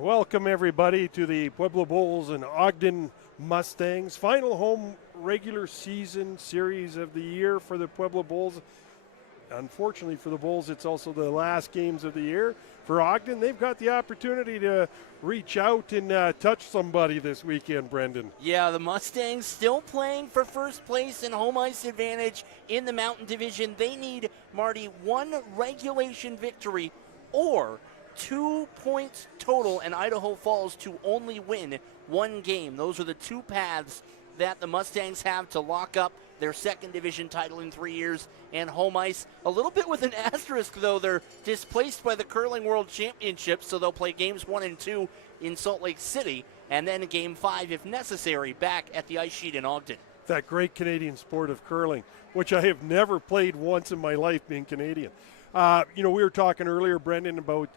Welcome everybody to the Pueblo Bulls and Ogden Mustangs. Final home regular season series of the year for the Pueblo Bulls. Unfortunately for the Bulls, it's also the last games of the year. For Ogden, they've got the opportunity to reach out and touch somebody this weekend, Brendan. Yeah, the Mustangs still playing for first place and home ice advantage in the Mountain Division. They need, Marty, one regulation victory or 2 points total and Idaho Falls to only win one game. Those are the two paths that the Mustangs have to lock up their second division title in 3 years and home ice. A little bit with an asterisk, though. They're displaced by the Curling World Championship, so they'll play games 1 and 2 in Salt Lake City, and then game 5, if necessary, back at the ice sheet in Ogden. That great Canadian sport of curling, which I have never played once in my life being Canadian. We were talking earlier, Brendan, about,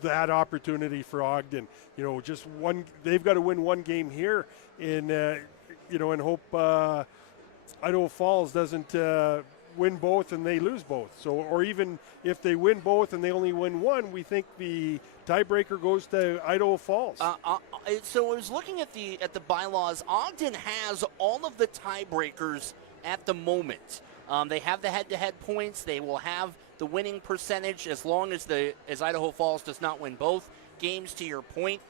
that opportunity for Ogden. Just one, they've got to win one game here and hope Idaho Falls doesn't win both and they lose both. So, or even if they win both and they only win one, we think the tiebreaker goes to Idaho Falls. So I was looking at the bylaws. Ogden has all of the tiebreakers at the moment. They have the head-to-head points. They will have the winning percentage as long as Idaho Falls does not win both games, to your point.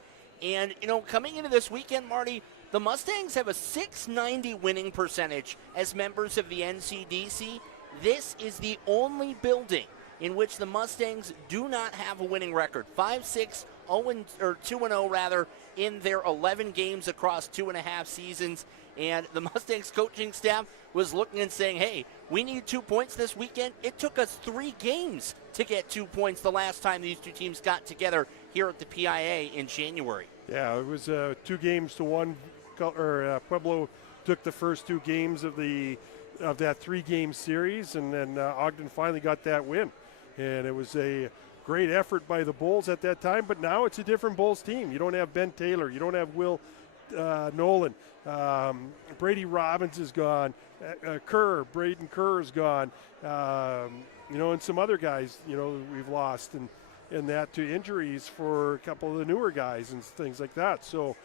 And, coming into this weekend, Marty, the Mustangs have a .690 winning percentage as members of the NCDC. This is the only building in which the Mustangs do not have a winning record. 5-6, 2-0 rather, in their 11 games across 2.5 seasons. And the Mustangs coaching staff was looking and saying, hey, we need 2 points this weekend. It took us 3 games to get 2 points the last time these two teams got together here at the PIA in January. Yeah, it was 2 games to 1. Pueblo took the first 2 games of that 3-game series, and then Ogden finally got that win. And it was a great effort by the Bulls at that time, but now it's a different Bulls team. You don't have Ben Taylor. You don't have Will Nolan. Brady Robbins is gone. Braden Kerr is gone. And some other guys, we've lost and that to injuries for a couple of the newer guys and things like that. So,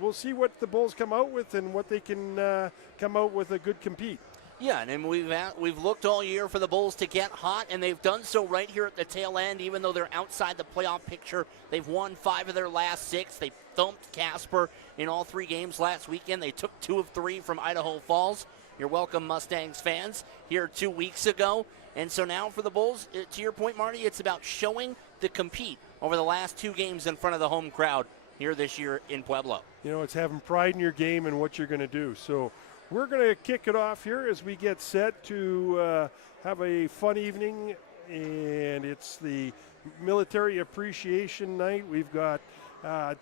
we'll see what the Bulls come out with and what they can come out with a good compete. Yeah, and we've looked all year for the Bulls to get hot, and they've done so right here at the tail end. Even though they're outside the playoff picture, they've won 5 of their last 6. They thumped Casper in all 3 games last weekend. They took 2 of 3 from Idaho Falls. You're welcome, Mustangs fans, here 2 weeks ago. And so now for the Bulls, to your point, Marty, it's about showing the compete over the last 2 games in front of the home crowd here this year in Pueblo. It's having pride in your game and what you're going to do. So we're going to kick it off here as we get set to have a fun evening, and it's the Military Appreciation Night. We've got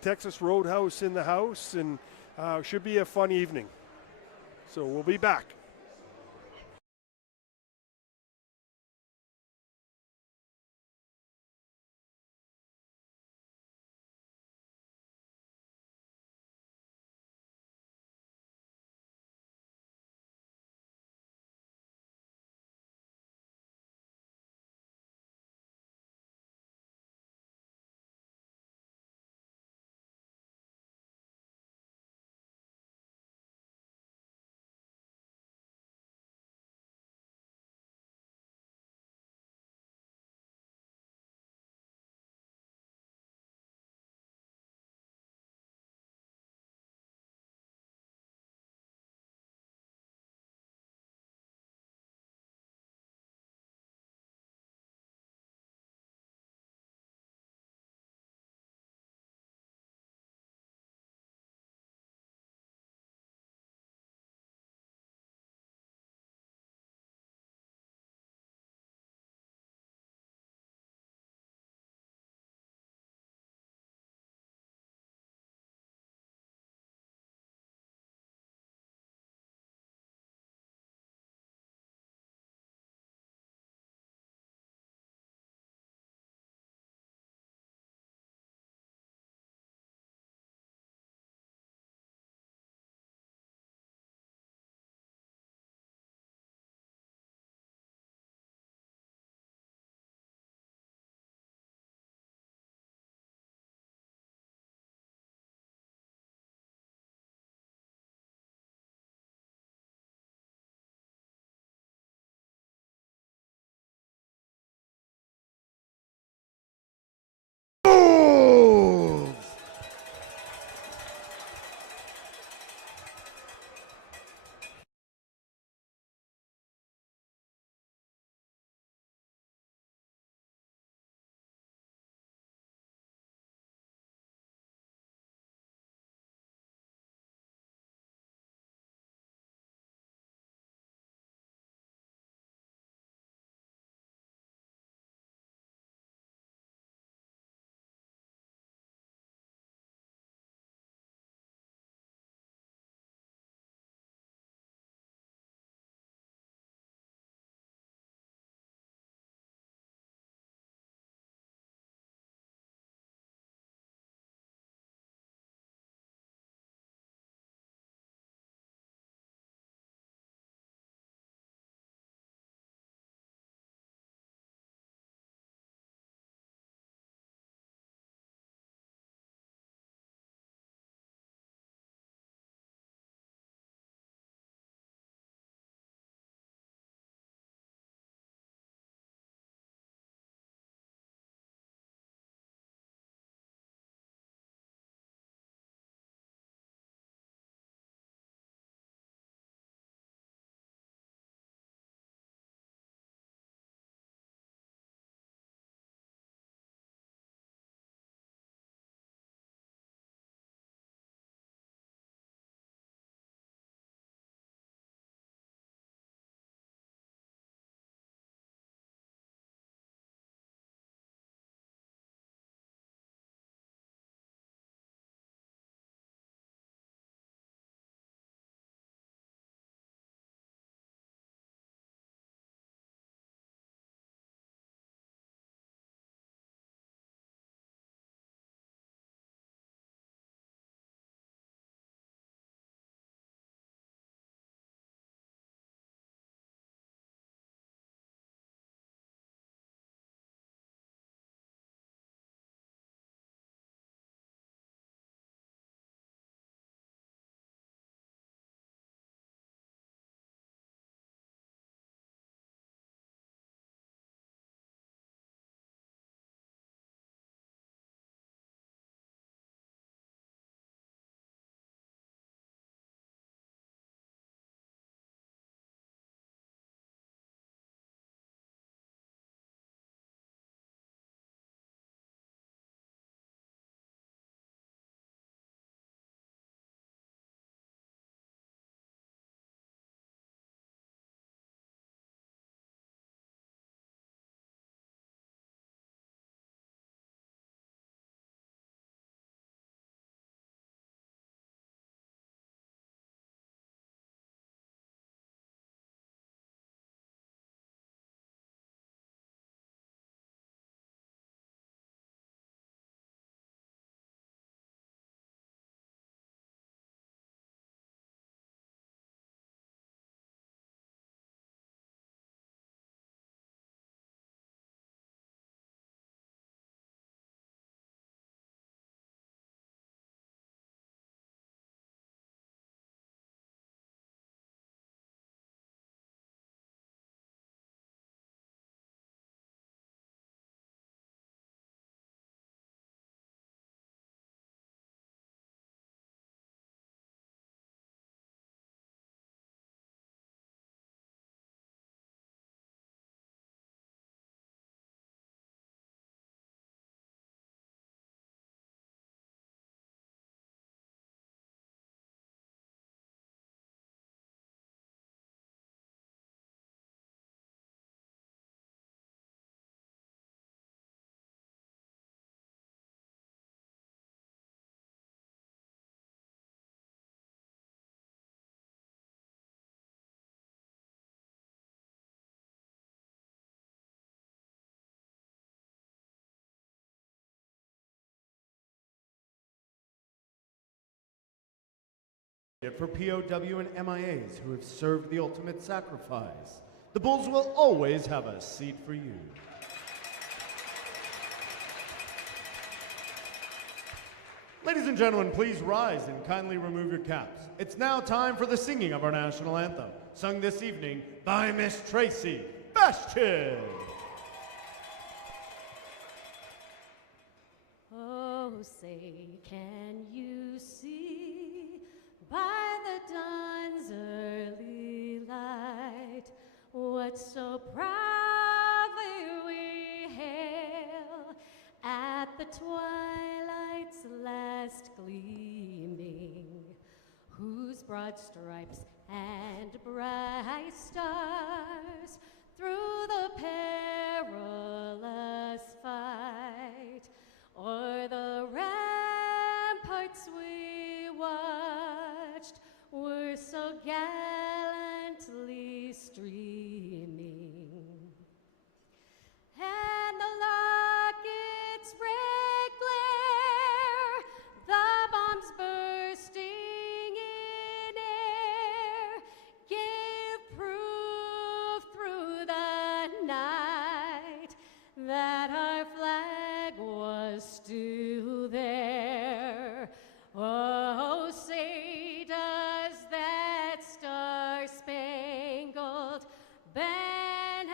Texas Roadhouse in the house, and should be a fun evening. So we'll be back. For POW and MIAs who have served the ultimate sacrifice, the Bulls will always have a seat for you. Ladies and gentlemen, please rise and kindly remove your caps. It's now time for the singing of our national anthem, sung this evening by Miss Tracy Bastian. Oh, say, can you see by the dawn's early light what so proudly we hail at the twilight's last gleaming, whose broad stripes and bright stars through the perilous fight o'er the ramparts we watched were so gallantly streaming, and the rocket's red glare, the bombs bursting in air, gave proof through the night that our flag was still there. Oh, say does that star-spangled banner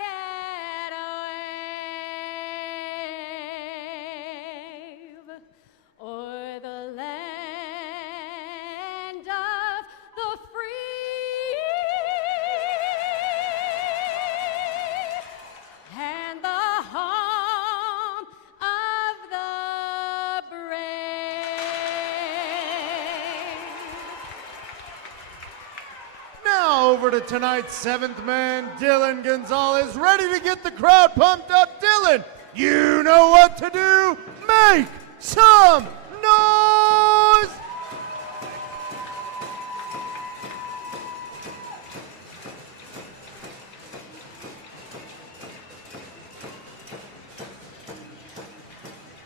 yet wave o'er the land of the free and the home of the brave. Now over to tonight's seventh man, Dylan Gonzalez, ready to get the crowd pumped up. Dylan, you know what to do. Make some noise!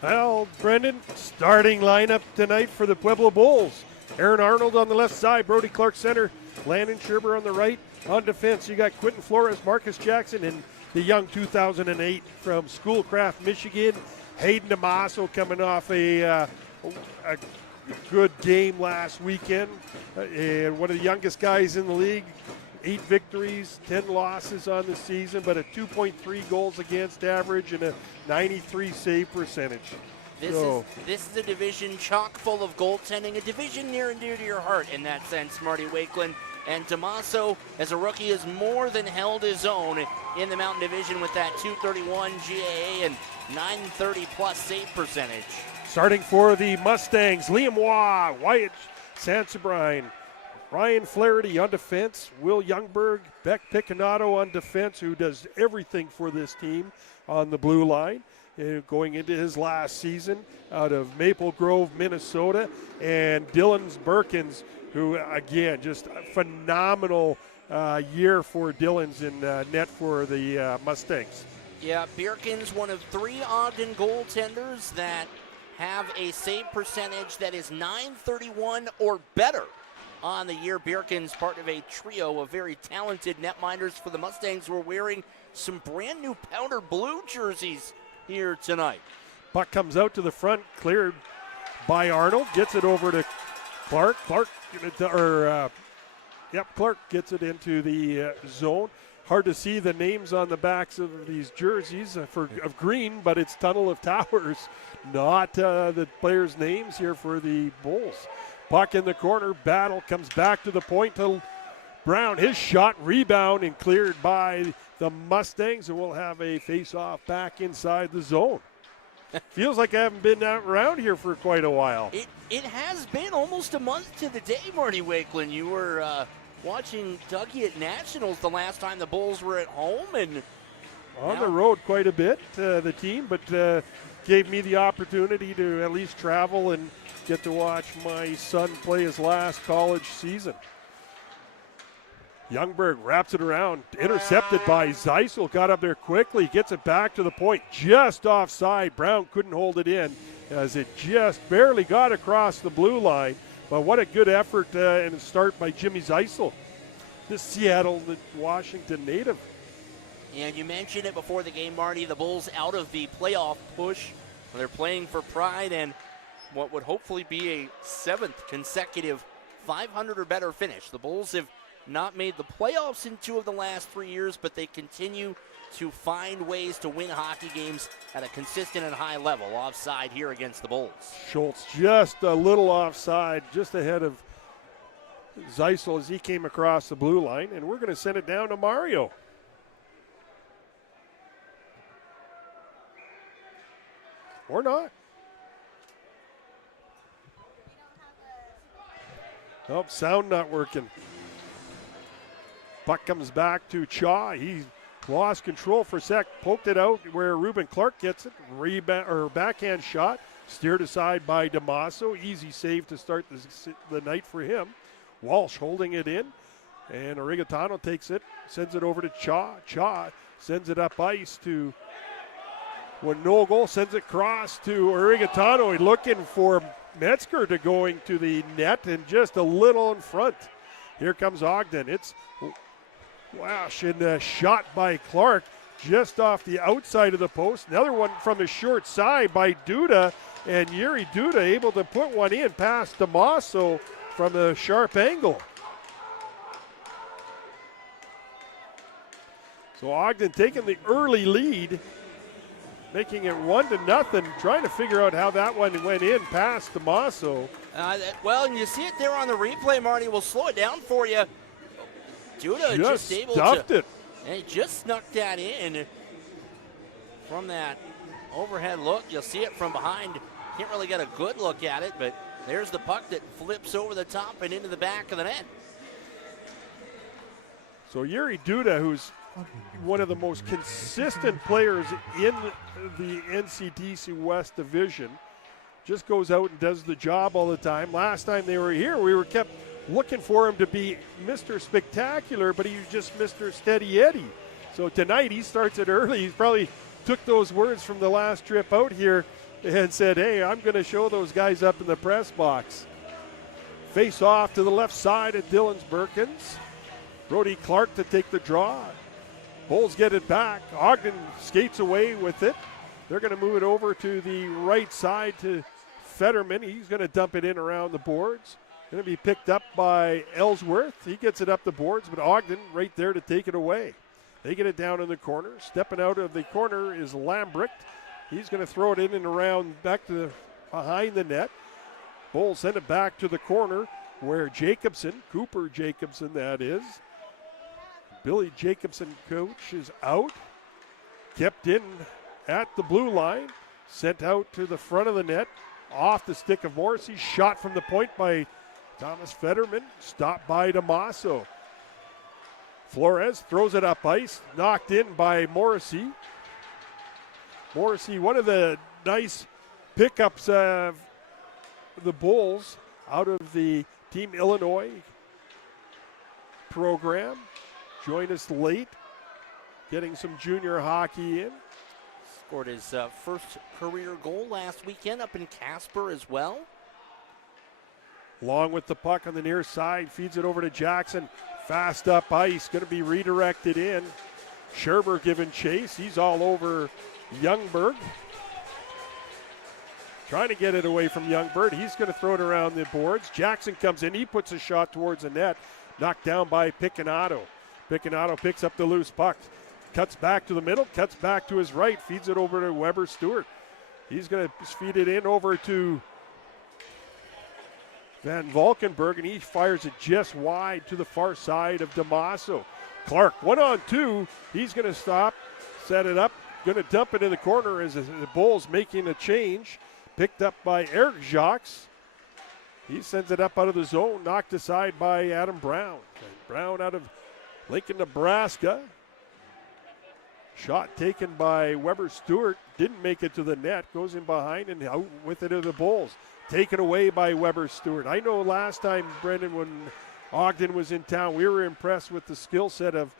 Well, Brendan, starting lineup tonight for the Pueblo Bulls. Aaron Arnold on the left side, Brody Clark center, Landon Scherber on the right. On defense, you got Quentin Flores, Marcus Jackson, and the young 2008 from Schoolcraft, Michigan, Hayden Damaso coming off a good game last weekend. And one of the youngest guys in the league. 8 victories, 10 losses on the season, but a 2.3 goals against average and a 93 save percentage. This is a division chock full of goaltending, a division near and dear to your heart in that sense, Marty Wakeland. And Damaso, as a rookie, has more than held his own in the Mountain Division with that 231 GAA and 930-plus save percentage. Starting for the Mustangs, Liam Waugh, Wyatt Sansabrine, Ryan Flaherty on defense, Will Youngberg, Beck Picanato on defense, who does everything for this team on the blue line, going into his last season out of Maple Grove, Minnesota, and Dylan Birkins, who, again, just a phenomenal year for Dylan's in net for the Mustangs. Yeah, Birkins, one of 3 Ogden goaltenders that have a save percentage that is .931 or better on the year. Birkins, part of a trio of very talented netminders for the Mustangs, who are wearing some brand new powder blue jerseys here tonight. Puck comes out to the front, cleared by Arnold, gets it over to Clark. Clark gets it into the zone. Hard to see the names on the backs of these jerseys of green, but it's Tunnel of Towers, not the players' names here for the Bulls. Puck in the corner, battle, comes back to the point to Brown. His shot, rebound, and cleared by the Mustangs, and we'll have a face-off back inside the zone. Feels like I haven't been around here for quite a while. It has been almost a month to the day, Marty Wakeland. You were watching Dougie at Nationals the last time the Bulls were at home, and on the road quite a bit, the team, but gave me the opportunity to at least travel and get to watch my son play his last college season. Youngberg wraps it around, intercepted by Zeisel, got up there quickly, gets it back to the point, just offside. Brown couldn't hold it in as it just barely got across the blue line. But what a good effort and a start by Jimmy Zeisel, the Seattle, Washington native. And you mentioned it before the game, Marty, the Bulls out of the playoff push. They're playing for pride and what would hopefully be a 7th consecutive 500 or better finish. The Bulls have not made the playoffs in 2 of the last 3 years, but they continue to find ways to win hockey games at a consistent and high level. Offside here against the Bulls. Schultz just a little offside, just ahead of Zeisel as he came across the blue line, and we're going to send it down to Mario. Or not. Oh, sound not working. Puck comes back to Chaw. He lost control for a sec, poked it out where Reuben Clark gets it. Backhand shot, steered aside by Damaso. Easy save to start the night for him. Walsh holding it in, and Origatano takes it, sends it over to Chaw. Chaw sends it up ice to Winogel, sends it across to Origatano. He's looking for Metzger to going to the net and just a little in front. Here comes Ogden. It's Wash and a shot by Clark just off the outside of the post. Another one from the short side by Duda, and Yuri Duda able to put one in past Damaso from a sharp angle. So Ogden taking the early lead, making it 1-0, trying to figure out how that one went in past Damaso. Well, and you see it there on the replay, Marty. We'll slow it down for you. Duda just able stuffed to. It. And he just snuck that in from that overhead look. You'll see it from behind. Can't really get a good look at it, but there's the puck that flips over the top and into the back of the net. So Yuri Duda, who's one of the most consistent players in the NCDC West Division, just goes out and does the job all the time. Last time they were here, we were kept looking for him to be Mr. Spectacular, but he was just Mr. Steady Eddie. So tonight he starts it early. He probably took those words from the last trip out here and said, hey, I'm going to show those guys up in the press box. Face off to the left side of Dylan's Birkins. Brody Clark to take the draw. Bulls get it back. Ogden skates away with it. They're going to move it over to the right side to Fetterman. He's going to dump it in around the boards. Going to be picked up by Ellsworth. He gets it up the boards, but Ogden right there to take it away. They get it down in the corner. Stepping out of the corner is Lambrecht. He's going to throw it in and around back to behind the net. Bulls send it back to the corner where Jacobson, Cooper Jacobson that is. Billy Jacobson, coach, is out. Kept in at the blue line. Sent out to the front of the net. Off the stick of Morrissey. Shot from the point by Thomas Fetterman, stopped by Damaso. Flores throws it up ice, knocked in by Morrissey. Morrissey, one of the nice pickups of the Bulls out of the Team Illinois program. Joined us late, getting some junior hockey in. Scored his first career goal last weekend up in Casper as well. Long with the puck on the near side, feeds it over to Jackson. Fast up ice, going to be redirected in. Scherber giving chase. He's all over Youngberg. Trying to get it away from Youngberg. He's going to throw it around the boards. Jackson comes in. He puts a shot towards the net. Knocked down by Picanato. Picanato picks up the loose puck. Cuts back to the middle. Cuts back to his right. Feeds it over to Weber Stewart. He's going to feed it in over to Van Valkenburg, and he fires it just wide to the far side of Damaso. Clark, 1-on-2. He's going to stop, set it up, going to dump it in the corner as the Bulls making a change. Picked up by Eric Jacques. He sends it up out of the zone, knocked aside by Adam Brown. And Brown out of Lincoln, Nebraska. Shot taken by Weber Stewart. Didn't make it to the net. Goes in behind and out with it to the Bulls. Taken away by Weber Stewart. I know last time, Brendan, when Ogden was in town, we were impressed with the skill set of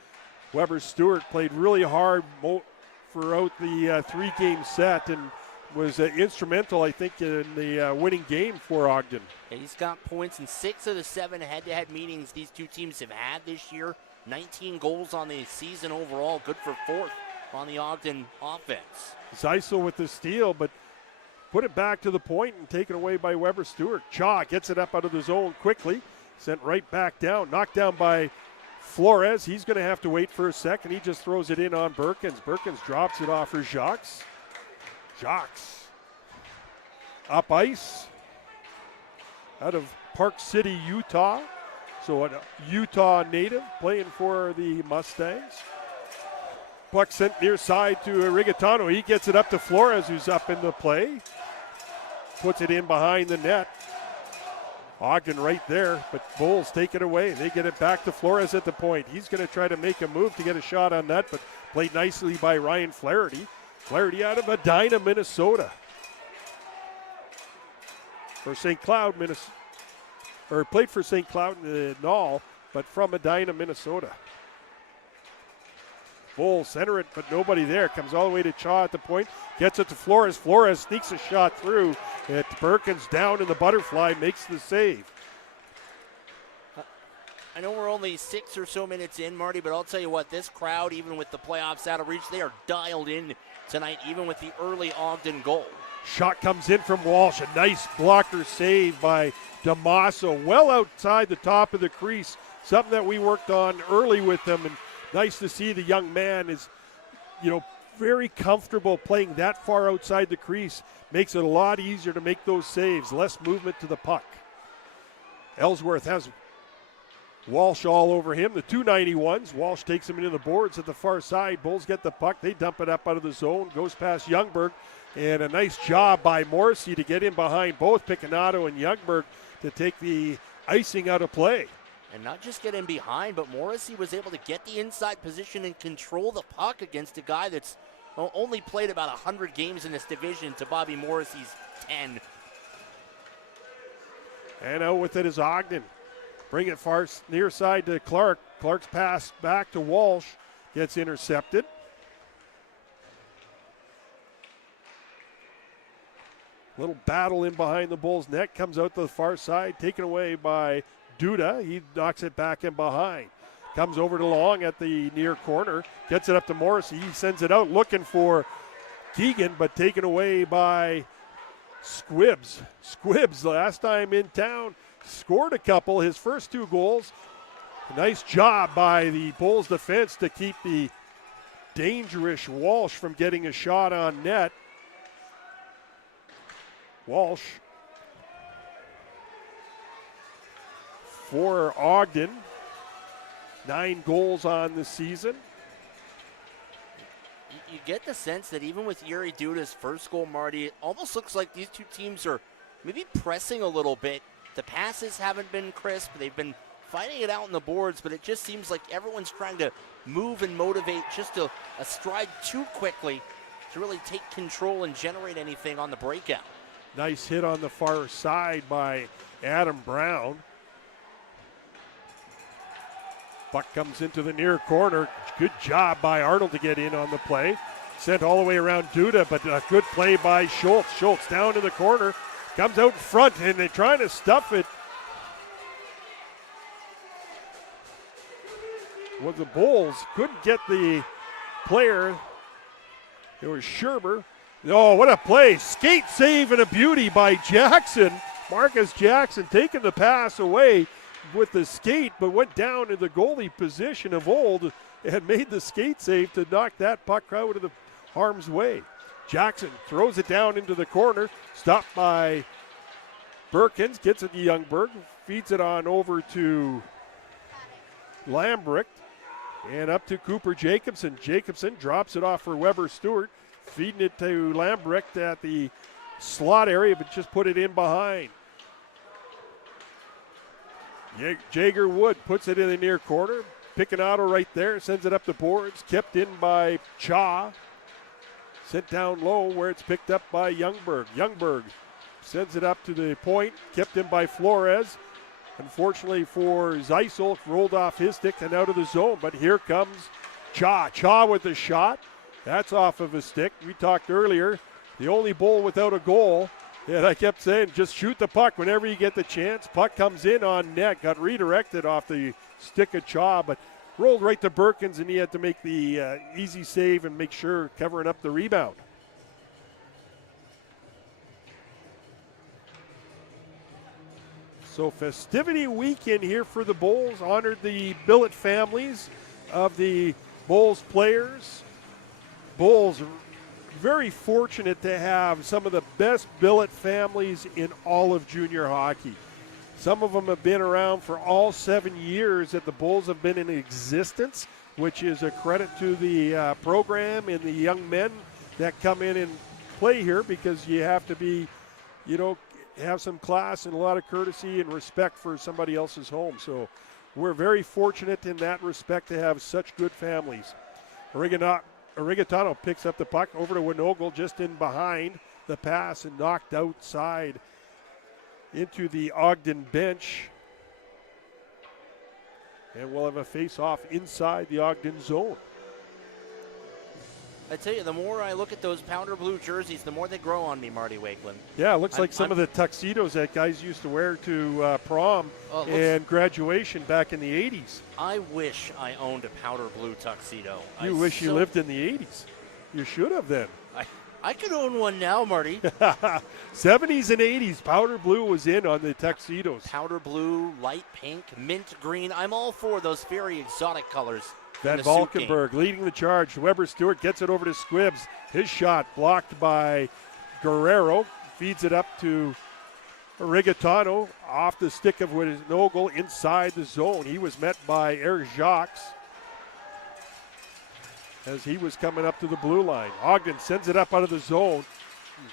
Weber Stewart. Played really hard throughout the three-game set and was instrumental, I think, in the winning game for Ogden. And he's got points in 6 of the 7 head-to-head meetings these two teams have had this year. 19 goals on the season overall. Good for 4th on the Ogden offense. Zeisel with the steal, but put it back to the point and taken away by Weber Stewart. Cha gets it up out of the zone quickly. Sent right back down. Knocked down by Flores. He's going to have to wait for a second. He just throws it in on Berkins. Berkins drops it off for Jacques. Jacques up ice out of Park City, Utah. So a Utah native playing for the Mustangs. Puck sent near side to Rigatano. He gets it up to Flores, who's up in the play. Puts it in behind the net. Ogden right there, but Bulls take it away. They get it back to Flores at the point. He's going to try to make a move to get a shot on net, but played nicely by Ryan Flaherty. Flaherty out of Edina, Minnesota. For St. Cloud, Minnesota. Or played for St. Cloud in the Knoll, but from Edina, Minnesota. Bulls center it, but nobody there. Comes all the way to Cha at the point. Gets it to Flores. Flores sneaks a shot through. Perkins down in the butterfly, makes the save. I know we're only 6 or so minutes in, Marty, but I'll tell you what, this crowd, even with the playoffs out of reach, they are dialed in tonight, even with the early Ogden goal. Shot comes in from Walsh. A nice blocker save by DeMasso. Well outside the top of the crease. Something that we worked on early with him, and nice to see the young man is, very comfortable playing that far outside the crease. Makes it a lot easier to make those saves. Less movement to the puck. Ellsworth has Walsh all over him. The 291s. Walsh takes him into the boards at the far side. Bulls get the puck. They dump it up out of the zone. Goes past Youngberg. And a nice job by Morrissey to get in behind both Picanato and Youngberg to take the icing out of play. And not just get in behind, but Morrissey was able to get the inside position and control the puck against a guy that's only played about 100 games in this division to Bobby Morrissey's 10. And out with it is Ogden. Bring it far near side to Clark. Clark's pass back to Walsh. Gets intercepted. Little battle in behind the Bulls' net. Comes out to the far side. Taken away by Duda. He knocks it back in behind. Comes over to Long at the near corner. Gets it up to Morrissey. He sends it out looking for Keegan, but taken away by Squibbs. Squibbs, last time in town, scored a couple. His first 2 goals. A nice job by the Bulls defense to keep the dangerous Walsh from getting a shot on net. Walsh for Ogden. 9 goals on the season. You get the sense that even with Yuri Duda's first goal, Marty, it almost looks like these two teams are maybe pressing a little bit. The passes haven't been crisp. They've been fighting it out on the boards, but it just seems like everyone's trying to move and motivate just a stride too quickly to really take control and generate anything on the breakout. Nice hit on the far side by Adam Brown. Puck comes into the near corner. Good job by Arnold to get in on the play. Sent all the way around Duda, but a good play by Schultz. Schultz down to the corner. Comes out in front, and they're trying to stuff it. Well, the Bulls couldn't get the player. It was Scherber. Oh, what a play. Skate save and a beauty by Jackson. Marcus Jackson taking the pass away with the skate, but went down in the goalie position of old and made the skate save to knock that puck out of the harm's way. Jackson throws it down into the corner, stopped by Berkins, gets it to Youngberg, feeds it on over to Lambrecht, and up to Cooper Jacobson. Jacobson drops it off for Weber Stewart, feeding it to Lambrecht at the slot area, but just put it in behind. Jager Wood puts it in the near corner. Picanato right there, sends it up the boards. Kept in by Cha. Sent down low where it's picked up by Youngberg. Youngberg sends it up to the point. Kept in by Flores. Unfortunately for Zeisel, rolled off his stick and out of the zone. But here comes Cha. Cha with the shot. That's off of a stick. We talked earlier. the only bowl without a goal. And I kept saying, just shoot the puck whenever you get the chance. Puck comes in on net, got redirected off the stick of Chaw, but rolled right to Berkins, and he had to make the easy save and make sure covering up the rebound. So festivity weekend here for the Bulls. Honored the billet families of the Bulls players. Bulls very fortunate to have some of the best billet families in all of junior hockey. Some of them have been around for all 7 years that the Bulls have been in existence, which is a credit to the program and the young men that come in and play here, because you have to be, have some class and a lot of courtesy and respect for somebody else's home. So we're very fortunate in that respect to have such good families. Rigatano picks up the puck over to Winogle, just in behind the pass and knocked outside into the Ogden bench. And we'll have a face-off inside the Ogden zone. I tell you, the more I look at those powder blue jerseys, the more they grow on me, Marty Wakeland. Yeah, it looks like some of the tuxedos that guys used to wear to prom and graduation back in the 80s. I wish I owned a powder blue tuxedo. You wish you lived in the 80s. You should have then. I could own one now, Marty. 70s and 80s, powder blue was in on the tuxedos. Powder blue, light pink, mint green. I'm all for those very exotic colors. Van Valkenburg leading the charge. Weber Stewart gets it over to Squibbs. His shot blocked by Guerrero. Feeds it up to Rigatano off the stick of Winogle inside the zone. He was met by Eric Jacques as he was coming up to the blue line. Ogden sends it up out of the zone.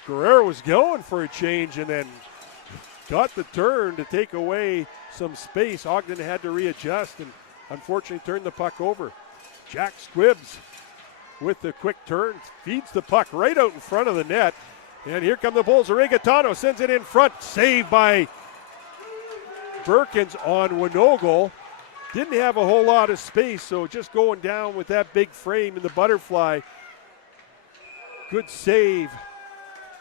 Guerrero was going for a change and then got the turn to take away some space. Ogden had to readjust and unfortunately turned the puck over. Jack Squibbs with the quick turn feeds the puck right out in front of the net. And here come the Bulls. Rigatano sends it in front. Saved by Berkins on Winogle. Didn't have a whole lot of space, so just going down with that big frame in the butterfly. Good save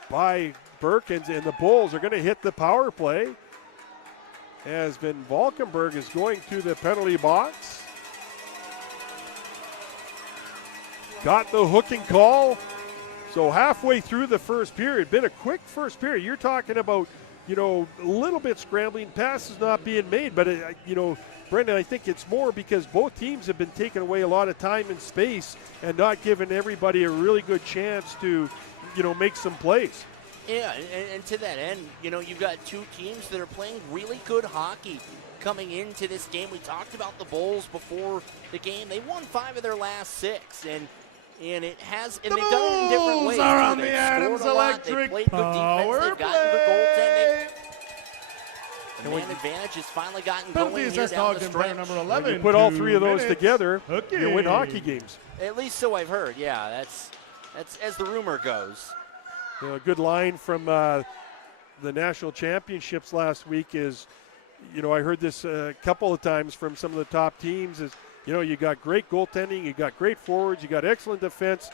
by Berkins, and the Bulls are going to hit the power play. As Van Valkenburg is going to the penalty box. Got the hooking call. So halfway through the first period, been a quick first period. You're talking about, a little bit scrambling, passes not being made, but, Brendan, I think it's more because both teams have been taking away a lot of time and space and not giving everybody a really good chance to, make some plays. Yeah, and to that end, you've got two teams that are playing really good hockey coming into this game. We talked about the Bulls before the game. They won 5 of their last 6, and they've done it in different ways. Are on They've the Adams scored a lot. They've played good defense. They've gotten good goaltending. The man advantage has finally gotten going here down the stretch. Number 11. When you put all 3 of those together, you win hockey games. At least so I've heard. Yeah, that's as the rumor goes. A good line from the national championships last week is, I heard this a couple of times from some of the top teams is, you got great goaltending, you got great forwards, you got excellent defense.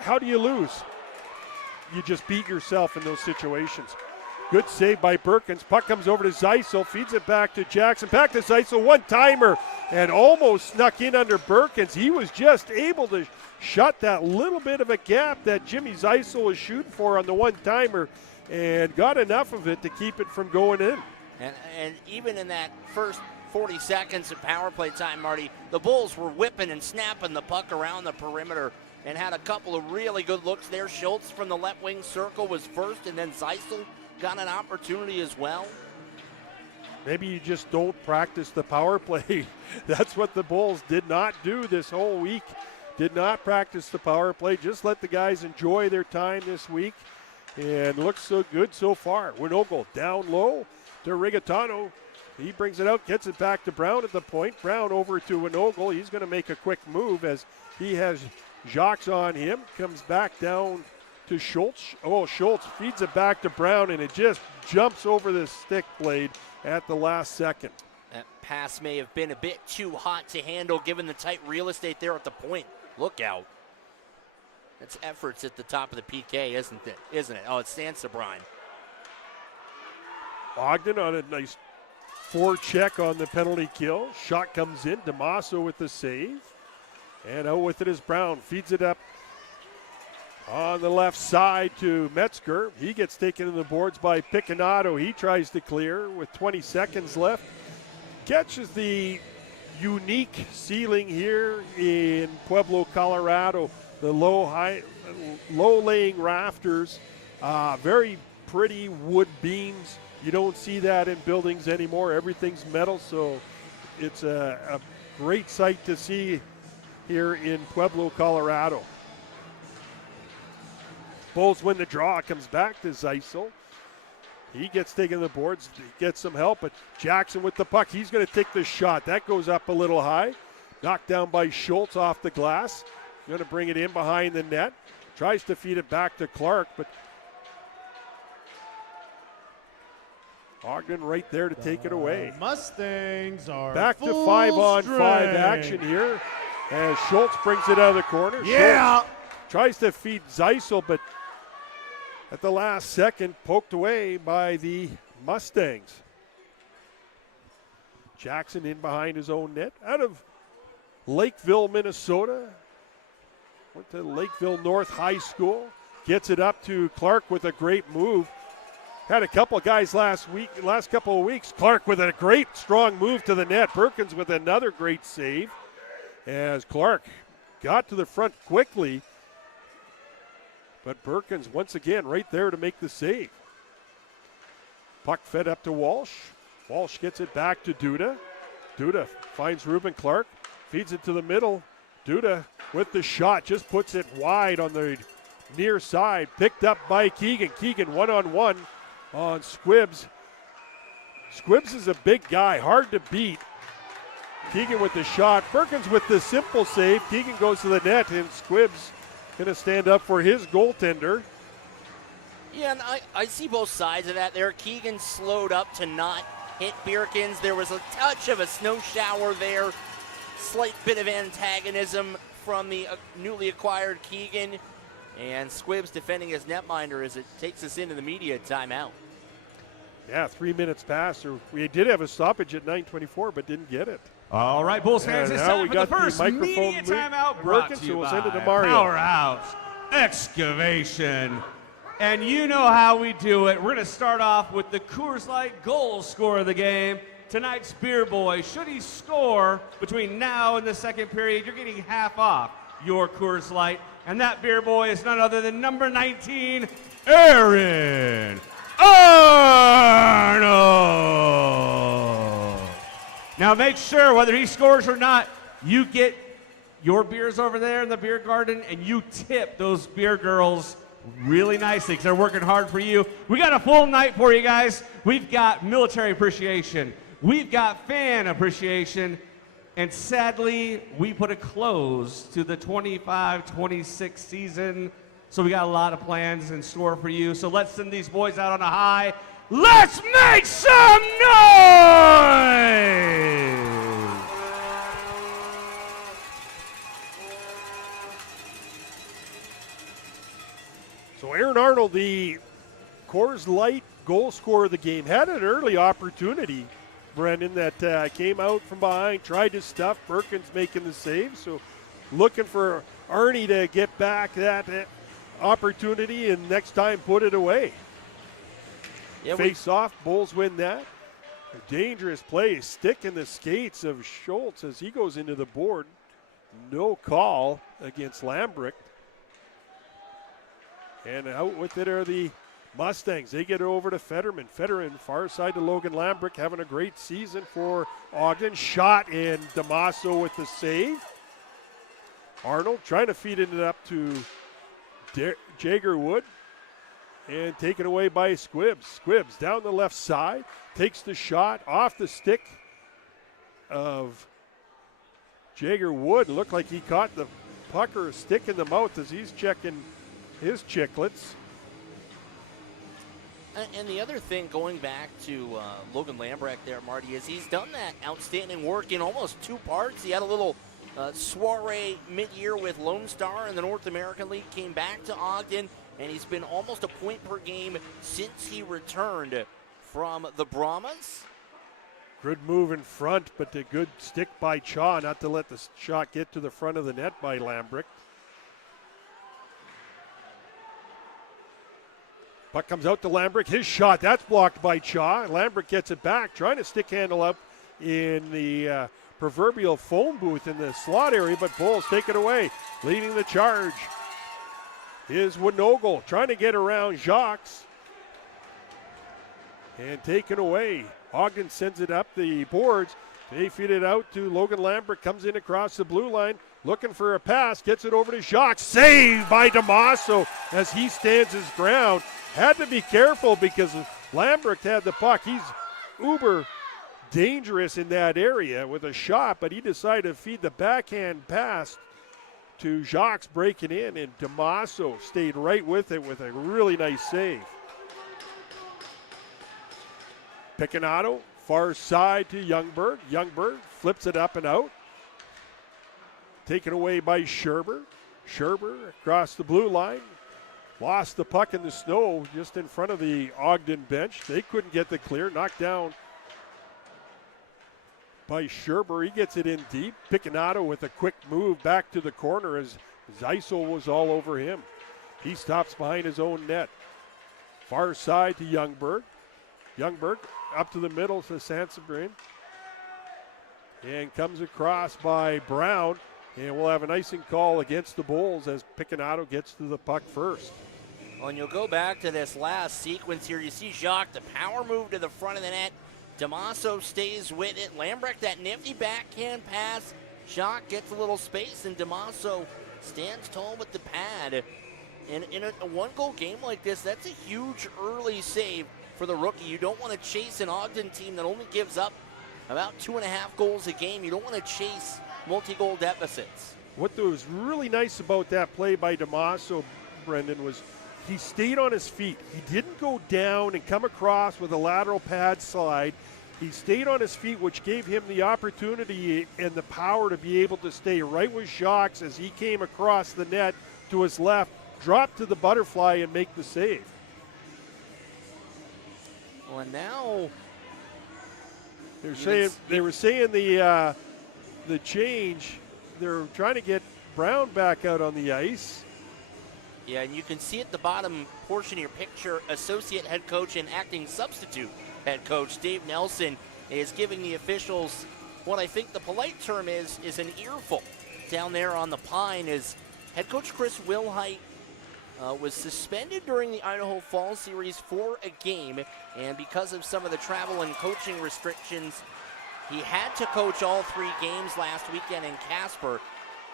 How do you lose? You just beat yourself in those situations. Good save by Berkins. Puck comes over to Zeisel, feeds it back to Jackson. Back to Zeisel, one-timer, and almost snuck in under Berkins. He was just able to shut that little bit of a gap that Jimmy Zeisel was shooting for on the one-timer and got enough of it to keep it from going in. And even in that first 40 seconds of power play time, Marty, the Bulls were whipping and snapping the puck around the perimeter and had a couple of really good looks there. Schultz from the left wing circle was first, and then Zeisel got an opportunity as well. Maybe you just don't practice the power play. That's what the Bulls did not do this whole week. Did not practice the power play. Just let the guys enjoy their time this week. And looks so good so far. Winogle down low to Rigatano. He brings it out, gets it back to Brown at the point. Brown over to Winogle. He's going to make a quick move as he has Jacques on him. Comes back down to Schultz. Oh, Schultz feeds it back to Brown, and it just jumps over the stick blade at the last second. That pass may have been a bit too hot to handle given the tight real estate there at the point. Look out. It's efforts at the top of the PK, isn't it? Oh, it's Sansabrine. Ogden on a nice forecheck on the penalty kill. Shot comes in. Damaso with the save. And out with it is Brown. Feeds it up on the left side to Metzger. He gets taken to the boards by Picanato. He tries to clear with 20 seconds left. Catches the unique ceiling here in Pueblo, Colorado. The low-laying rafters, very pretty wood beams. You don't see that in buildings anymore. Everything's metal, so it's a great sight to see here in Pueblo, Colorado. Bulls win the draw. Comes back to Zeisel. He gets taken to the boards. He gets some help, but Jackson with the puck. He's going to take the shot. That goes up a little high. Knocked down by Schultz off the glass. Going to bring it in behind the net. Tries to feed it back to Clark, but Ogden right there to take it away. Mustangs are back to full 5-on-5 strength. action here as Schultz brings it out of the corner. Yeah. Schultz tries to feed Zeisel, but at the last second poked away by the Mustangs. Jackson in behind his own net out of Lakeville, Minnesota. Went to Lakeville North High School. Gets it up to Clark with a great move. Had a couple guys last couple of weeks. Clark with a great strong move to the net. Perkins with another great save as Clark got to the front quickly. But Perkins once again right there to make the save. Puck fed up to Walsh. Walsh gets it back to Duda. Duda finds Reuben Clark. Feeds it to the middle. Duda with the shot just puts it wide on the near side. Picked up by Keegan. Keegan one-on-one on Squibbs. Squibbs is a big guy, hard to beat. Keegan with the shot. Perkins with the simple save. Keegan goes to the net, and Squibbs going to stand up for his goaltender. Yeah, and I see both sides of that there. Keegan slowed up to not hit Bierkins. There was a touch of a snow shower there. Slight bit of antagonism from the newly acquired Keegan. And Squibbs defending his netminder as it takes us into the media timeout. Yeah, 3 minutes passed. We did have a stoppage at 9:24, but didn't get it. All right, Bulls fans, it's time for the first media timeout brought to you so we'll by send it to Mario. Powerhouse Excavation. And you know how we do it. We're going to start off with the Coors Light goal scorer of the game. Tonight's beer boy, should he score between now and the second period, you're getting half off your Coors Light. And that beer boy is none other than number 19, Aaron Arnold. Now make sure whether he scores or not, you get your beers over there in the beer garden and you tip those beer girls really nicely because they're working hard for you. We got a full night for you guys. We've got military appreciation. We've got fan appreciation. And sadly, we put a close to the 25-26 season. So we got a lot of plans in store for you. So let's send these boys out on a high. Let's make some noise! So Aaron Arnold, the Coors Light goal scorer of the game, had an early opportunity, Brendan, that came out from behind, tried to stuff. Perkins making the save. So looking for Arnie to get back that opportunity and next time put it away. Yeah, Face off, Bulls win that. A dangerous play, stick in the skates of Schultz as he goes into the board. No call against Lambrick. And out with it are the Mustangs. They get it over to Fetterman. Fetterman, far side to Logan Lambrick, having a great season for Ogden. Shot and Damaso with the save. Arnold trying to feed it up to Jagerwood. And taken away by Squibbs. Squibbs down the left side. Takes the shot off the stick of Jagerwood. Looked like he caught the puck or stick in the mouth as he's checking his chicklets. And the other thing, going back to Logan Lambrick there, Marty, is he's done that outstanding work in almost two parts. He had a little soiree mid-year with Lone Star in the North American League, came back to Ogden, and he's been almost a point per game since he returned from the Brahmas. Good move in front, but a good stick by Cha not to let the shot get to the front of the net by Lambrick. Puck comes out to Lambrick. His shot, that's blocked by Cha. Lambrick gets it back, trying to stick handle up in the proverbial phone booth in the slot area, but Bulls take it away. Leading the charge is Winogle, trying to get around Jacques. And taken away. Ogden sends it up the boards. They feed it out to Logan Lambrick, comes in across the blue line, looking for a pass, gets it over to Jacques. Saved by Damaso as he stands his ground. Had to be careful because Lambrick had the puck. He's uber dangerous in that area with a shot, but he decided to feed the backhand pass to Jacques breaking in, and Damaso stayed right with it with a really nice save. Picanato, far side to Youngberg. Youngberg flips it up and out. Taken away by Scherber. Scherber across the blue line. Lost the puck in the snow just in front of the Ogden bench. They couldn't get the clear. Knocked down by Scherber. He gets it in deep. Picanato with a quick move back to the corner as Zeisel was all over him. He stops behind his own net. Far side to Youngberg. Youngberg up to the middle to Sansabrin. And comes across by Brown. And we'll have an icing call against the Bulls as Picanato gets to the puck first. Well, and you'll go back to this last sequence here. You see Jacques, the power move to the front of the net. Damaso stays with it. Lambrick, that nifty backhand pass. Jacques gets a little space, and Damaso stands tall with the pad. And in a one-goal game like this, that's a huge early save for the rookie. You don't want to chase an Ogden team that only gives up about 2.5 goals a game. You don't want to chase multi-goal deficits. What was really nice about that play by Damaso, Brendan, was he stayed on his feet. He didn't go down and come across with a lateral pad slide. He stayed on his feet, which gave him the opportunity and the power to be able to stay right with Jacques as he came across the net to his left, drop to the butterfly and make the save. Well, and now they were saying the change. They're trying to get Brown back out on the ice. Yeah, and you can see at the bottom portion of your picture, associate head coach and acting substitute head coach Dave Nelson is giving the officials what I think the polite term is an earful down there on the pine. As head coach Chris Wilhite was suspended during the Idaho Falls series for a game, and because of some of the travel and coaching restrictions, he had to coach all 3 games last weekend in Casper.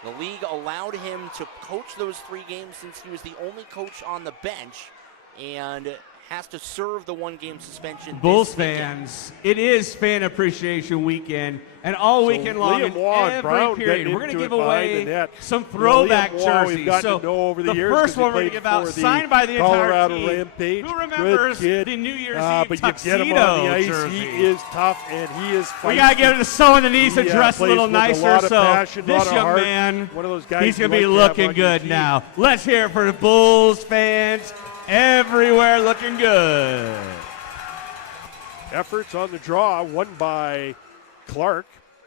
The league allowed him to coach those 3 games since he was the only coach on the bench and has to serve the 1-game suspension. Bulls fans, it is Fan Appreciation Weekend, and all weekend long in every period, we're going to give away some throwback jerseys. So the first one we're going to give out, signed by the entire team. Rampage. Who remembers the New Year's Eve but tuxedo you get him on the ice. jersey? He is tough, and he is fighting. We got to give it to someone that needs to dress a little nicer. So passion, this young heart. man, One of those guys he's going to be like to have looking on your good team. now. Let's hear it for the Bulls fans. Everywhere looking good. Efforts on the draw, won by Clark,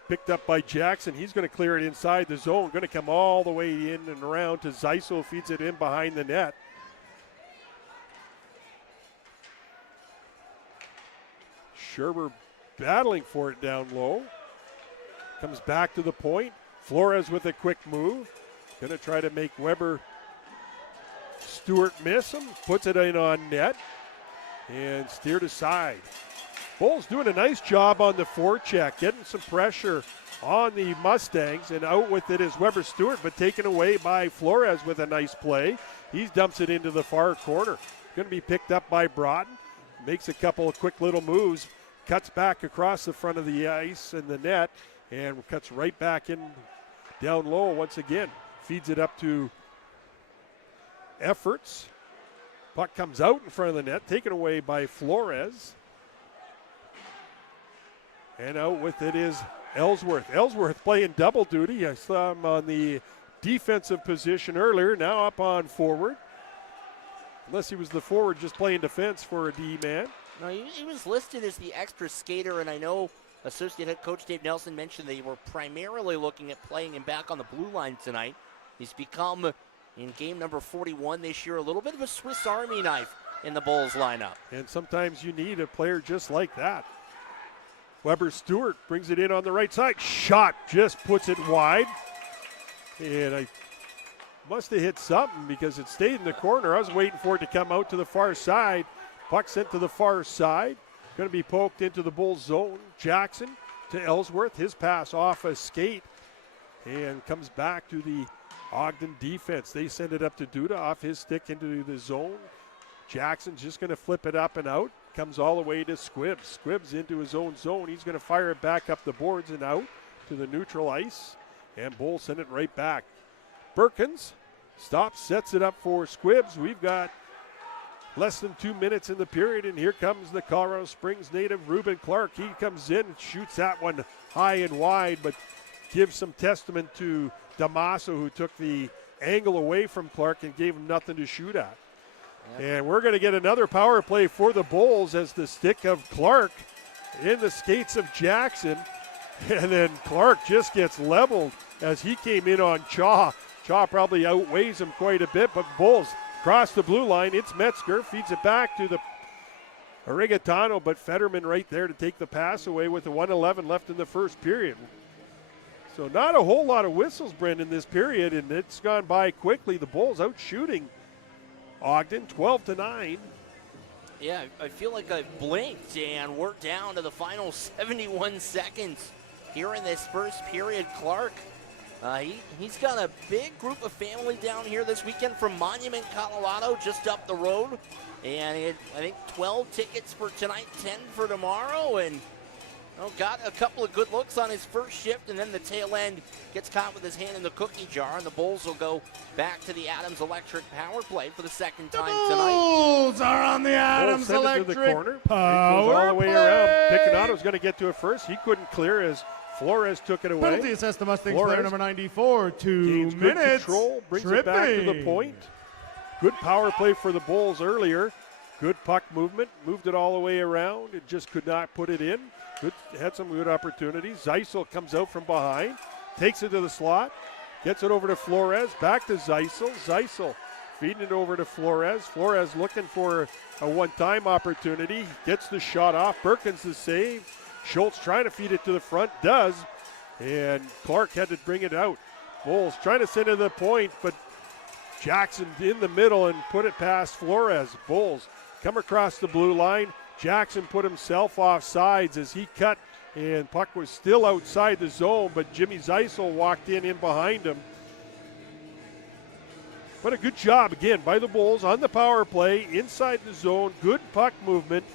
picked up by Jackson. He's going to clear it inside the zone, going to come all the way in and around to Zeisel, feeds it in behind the net. Scherber battling for it down low. Comes back to the point. Flores with a quick move. Going to try to make Weber Stewart miss him, puts it in on net, and steered aside. Bulls doing a nice job on the forecheck, getting some pressure on the Mustangs, and out with it is Weber Stewart, but taken away by Flores with a nice play. He dumps it into the far corner. Going to be picked up by Broughton. Makes a couple of quick little moves, cuts back across the front of the ice and the net, and cuts right back in down low once again. Feeds it up to Efforts. Puck comes out in front of the net, taken away by Flores. And out with it is Ellsworth playing double duty. I saw him on the defensive position earlier, now up on forward. Unless he was the forward just playing defense for a D-man. No, he was listed as the extra skater, and I know Associate Head Coach Dave Nelson mentioned they were primarily looking at playing him back on the blue line tonight. He's become, in game number 41 this year, a little bit of a Swiss Army knife in the Bulls lineup. And sometimes you need a player just like that. Weber Stewart brings it in on the right side. Shot just puts it wide. And I must have hit something because it stayed in the corner. I was waiting for it to come out to the far side. Puck sent to the far side. Going to be poked into the Bulls zone. Jackson to Ellsworth. His pass off a skate and comes back to the Ogden defense. They send it up to Duda off his stick into the zone. Jackson's just going to flip it up and out. Comes all the way to Squibbs. Squibbs into his own zone. He's going to fire it back up the boards and out to the neutral ice. And Bulls send it right back. Perkins stops, sets it up for Squibbs. We've got less than 2 minutes in the period, and here comes the Colorado Springs native, Reuben Clark. He comes in and shoots that one high and wide, but gives some testament to Damaso, who took the angle away from Clark and gave him nothing to shoot at. And we're going to get another power play for the Bulls as the stick of Clark in the skates of Jackson. And then Clark just gets leveled as he came in on Chaw. Chaw probably outweighs him quite a bit, but Bulls cross the blue line. It's Metzger, feeds it back to the Origatano, but Fetterman right there to take the pass away with the 1:11 left in the first period. So not a whole lot of whistles, Brendan, this period, and it's gone by quickly. The Bulls out shooting Ogden 12-9. Yeah, I feel like I blinked and we're down to the final 71 seconds here in this first period. Clark, he's got a big group of family down here this weekend from Monument, Colorado, just up the road. And I think 12 tickets for tonight, 10 for tomorrow. And got a couple of good looks on his first shift, and then the tail end gets caught with his hand in the cookie jar, and the Bulls will go back to the Adams Electric power play for the second time tonight. Bulls are on the Adams Electric to the corner. power It goes all the way play. around. Piccanato's going to get to it first. He couldn't clear as Flores took it away. Penalty assessed to Mustangs Flores player number 94. 2 gains good minutes. control, brings it back to the point. Good power play for the Bulls earlier. Good puck movement, moved it all the way around. It just could not put it in. Had some good opportunities. Zeisel comes out from behind, takes it to the slot, gets it over to Flores, back to Zeisel. Zeisel feeding it over to Flores. Flores looking for a one-time opportunity. Gets the shot off. Perkins the save. Schultz trying to feed it to the front, does. And Clark had to bring it out. Bulls trying to send it to the point, but Jackson in the middle and put it past Flores. Bulls come across the blue line. Jackson put himself off sides as he cut, and puck was still outside the zone, but Jimmy Zeisel walked in behind him. But a good job, again, by the Bulls on the power play, inside the zone, good puck movement.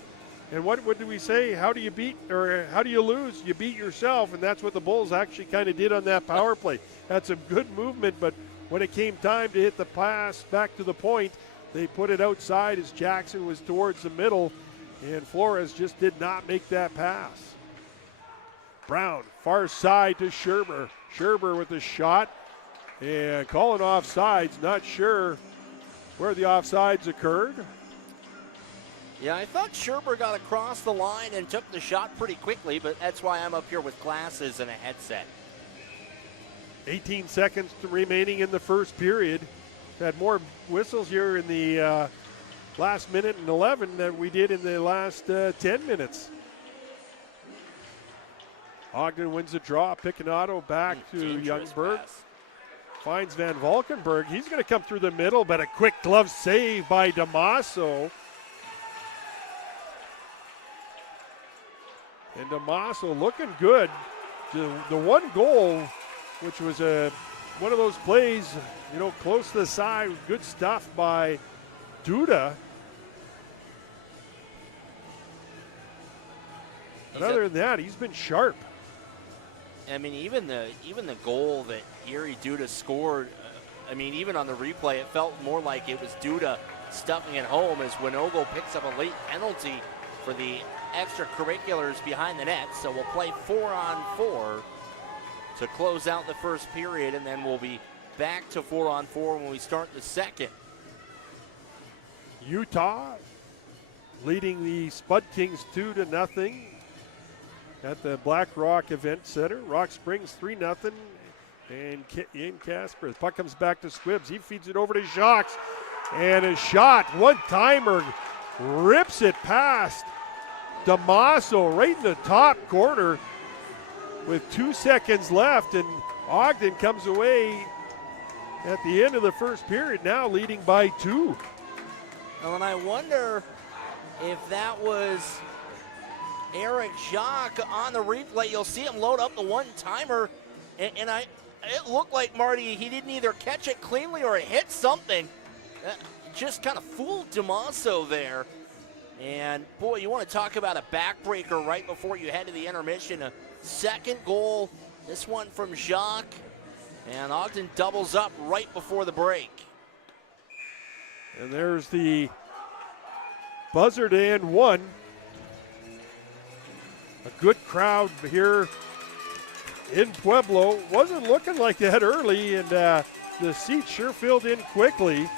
And what do we say? How do you beat, or how do you lose? You beat yourself, and that's what the Bulls actually kind of did on that power play. Had some good movement, but when it came time to hit the pass back to the point, they put it outside as Jackson was towards the middle, and Flores just did not make that pass. Brown, far side to Scherber. Scherber with a shot and calling offsides. Not sure where the offsides occurred. Yeah, I thought Scherber got across the line and took the shot pretty quickly, but that's why I'm up here with glasses and a headset. 18 seconds remaining in the first period. Had more whistles here in the last minute and 11 than we did in the last 10 minutes. Ogden wins the draw. Piccinato back to Youngberg. Pass. Finds Van Valkenburg. He's going to come through the middle, but a quick glove save by Damaso. And Damaso looking good. The one goal, which was one of those plays, close to the side, good stuff by Duda. But other than that, he's been sharp. I mean, even the goal that Yuri Duda scored, even on the replay, it felt more like it was Duda stuffing it home as Winogo picks up a late penalty for the extracurriculars behind the net, so we'll play 4-on-4 to close out the first period, and then we'll be back to 4-on-4 when we start the second. Utah leading the Spud Kings 2-0 at the Black Rock Event Center. Rock Springs 3-0 and in Casper. The puck comes back to Squibbs. He feeds it over to Jacques, and a shot, one-timer, rips it past Damaso right in the top corner with 2 seconds left, and Ogden comes away at the end of the first period, now leading by 2. Well, and I wonder if that was Eric Jacques on the replay. You'll see him load up the one-timer, and it looked like, Marty, he didn't either catch it cleanly or it hit something. Just kind of fooled Damaso there. And, boy, you want to talk about a backbreaker right before you head to the intermission. A second goal, this one from Jacques. And Ogden doubles up right before the break. And there's the buzzer to end one. A good crowd here in Pueblo. Wasn't looking like that early, and the seats sure filled in quickly.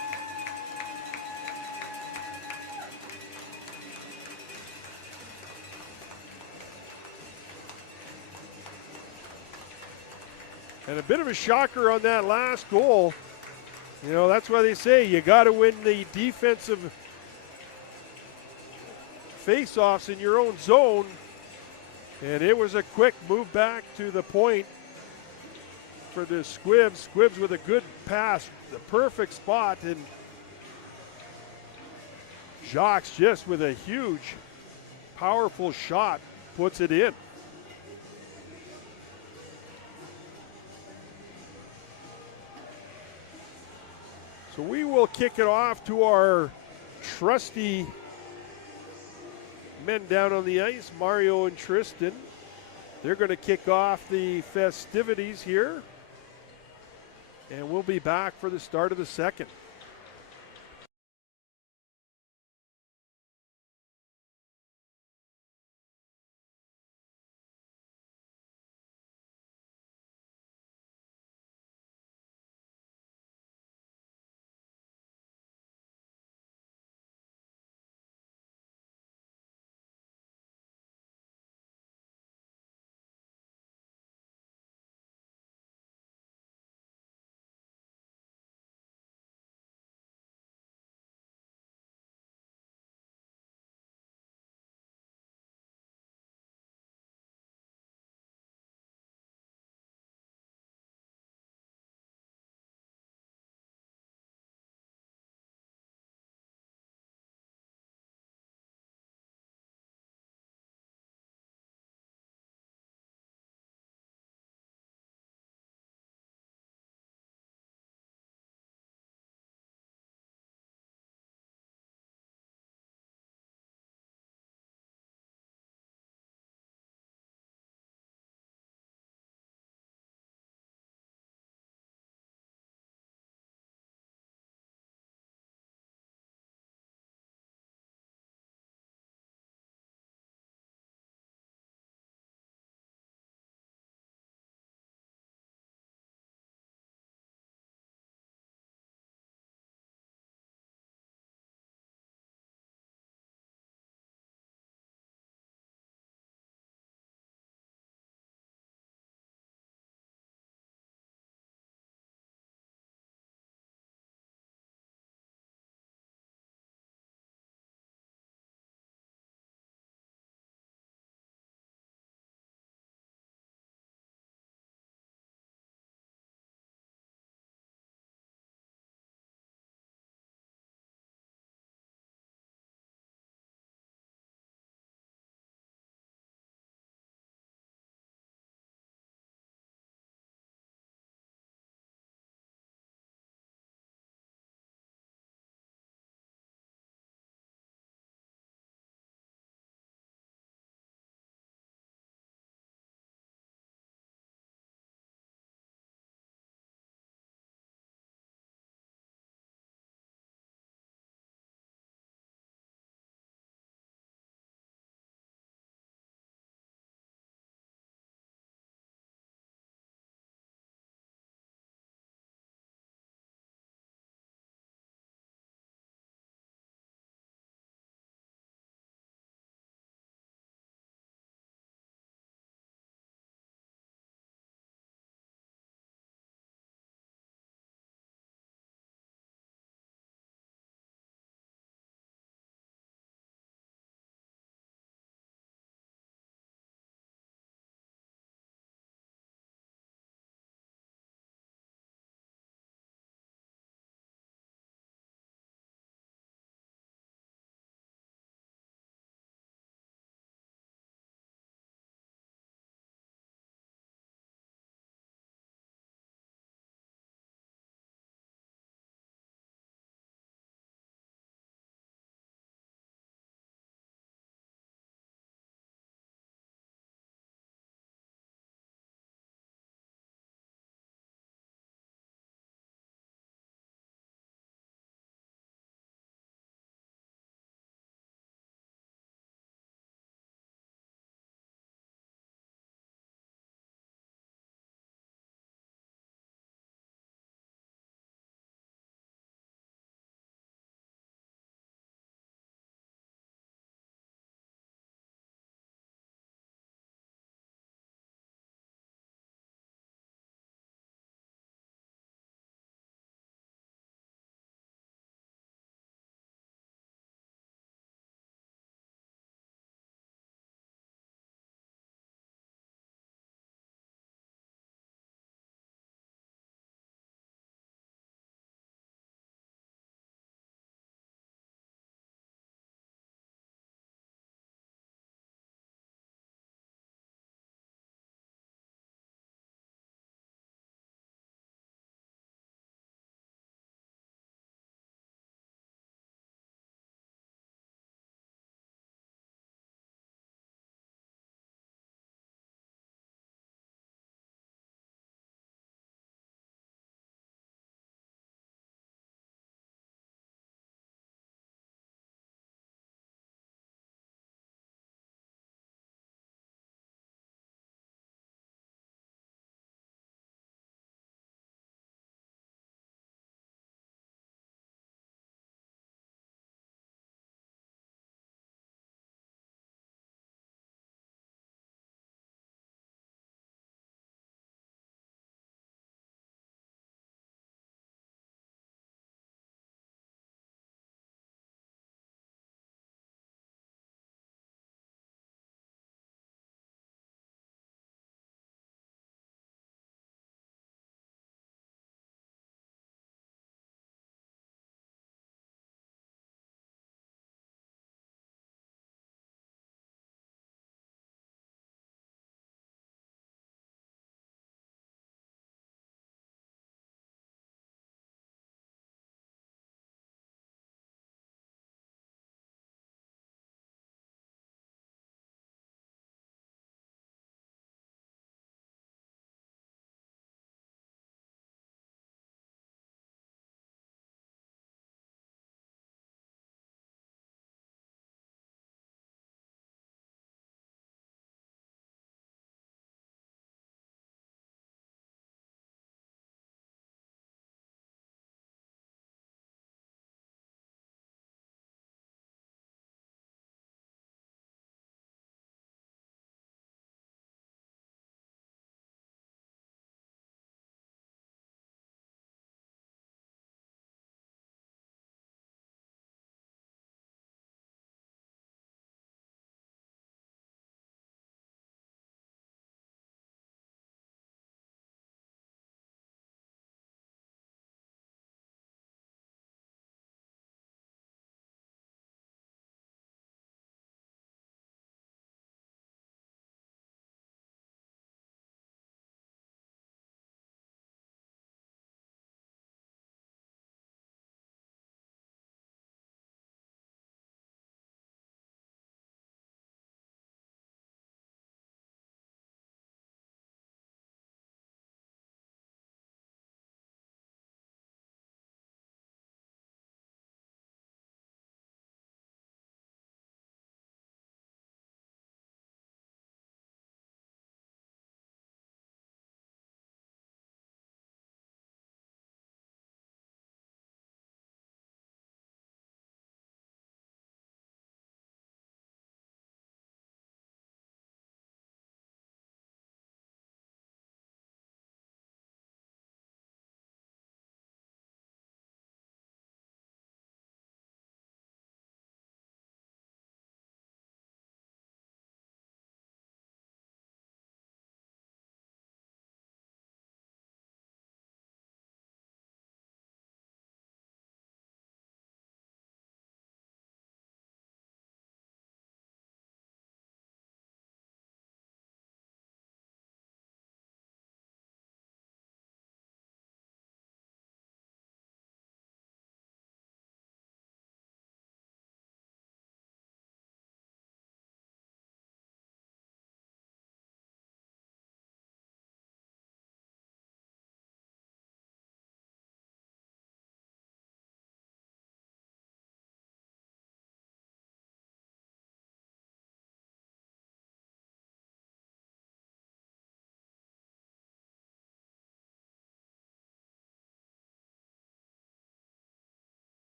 And a bit of a shocker on that last goal. You know, that's why they say you got to win the defensive face-offs in your own zone. And it was a quick move back to the point for the Squibbs. Squibbs with a good pass, the perfect spot, and Jacques just with a huge, powerful shot puts it in. So we will kick it off to our trusty men down on the ice, Mario and Tristan. They're going to kick off the festivities here, and we'll be back for the start of the second.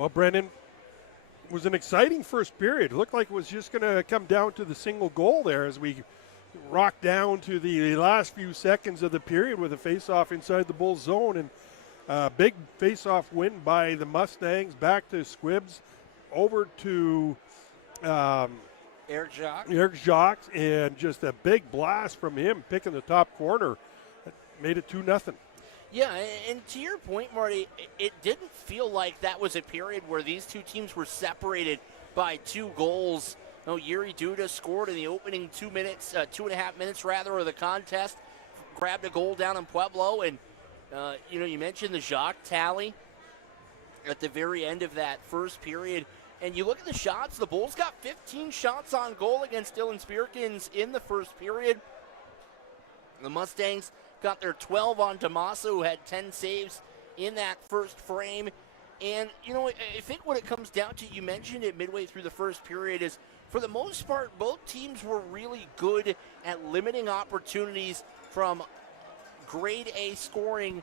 Well, Brendan, it was an exciting first period. It looked like it was just going to come down to the single goal there as we rocked down to the last few seconds of the period with a face-off inside the Bulls zone. And big face-off win by the Mustangs, back to Squibbs, over to Eric Jacques, and just a big blast from him picking the top corner. That made it 2-0. Yeah, and to your point, Marty, it didn't feel like that was a period where these two teams were separated by 2 goals. No, Yuri Duda scored in the opening 2 minutes, 2.5 minutes rather, of the contest. Grabbed a goal down in Pueblo, and you mentioned the Jacques tally at the very end of that first period. And you look at the shots, the Bulls got 15 shots on goal against Dylan Spierkins in the first period. The Mustangs got their 12 on Damaso, who had 10 saves in that first frame. And, I think what it comes down to, you mentioned it midway through the first period, is for the most part, both teams were really good at limiting opportunities from grade A scoring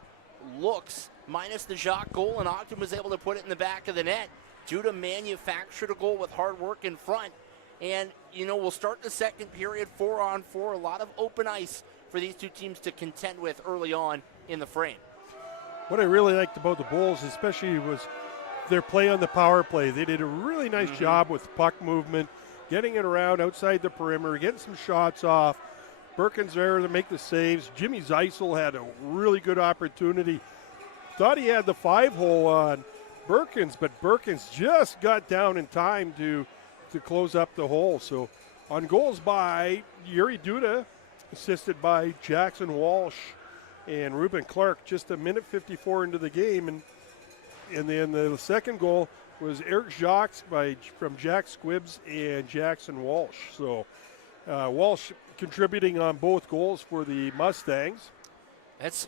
looks, minus the Jacques goal, and Ogden was able to put it in the back of the net. Duda manufactured a goal with hard work in front. And, we'll start the second period 4-on-4, a lot of open ice for these two teams to contend with early on in the frame. What I really liked about the Bulls especially was their play on the power play. They did a really nice job with puck movement, getting it around outside the perimeter, getting some shots off. Birkin's there to make the saves. Jimmy Zeisel had a really good opportunity. Thought he had the 5-hole on Birkins, but Birkins just got down in time to close up the hole. So on goals by Yuri Duda, assisted by Jackson Walsh and Ruben Clark, just a minute 54 into the game. And then the second goal was Eric Jacques from Jack Squibbs and Jackson Walsh. So Walsh contributing on both goals for the Mustangs. That's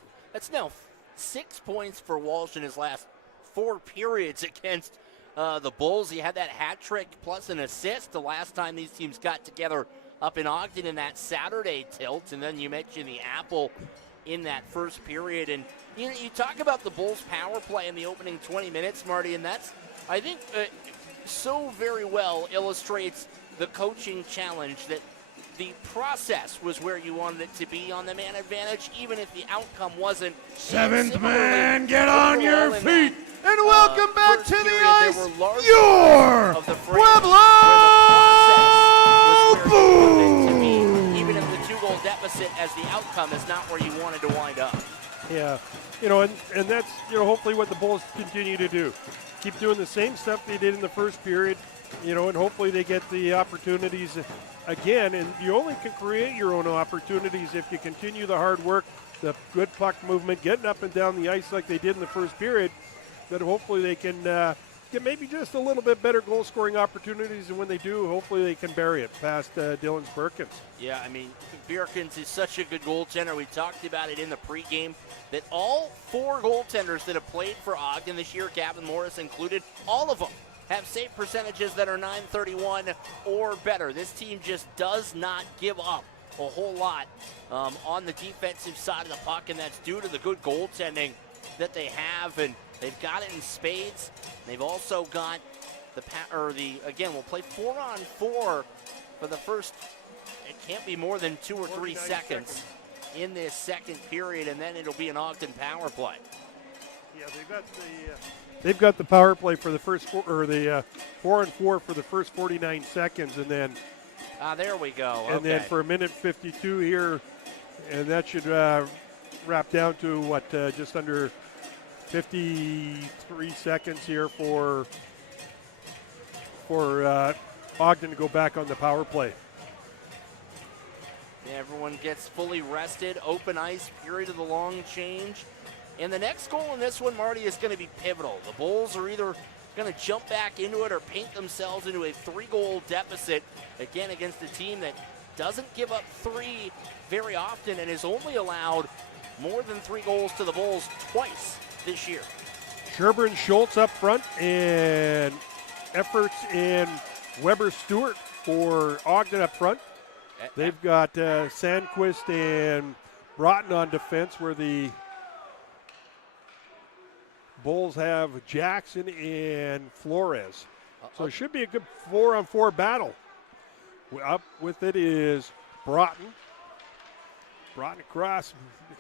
now 6 points for Walsh in his last 4 periods against the Bulls. He had that hat trick plus an assist the last time these teams got together up in Ogden in that Saturday tilt. And then you mentioned the apple in that first period. And you talk about the Bulls' power play in the opening 20 minutes, Marty, and that's, I think, so very well illustrates the coaching challenge, that the process was where you wanted it to be on the man advantage, even if the outcome wasn't. Seventh man, get on your feet and uh, welcome back first to the period, ice, there were large your of the frame Pueblo where the process was where you wanted it to Boom! be, even if the 2-goal deficit as the outcome is not where you wanted to wind up. Yeah, and that's, hopefully what the Bulls continue to do. Keep doing the same stuff they did in the first period, and hopefully they get the opportunities again. And you only can create your own opportunities if you continue the hard work, the good puck movement, getting up and down the ice like they did in the first period. That hopefully they can get maybe just a little bit better goal-scoring opportunities, and when they do, hopefully they can bury it past Dylan Birkins. Yeah, Birkins is such a good goaltender. We talked about it in the pregame that all 4 goaltenders that have played for Ogden this year, Gavin Morris included, all of them have save percentages that are .931 or better. This team just does not give up a whole lot on the defensive side of the puck, and that's due to the good goaltending that they have, and they've got it in spades. They've also got again, we'll play 4-on-4 for the first, it can't be more than 2 or 3 seconds in this second period, and then it'll be an Ogden power play. Yeah, they've got the power play for the first 4-on-4 for the first 49 seconds, and then there we go. And then for a minute 52 here, and that should wrap down to just under 53 seconds here for Ogden to go back on the power play. Everyone gets fully rested. Open ice, period of the long change. And the next goal in this one, Marty, is going to be pivotal. The Bulls are either going to jump back into it or paint themselves into a 3-goal deficit, again, against a team that doesn't give up 3 very often and has only allowed more than 3 goals to the Bulls twice this year. Sherber and Schultz up front, and Efforts and Weber Stewart for Ogden up front. They've got Sandquist and Broughton on defense, where the Bulls have Jackson and Flores. So it should be a good 4-on-4 battle. Up with it is Broughton. Broughton across.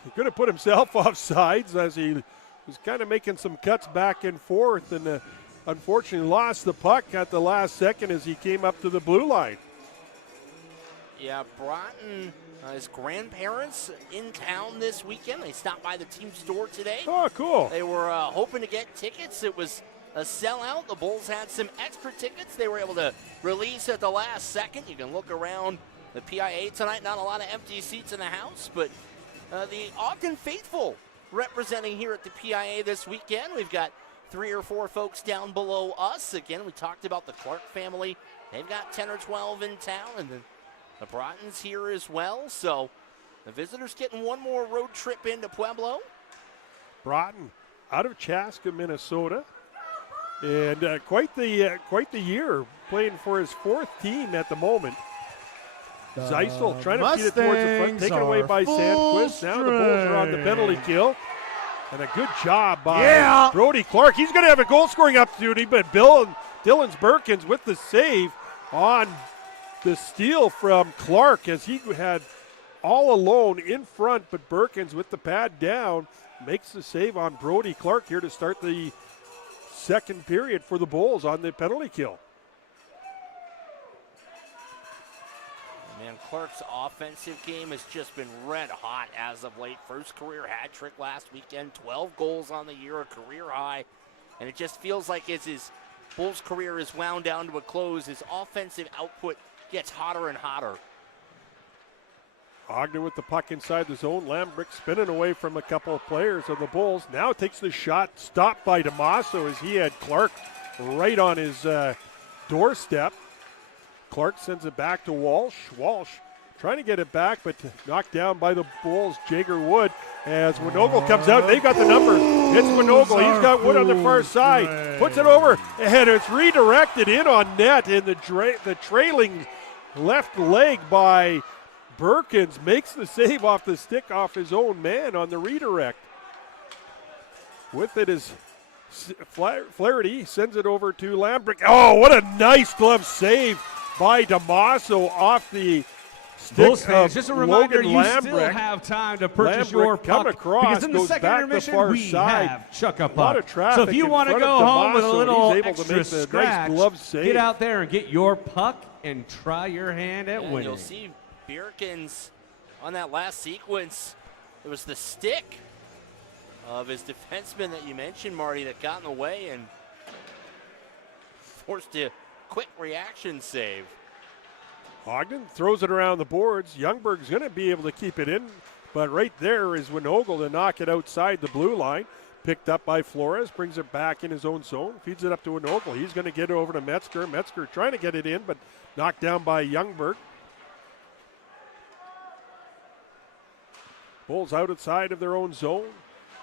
He could have put himself off sides as he was kind of making some cuts back and forth, and unfortunately lost the puck at the last second as he came up to the blue line. Yeah, Broughton, his grandparents in town this weekend. They stopped by the team store today. Oh, cool. They were hoping to get tickets. It was a sellout. The Bulls had some extra tickets they were able to release at the last second. You can look around the PIA tonight. Not a lot of empty seats in the house, but the Ogden faithful representing here at the PIA this weekend. We've got 3 or 4 folks down below us. Again, we talked about the Clark family. They've got 10 or 12 in town, and then the Broughtons here as well. So the visitors getting one more road trip into Pueblo. Broughton out of Chaska, Minnesota, and quite the year, playing for his 4th team at the moment. Zeisel trying to feed it towards the front, taken away by Sandquist. Now the Bulls are on the penalty kill. And a good job by Brody Clark. He's going to have a goal-scoring opportunity, but Dylan Birkins with the save on the steal from Clark as he had all alone in front, but Birkins with the pad down makes the save on Brody Clark here to start the second period for the Bulls on the penalty kill. Man, Clark's offensive game has just been red hot as of late. First career hat trick last weekend, 12 goals on the year, a career high. And it just feels like as his Bulls career is wound down to a close, his offensive output gets hotter and hotter. Ogden with the puck inside the zone. Lambrick spinning away from a couple of players of the Bulls. Now takes the shot, stopped by DeMasso as he had Clark right on his doorstep. Clark sends it back to Walsh. Walsh trying to get it back, but knocked down by the Bulls, Jager Wood. As Winogle comes out, they've got the numbers. It's Winogle. He's got Wood on the far side. Puts it over, and it's redirected in on net. In the trailing left leg by Birkins makes the save off the stick off his own man on the redirect. With it is Flaherty, sends it over to Lambrick. Oh, what a nice glove save by DeMasso off the stick Bulls of fans, just a reminder, Logan you Lambrick. still have time to purchase Lambrick your come puck across, because in the goes second back the intermission far we side. have Chuck a A lot Puck. of traffic So if you in want to front go of home with a DeMasso, little he's able to extra make the nice scratch, glove save. get out there and get your puck and try your hand at And winning. you'll see Birkins on that last sequence. It was the stick of his defenseman that you mentioned, Marty, that got in the way and forced a quick reaction save. Ogden throws it around the boards. Youngberg's going to be able to keep it in, but right there is Winogle to knock it outside the blue line. Picked up by Flores, brings it back in his own zone, feeds it up to Winogle. He's going to get it over to Metzger. Metzger trying to get it in, but knocked down by Youngberg. Bulls outside of their own zone.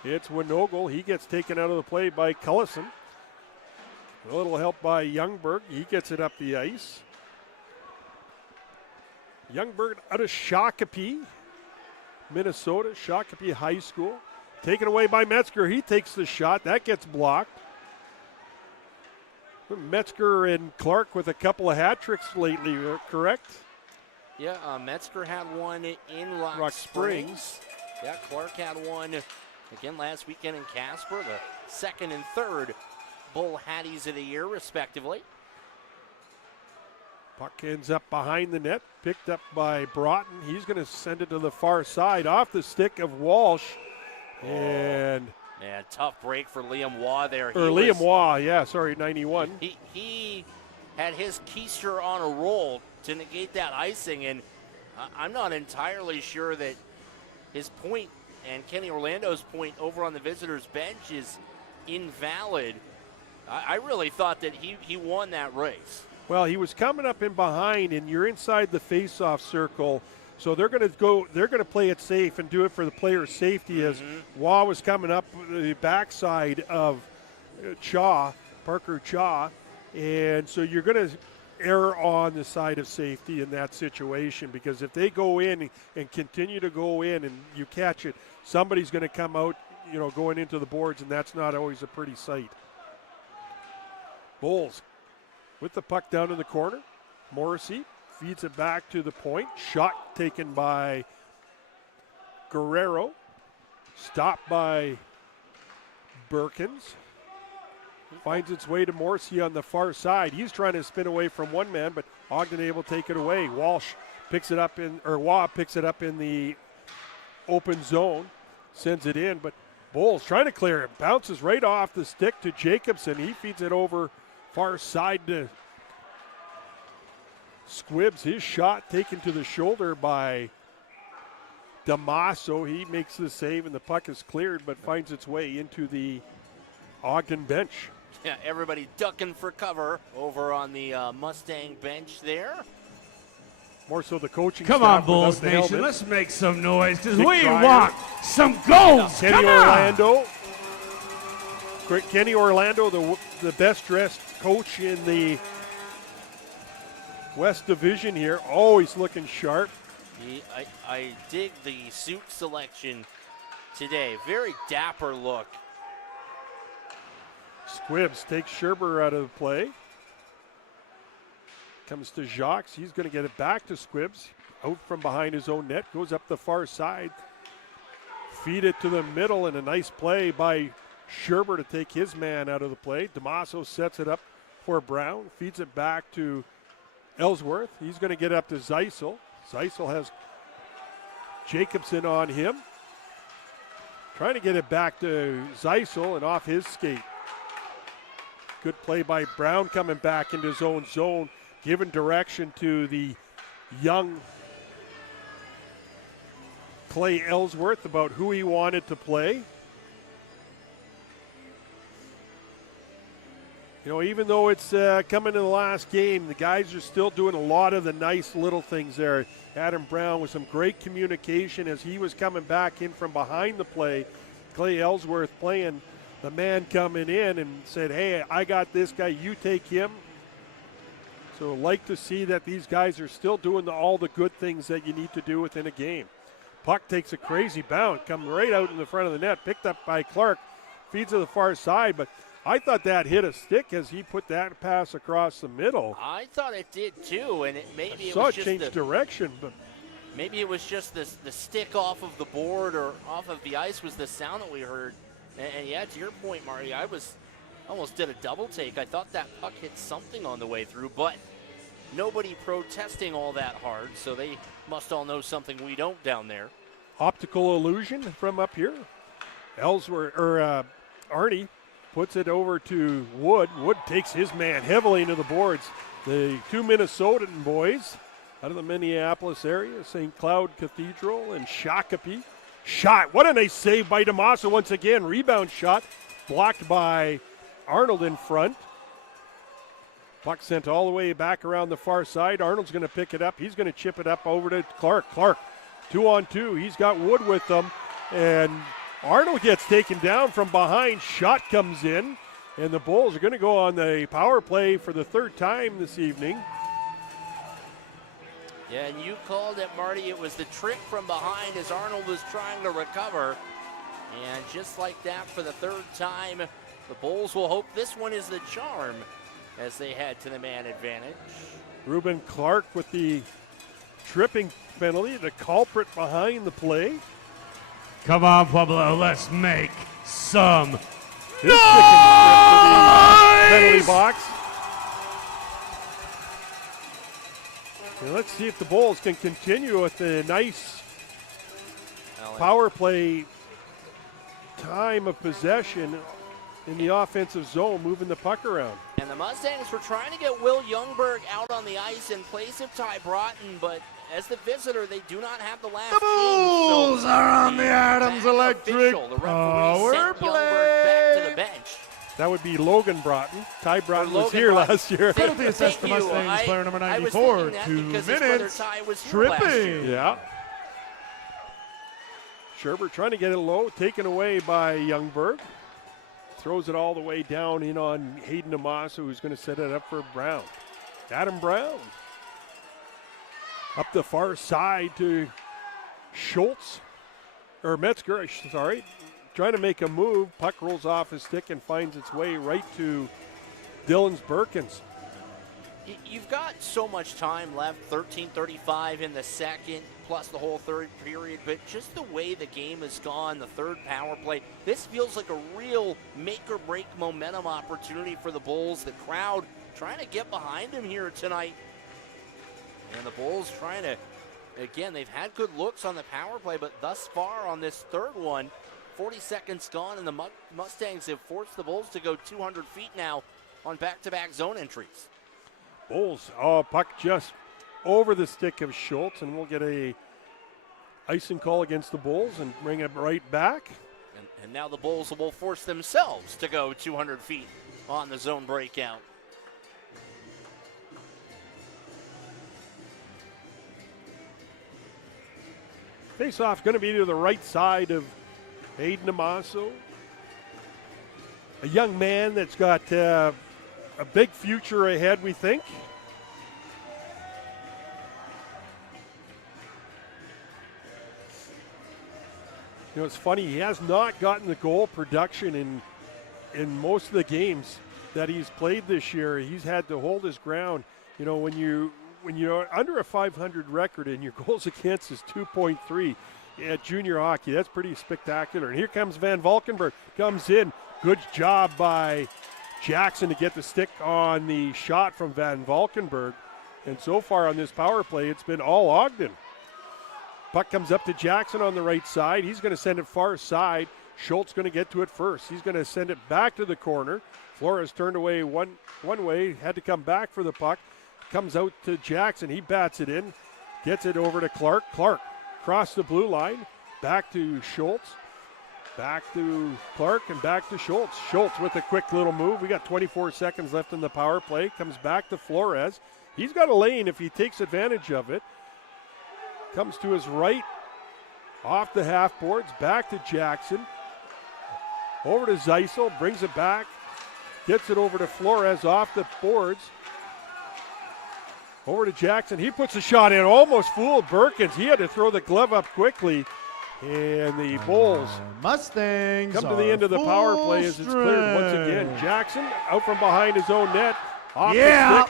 It's Winogle. He gets taken out of the play by Cullison. A little help by Youngberg. He gets it up the ice. Youngberg out of Shakopee, Minnesota, Shakopee High School. Taken away by Metzger. He takes the shot. That gets blocked. Metzger and Clark with a couple of hat tricks lately, correct? Yeah, Metzger had one in Rock Springs. Yeah, Clark had one again last weekend in Casper, the second and third Bull Hatties of the year, respectively. Puck ends up behind the net, picked up by Broughton. He's going to send it to the far side off the stick of Walsh. And man, tough break for Liam Waugh there. Liam Waugh, 91. He had his keister on a roll to negate that icing, and I'm not entirely sure that his point and Kenny Orlando's point over on the visitors' bench is invalid. I really thought that he won that race. Well, he was coming up in behind, and you're inside the face-off circle, so they're going to play it safe and do it for the player's safety. As Waugh was coming up the backside of Parker Chaw, and so you're going to err on the side of safety in that situation, because if they go in and continue to go in and you catch it, somebody's going to come out going into the boards, and that's not always a pretty sight. Bulls with the puck down in the corner. Morrissey feeds it back to the point. Shot taken by Guerrero. Stopped by Birkins. Finds its way to Morrissey on the far side. He's trying to spin away from one man, but Ogden able to take it away. Waugh picks it up in the open zone, sends it in, but Bulls trying to clear it. Bounces right off the stick to Jacobson. He feeds it over far side to Squibbs. His shot taken to the shoulder by Damaso. He makes the save, and the puck is cleared, but finds its way into the Ogden bench. Yeah, everybody ducking for cover over on the Mustang bench there. More so the coaching Come staff on, Bulls without the Nation. helmet. Let's make some noise because Dick we Dyer. want some goals. Kenny Come on. Orlando. Kenny Orlando, the best dressed coach in the West Division here. Always looking sharp. I dig the suit selection today. Very dapper look. Squibbs takes Scherber out of the play. Comes to Jacques. He's going to get it back to Squibbs. Out from behind his own net. Goes up the far side. Feed it to the middle, and a nice play by Scherber to take his man out of the play. Damaso sets it up for Brown. Feeds it back to Ellsworth. He's going to get up to Zeisel. Zeisel has Jacobson on him. Trying to get it back to Zeisel and off his skate. Good play by Brown coming back into his own zone, giving direction to the young Clay Ellsworth about who he wanted to play. Even though it's coming to the last game, the guys are still doing a lot of the nice little things there. Adam Brown with some great communication as he was coming back in from behind the play. Clay Ellsworth playing the man coming in and said, hey, I got this guy, you take him. So like to see that these guys are still doing all the good things that you need to do within a game. Puck takes a crazy bounce, come right out in the front of the net, picked up by Clark, feeds to the far side, but I thought that hit a stick as he put that pass across the middle. I thought it did too, and maybe it was just change direction, but maybe it was just the stick off of the board or off of the ice was the sound that we heard. And yeah, to your point, Marty, I almost did a double take. I thought that puck hit something on the way through, but nobody protesting all that hard, so they must all know something we don't down there. Optical illusion from up here. Arnie puts it over to Wood. Wood takes his man heavily into the boards. The two Minnesotan boys out of the Minneapolis area, St. Cloud Cathedral and Shakopee. Shot. What a nice save by Damaso once again. Rebound shot blocked by Arnold in front. Puck sent all the way back around the far side. Arnold's going to pick it up. He's going to chip it up over to Clark. Clark, 2-on-2. He's got Wood with them. And Arnold gets taken down from behind. Shot comes in. And the Bulls are going to go on the power play for the third time this evening. Yeah, and you called it, Marty. It was the trick from behind as Arnold was trying to recover. And just like that for the third time, the Bulls will hope this one is the charm as they head to the man advantage. Reuben Clark with the tripping penalty, the culprit behind the play. Come on, Pueblo, let's make some His penalty box. And let's see if the Bulls can continue with the nice power play time of possession in the offensive zone, moving the puck around. And the Mustangs were trying to get Will Youngberg out on the ice in place of Ty Broughton, but as the visitor, they do not have the last The Bulls are on the Adams Electric power Youngberg back to play. the bench. That would be Logan Broughton. Ty Broughton was Logan here Broughton. last year. Penalty assessed to Thank you. Mustangs, player number I was 94, thinking that 2 because his brother minutes. Ty was here last year. Tripping. Yeah. Scherber trying to get it low, taken away by Youngberg. Throws it all the way down in on Hayden Damaso, who's going to set it up for Brown. Adam Brown. Up the far side to Schultz, or Metzger, sorry. trying to make a move. Puck rolls off his stick and finds its way right to Dylan's Birkins. You've got so much time left, 13:35 in the second, plus the whole third period, but just the way the game has gone, the third power play, this feels like a real make-or-break momentum opportunity for the Bulls. The crowd trying to get behind them here tonight. And the Bulls trying to, again, they've had good looks on the power play, but thus far on this third one, 40 seconds gone, and the Mustangs have forced the Bulls to go 200 feet now on back-to-back zone entries. Bulls, puck just over the stick of Schultz, and we'll get a icing call against the Bulls and bring it right back. And now the Bulls will force themselves to go 200 feet on the zone breakout. Face-off going to be to the right side of Aiden Amaso. A young man that's got a big future ahead, we think. You know, it's funny, he has not gotten the goal production in most of the games that he's played this year. He's had to hold his ground. You know, when you're under a 500 record and your goals against is 2.3 at junior hockey, that's pretty spectacular. And here comes Van Valkenburg, comes in. Good job by Jackson to get the stick on the shot from Van Valkenburg. And so far on this power play, it's been all Ogden. Puck comes up to Jackson on the right side. He's going to send it far side. Schultz going to get to it first. He's going to send it back to the corner. Flores turned away one way, had to come back for the puck. Comes out to Jackson. He bats it in, gets it over to Clark. Clark across the blue line, back to Schultz. Back to Clark and back to Schultz. Schultz with a quick little move. We got 24 seconds left in the power play. Comes back to Flores. He's got a lane if he takes advantage of it. Comes to his right, off the half boards, back to Jackson. Over to Zeisel, brings it back. Gets it over to Flores off the boards. Over to Jackson. He puts a shot in. Almost fooled Birkins. He had to throw the glove up quickly. And the Bulls Mustangs come to the end of the power play as it's cleared once again. Jackson out from behind his own net. Off the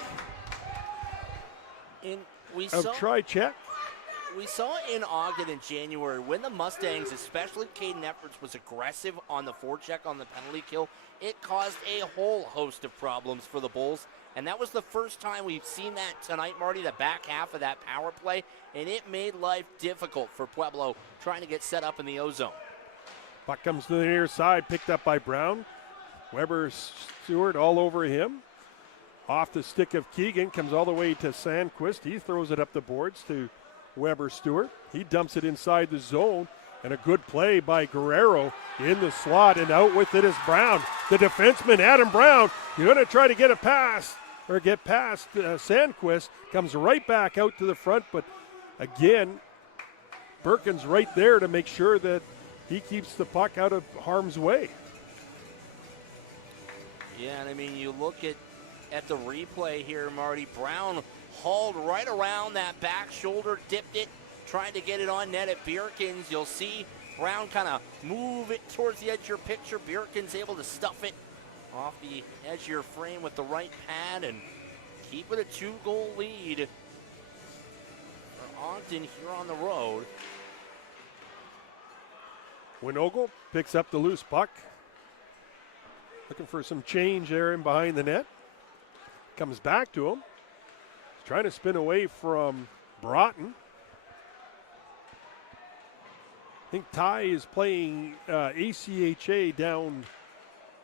stick of Tri-Check. We saw in Ogden in January when the Mustangs, especially Caden Efforts, was aggressive on the forecheck on the penalty kill, it caused a whole host of problems for the Bulls. And that was the first time we've seen that tonight, Marty, the back half of that power play. And it made life difficult for Pueblo trying to get set up in the O-zone. Puck comes to the near side, picked up by Brown. Weber Stewart all over him. Off the stick of Keegan, comes all the way to Sandquist. He throws it up the boards to Weber Stewart. He dumps it inside the zone. And a good play by Guerrero in the slot, and out with it is Brown. The defenseman, Adam Brown, you're going to try to get a pass or get past Sandquist. Comes right back out to the front, but again, Birkins right there to make sure that he keeps the puck out of harm's way. Yeah, and I mean, you look at the replay here, Marty. Brown hauled right around that back shoulder, dipped it, tried to get it on net at Birkins. You'll see Brown kind of move it towards the edge of your picture. Birkins able to stuff it off the edge of your frame with the right pad and keep it a 2-goal lead for Ogden here on the road. Winogle picks up the loose puck. Looking for some change there in behind the net. Comes back to him. He's trying to spin away from Broughton. I think Ty is playing ACHA down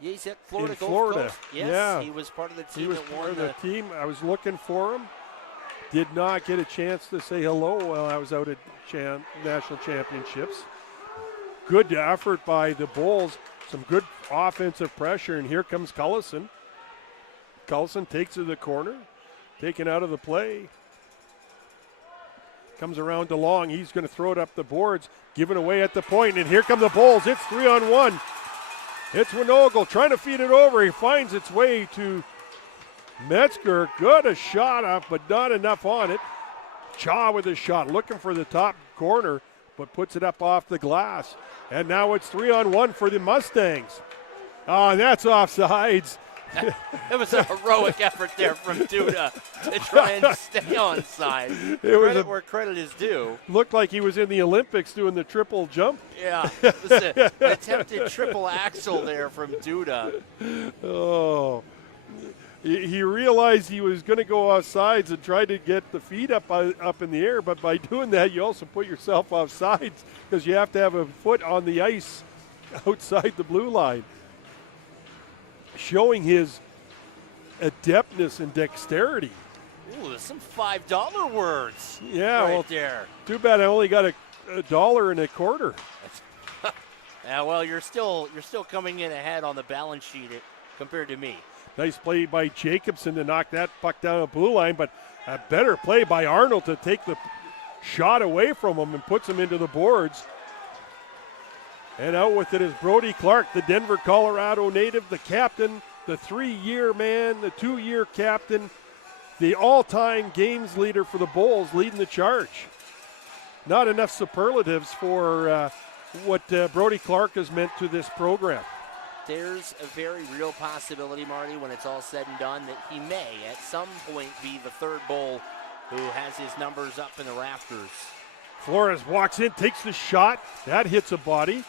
Yeah, he's at Florida. in Florida. Coast. Yes, yeah. he was part of the team He was that part won of the team. I was looking for him. Did not get a chance to say hello while I was out at national championships. Good effort by the Bulls. Some good offensive pressure, and here comes Cullison. Cullison takes it to the corner, taken out of the play. Comes around to Long. He's going to throw it up the boards, giving away at the point, and here come the Bulls. It's 3-on-1. It's Winogle trying to feed it over. He finds its way to Metzger. Good a shot up, but not enough on it. Chaw with a shot, looking for the top corner. but puts it up off the glass. And now it's 3-on-1 for the Mustangs. Oh, and that's offsides. It was a heroic effort there from Duda to try and stay on side. It was where credit is due. Looked like he was in the Olympics doing the triple jump. Yeah, it was an attempted triple axel there from Duda. Oh. He realized he was going to go off sides and tried to get the feet up in the air, but by doing that, you also put yourself off sides because you have to have a foot on the ice outside the blue line. Showing his adeptness and dexterity. Ooh, there's some $5 words. Yeah, right well, there. Too bad I only got $1.25. Yeah, well, you're still coming in ahead on the balance sheet compared to me. Nice play by Jacobson to knock that puck down the blue line, but a better play by Arnold to take the shot away from him and puts him into the boards. And out with it is Brody Clark, the Denver, Colorado native, the captain, the 3-year man, the 2-year captain, the all-time games leader for the Bulls, leading the charge. Not enough superlatives for what Brody Clark has meant to this program. There's a very real possibility, Marty, when it's all said and done, that he may at some point be the third Bull who has his numbers up in the rafters. Flores walks in, takes the shot. That hits a body.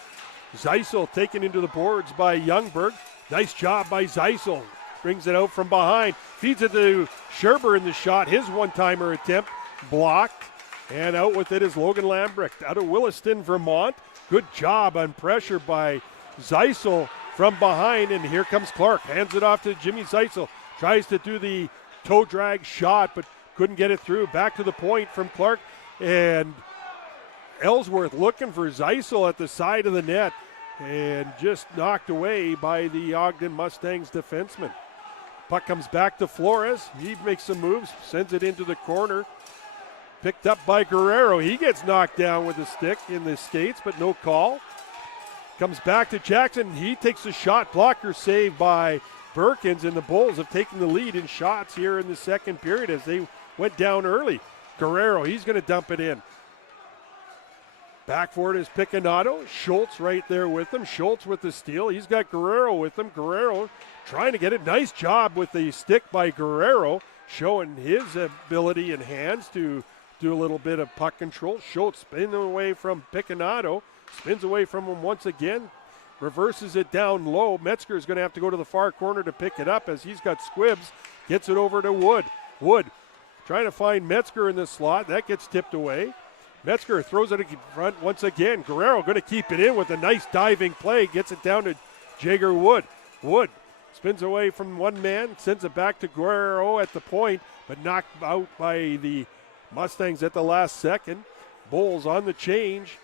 Zeisel taken into the boards by Youngberg. Nice job by Zeisel. Brings it out from behind. Feeds it to Scherber in the shot. His one-timer attempt blocked. And out with it is Logan Lambrecht out of Williston, Vermont. Good job on pressure by Zeisel from behind. And here comes Clark. Hands it off to Jimmy Zeisel. Tries to do the toe drag shot, but couldn't get it through. Back to the point from Clark. And Ellsworth looking for Zeisel at the side of the net and just knocked away by the Ogden Mustangs defenseman. Puck comes back to Flores. He makes some moves, sends it into the corner. Picked up by Guerrero. He gets knocked down with a stick in the skates, but no call. Comes back to Jackson. He takes a shot. Blocker save by Perkins, and the Bulls have taken the lead in shots here in the second period as they went down early. Guerrero, he's going to dump it in. Back for it is Picanato. Schultz right there with him. Schultz with the steal. He's got Guerrero with him. Guerrero trying to get it. Nice job with the stick by Guerrero, showing his ability and hands to do a little bit of puck control. Schultz spinning away from Picanato. Spins away from him once again. Reverses it down low. Metzger is going to have to go to the far corner to pick it up as he's got Squibbs. Gets it over to Wood. Wood trying to find Metzger in the slot. That gets tipped away. Metzger throws it in front once again. Guerrero going to keep it in with a nice diving play. Gets it down to Jager Wood. Wood spins away from one man, sends it back to Guerrero at the point, but knocked out by the Mustangs at the last second. Bulls on the change.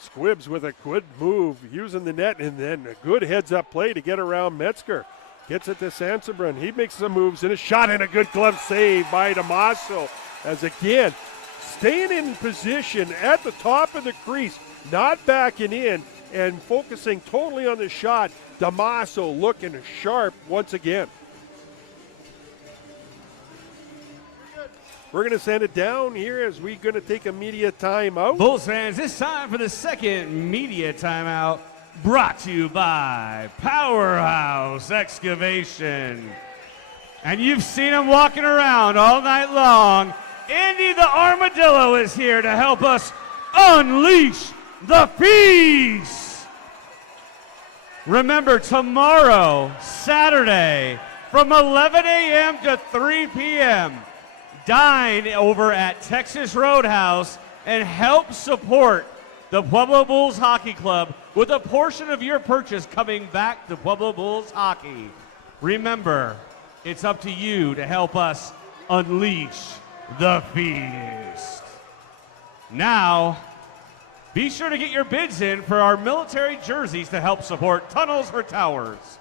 Squibbs with a good move, using the net, and then a good heads-up play to get around Metzger. Gets it to Sansabrun. He makes some moves and a shot and a good glove save by Damaso. As again, staying in position at the top of the crease, not backing in, and focusing totally on the shot. Damaso looking sharp once again. We're going to send it down here as we're going to take a media timeout. Bulls fans, it's time for the second media timeout, brought to you by Powerhouse Excavation. And you've seen him walking around all night long. Andy the Armadillo is here to help us unleash the feast. Remember, tomorrow, Saturday, from 11 a.m. to 3 p.m., dine over at Texas Roadhouse and help support the Pueblo Bulls Hockey Club with a portion of your purchase coming back to Pueblo Bulls Hockey. Remember, it's up to you to help us unleash the feast. Now, be sure to get your bids in for our military jerseys to help support Tunnels for Towers.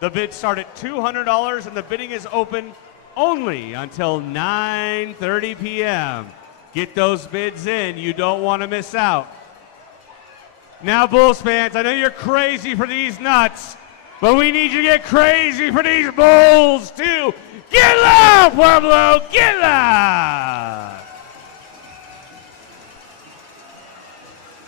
The bids start at $200 and the bidding is open only until 9:30 p.m. Get those bids in. You don't want to miss out. Now, Bulls fans, I know you're crazy for these nuts, but we need you to get crazy for these Bulls, too. Get loud, Pueblo! Get loud!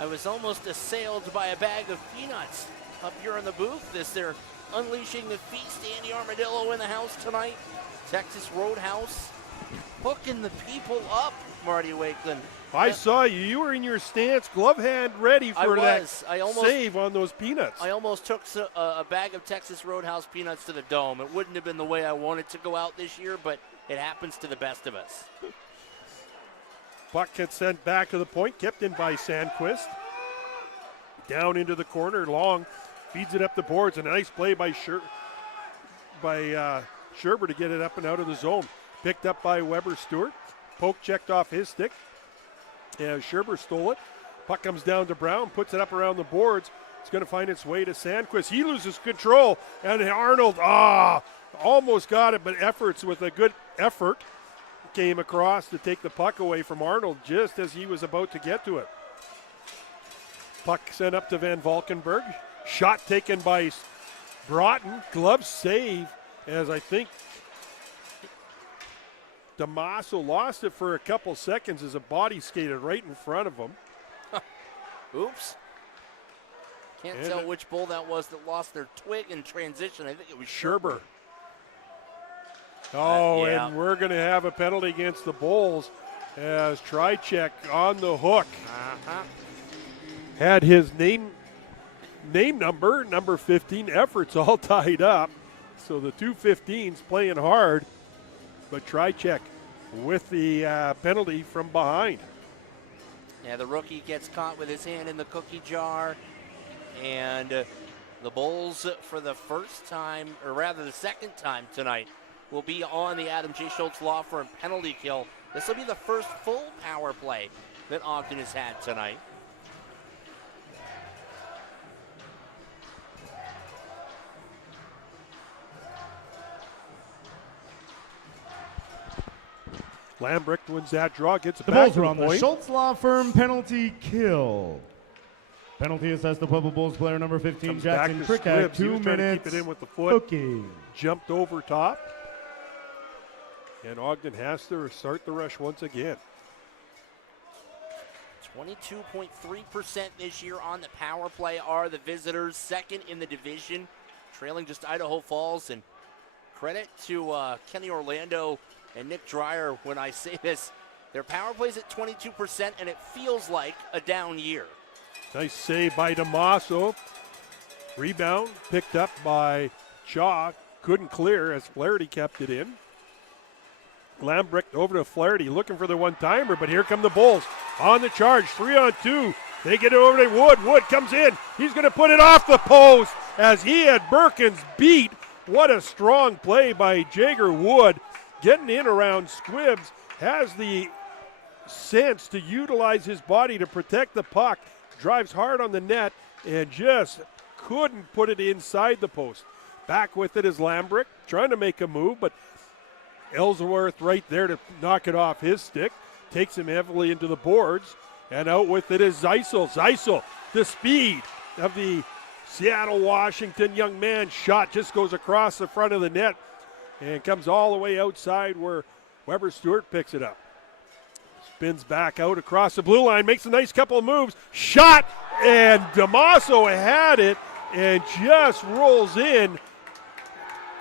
I was almost assailed by a bag of peanuts up here in the booth as they're unleashing the feast. Andy Armadillo in the house tonight. Texas Roadhouse hooking the people up, Marty Wakeland. I saw you. You were in your stance, glove hand ready for that save on those peanuts. I almost took a bag of Texas Roadhouse peanuts to the dome. It wouldn't have been the way I wanted to go out this year, but it happens to the best of us. Puck gets sent back to the point, kept in by Sandquist. Down into the corner, Long feeds it up the boards. A nice play by Scherber to get it up and out of the zone. Picked up by Weber Stewart. Poke checked off his stick. Yeah, Scherber stole it. Puck comes down to Brown, puts it up around the boards. It's going to find its way to Sandquist. He loses control, and Arnold, almost got it, but efforts with a good effort came across to take the puck away from Arnold just as he was about to get to it. Puck sent up to Van Valkenburg. Shot taken by Broughton. Glove save, as I think Damaso lost it for a couple seconds as a body skated right in front of him. Oops. Can't tell which bull that was that lost their twig in transition. I think it was Scherber. Yeah. And we're going to have a penalty against the Bulls as Trycheck on the hook. Had his name number 15, efforts all tied up. So the two 15s playing hard, but Trycheck with the penalty from behind. Yeah, the rookie gets caught with his hand in the cookie jar. And the Bulls, for the first time, or rather the second time tonight, will be on the Adam J. Schultz Law Firm penalty kill. This will be the first full power play that Ogden has had tonight. Lambrecht wins that draw, gets it The back Bulls to are the on point. the Schultz Law Firm penalty kill. Penalty assessed to Pueblo Bulls player number 15, Comes Jackson back to Trickett, Scribbs. He 2 was trying to minutes. keep it in with the foot. Hooking. Jumped over top. And Ogden has to start the rush once again. 22.3% this year on the power play are the visitors, second in the division, trailing just Idaho Falls. And credit to Kenny Orlando and Nick Dreyer when I say this. Their power play's at 22%, and it feels like a down year. Nice save by Damaso. Rebound picked up by Shaw. Couldn't clear as Flaherty kept it in. Lambrecht over to Flaherty looking for the one-timer, but here come the Bulls on the charge. 3-on-2. They get it over to Wood. Wood comes in. He's going to put it off the post as he had Birkins beat. What a strong play by Jagger Wood. Getting in around Squibbs. Has the sense to utilize his body to protect the puck. Drives hard on the net and just couldn't put it inside the post. Back with it is Lambrecht, trying to make a move, but Ellsworth right there to knock it off his stick. Takes him heavily into the boards, and out with it is Zeisel. Zeisel, the speed of the Seattle, Washington young man. Shot just goes across the front of the net and comes all the way outside where Weber Stewart picks it up. Spins back out across the blue line, makes a nice couple of moves. Shot, and Damaso had it and just rolls in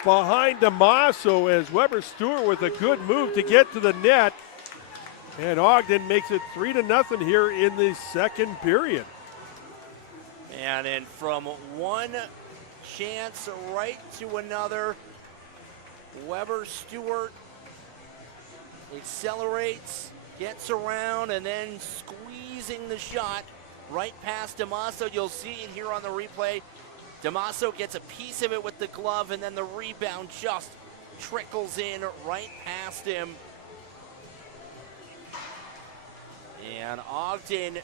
behind Damaso as Weber Stewart with a good move to get to the net. And Ogden makes it 3-0 here in the second period. And then from one chance right to another, Weber Stewart accelerates, gets around, and then squeezing the shot right past Damaso. You'll see it here on the replay. Damaso gets a piece of it with the glove, and then the rebound just trickles in right past him. And Ogden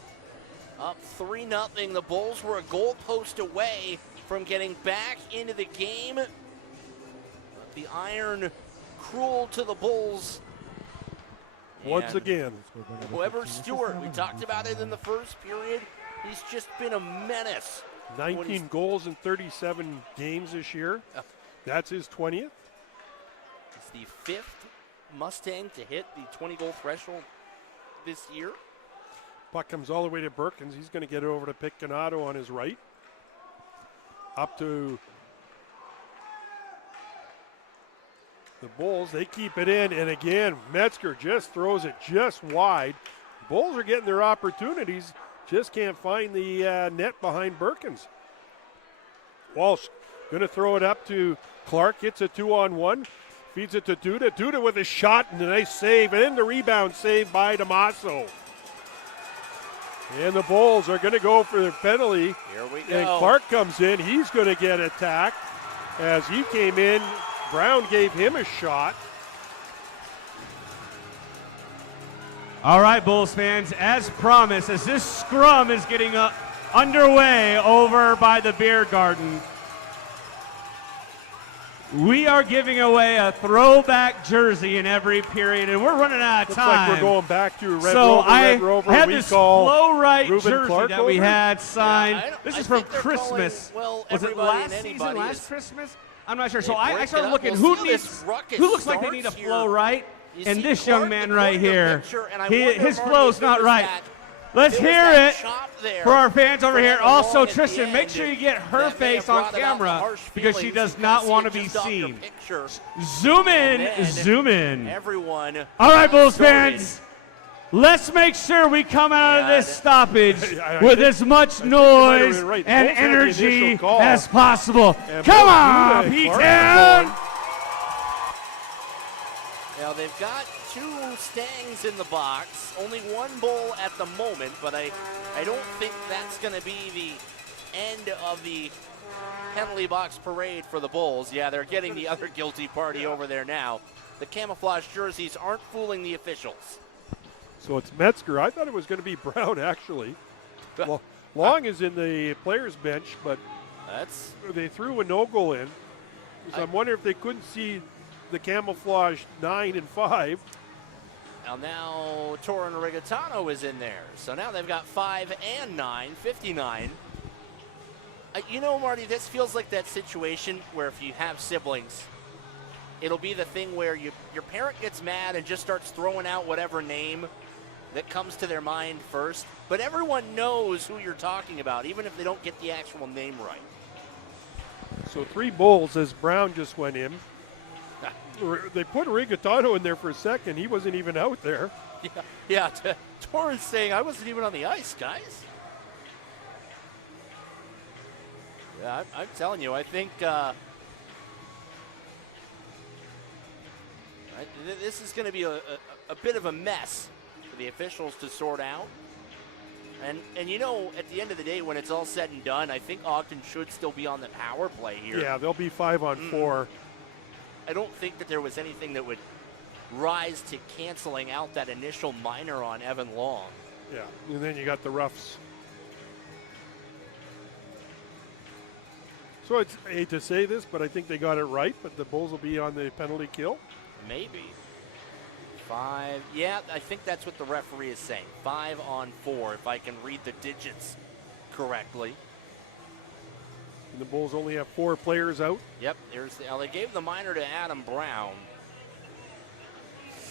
up 3-0. The Bulls were a goal post away from getting back into the game. The iron cruel to the Bulls. Once again. Weber Stewart, we talked about it in the first period. He's just been a menace. 19 goals in 37 games this year. That's his 20th. He's the fifth Mustang to hit the 20-goal threshold this year. Puck comes all the way to Berkins. He's going to get it over to Picanato on his right. Up to the Bulls. They keep it in, and again, Metzger just throws it just wide. Bulls are getting their opportunities, just can't find the net behind Berkins. Walsh going to throw it up to Clark, gets a 2-on-1, feeds it to Duda. Duda with a shot and a nice save, and then the rebound save by Damaso. And the Bulls are going to go for the penalty. Here we go. And Clark comes in. He's going to get attacked. As he came in, Brown gave him a shot. All right, Bulls fans, as promised, as this scrum is getting underway over by the beer garden, we are giving away a throwback jersey in every period, and we're running out of Looks time. like we're going back to Red So Rover, I Red Rover. had We this call Flow Right Ruben jersey Clark that we over? had signed. Yeah, this I is from think they're Christmas. calling, well, was it everybody last and season, anybody last is- Christmas? I'm not sure. They So I break started it up. looking We'll who see this needs, ruckus who looks like they need a starts Flow here. Right, You and see this Clark young man right recording a here, picture, and I he, wonder, his Marty, flow's if there not was right. that- Let's there was hear that it chop there for our fans over for here. that Also, long at the Tristan, make end sure you get her that may have face on brought it out the camera harsh because she feelings. does You not can want to see it be just off your seen. picture. Zoom in, And then zoom in. Everyone. All right, Bulls started. fans, let's make sure we come out of Yeah, this stoppage I with think- as much think you might have noise been right. and Bulls had the initial energy call. as possible. And Come both on, Duda and Clark P10! are going. Now they've got 2 Mustangs in the box, only 1 Bull at the moment, but I don't think that's going to be the end of the penalty box parade for the Bulls. Yeah, they're getting the other guilty party over there now. The camouflage jerseys aren't fooling the officials. So it's Metzger. I thought it was going to be Brown, actually. Well, Long is in the players' bench, but That's they threw an Ogle in. So I'm wondering if they couldn't see the camouflage 9 and 5. now Torin Rigatano is in there. So now they've got 5 and 9, 59. You know, Marty, this feels like that situation where if you have siblings, it'll be the thing where your parent gets mad and just starts throwing out whatever name that comes to their mind first. But everyone knows who you're talking about, even if they don't get the actual name right. So 3 Bulls as Brown just went in. They put Rigatano in there for a second. He wasn't even out there. Yeah, Torin's saying, I wasn't even on the ice, guys. Yeah, I'm telling you, I think this is going to be a bit of a mess for the officials to sort out. And you know, at the end of the day, when it's all said and done, I think Ogden should still be on the power play here. Yeah, they'll be 5 on 4. I don't think that there was anything that would rise to canceling out that initial minor on Evan Long. Yeah, and then you got the roughs. So it's, I hate to say this, but I think they got it right, but the Bulls will be on the penalty kill. Maybe. 5. Yeah, I think that's what the referee is saying. 5 on 4, if I can read the digits correctly. And the Bulls only have 4 players out. Yep, there's they gave the minor to Adam Brown.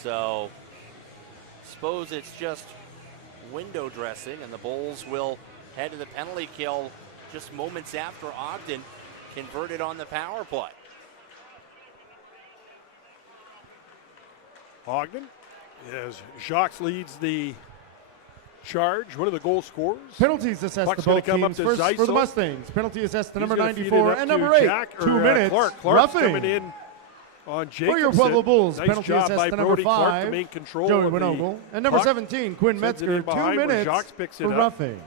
So, suppose it's just window dressing, and the Bulls will head to the penalty kill just moments after Ogden converted on the power play. Ogden, as Jacques leads the charge, one of the goal scorers. Penalties assessed Puck's to both gonna come up teams. to First for the Zeisel. Mustangs. Penalty assessed to He's number gonna feed it 94 up and to number 8. Jack, 2 or, minutes. Clark's Roughing. coming in on Jacobson. For your Pueblo Bulls, Nice penalty job assessed by to number Brody Clark 5, to make control Joey of the Winogle. And number puck. 17, Quinn Sends it Metzger, in 2 behind where minutes Jacques picks it for up. roughing.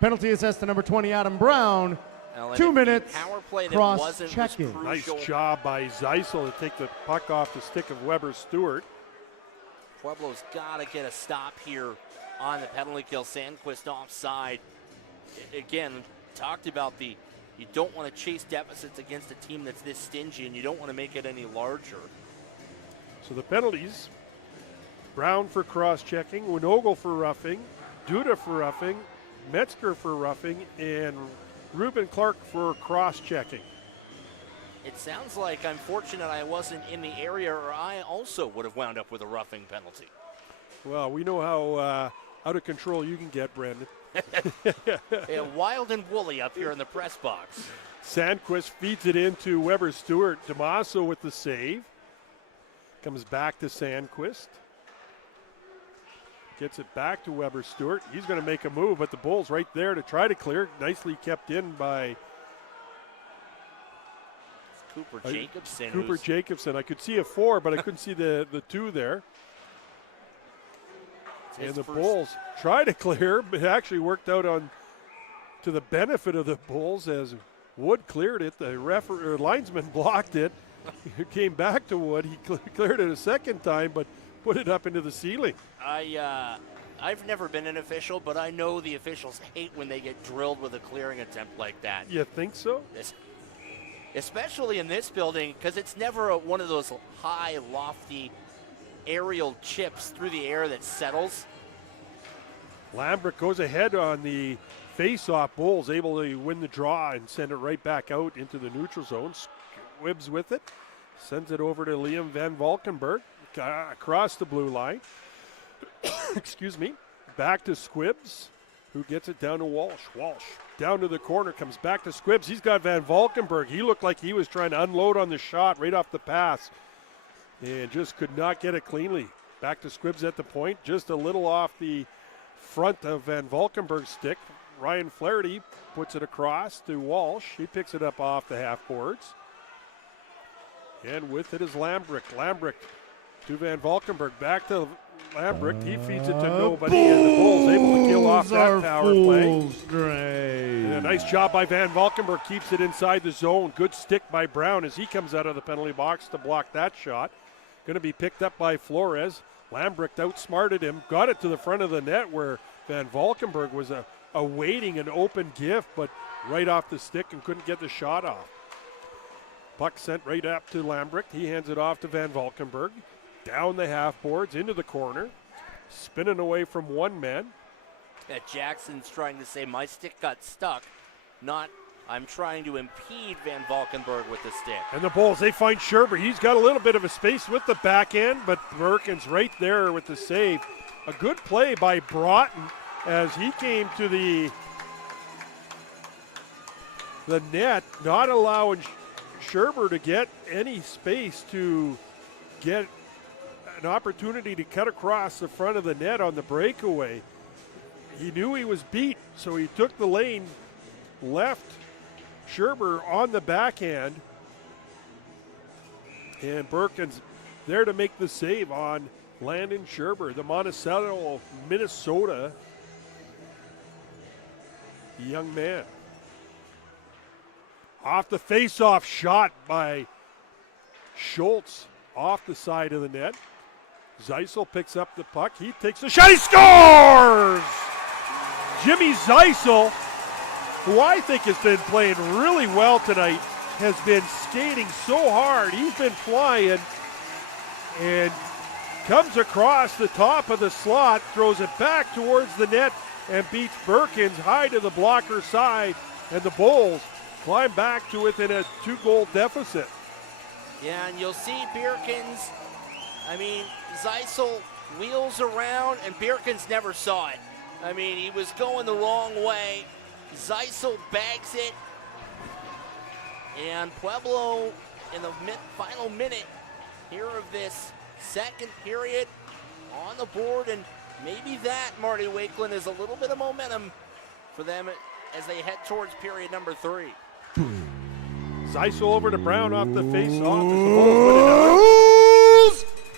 Penalty assessed to number 20, Adam Brown. Now, and 2 the minutes, power play that wasn't was cross-checking. Nice crucial. job by Zeisel to take the puck off the stick of Weber Stewart. Pueblo's got to get a stop here on the penalty kill. Sandquist offside. Again, talked about you don't want to chase deficits against a team that's this stingy, and you don't want to make it any larger. So the penalties, Brown for cross-checking, Winogle for roughing, Duda for roughing, Metzger for roughing, and Ruben Clark for cross-checking. It sounds like I'm fortunate I wasn't in the area, or I also would have wound up with a roughing penalty. Well, we know how out of control you can get, Brandon. Yeah, wild and woolly up here in the press box. Sandquist feeds it into Weber Stewart. Damaso with the save. Comes back to Sandquist. Gets it back to Weber Stewart. He's going to make a move, but the Bulls right there to try to clear. Nicely kept in by Cooper Jacobson. Cooper Jacobson. I could see a 4, but I couldn't see the 2 there. And the Bulls try to clear, but it actually worked out to the benefit of the Bulls as Wood cleared it. The linesman blocked it. It came back to Wood. He cleared it a second time, but put it up into the ceiling. I've never been an official, but I know the officials hate when they get drilled with a clearing attempt like that. You think so? Especially in this building, because it's never one of those high, lofty aerial chips through the air that settles. Lambrick goes ahead on the face-off. Bulls able to win the draw and send it right back out into the neutral zone. Squibbs with it. Sends it over to Liam Van Valkenburg across the blue line. Excuse me. Back to Squibbs, who gets it down to Walsh. Walsh down to the corner, comes back to Squibbs. He's got Van Valkenburg. He looked like he was trying to unload on the shot right off the pass and just could not get it cleanly. Back to Squibbs at the point, just a little off the front of Van Valkenburg's stick. Ryan Flaherty puts it across to Walsh. He picks it up off the half boards. And with it is Lambrick. Lambrick to Van Valkenburg. Back to Lambrick. He feeds it to nobody. And the Bulls able to kill off that power play. And a nice job by Van Valkenburg. Keeps it inside the zone. Good stick by Brown as he comes out of the penalty box to block that shot. Going to be picked up by Flores. Lambrick outsmarted him. Got it to the front of the net where Van Valkenburg was awaiting an open gift, but right off the stick and couldn't get the shot off. Puck sent right up to Lambrick. He hands it off to Van Valkenburg. Down the half boards, into the corner. Spinning away from one man. Yeah, Jackson's trying to say my stick got stuck, not I'm trying to impede Van Valkenburg with the stick. And the Bulls, they find Scherber. He's got a little bit of a space with the backhand, but Birkin's right there with the save. A good play by Broughton as he came to the net, not allowing Scherber to get any space to get an opportunity to cut across the front of the net on the breakaway. He knew he was beat, so he took the lane, left Scherber on the backhand, and Birkin's there to make the save on Landon Scherber, the Monticello, Minnesota young man. Off the face-off shot by Schultz off the side of the net. Zeisel picks up the puck. He takes the shot. He scores! Jimmy Zeisel, who I think has been playing really well tonight, has been skating so hard. He's been flying and comes across the top of the slot, throws it back towards the net, and beats Birkins high to the blocker side. And the Bulls climb back to within a 2-goal deficit. Yeah, and you'll see Birkins, Zeisel wheels around, and Birkins never saw it. He was going the wrong way. Zeisel bags it. And Pueblo, in the final minute here of this second period, on the board. And maybe that, Marty Wakeland, is a little bit of momentum for them as they head towards period number 3. Zeisel over to Brown off the face-off as the Bulls win it out.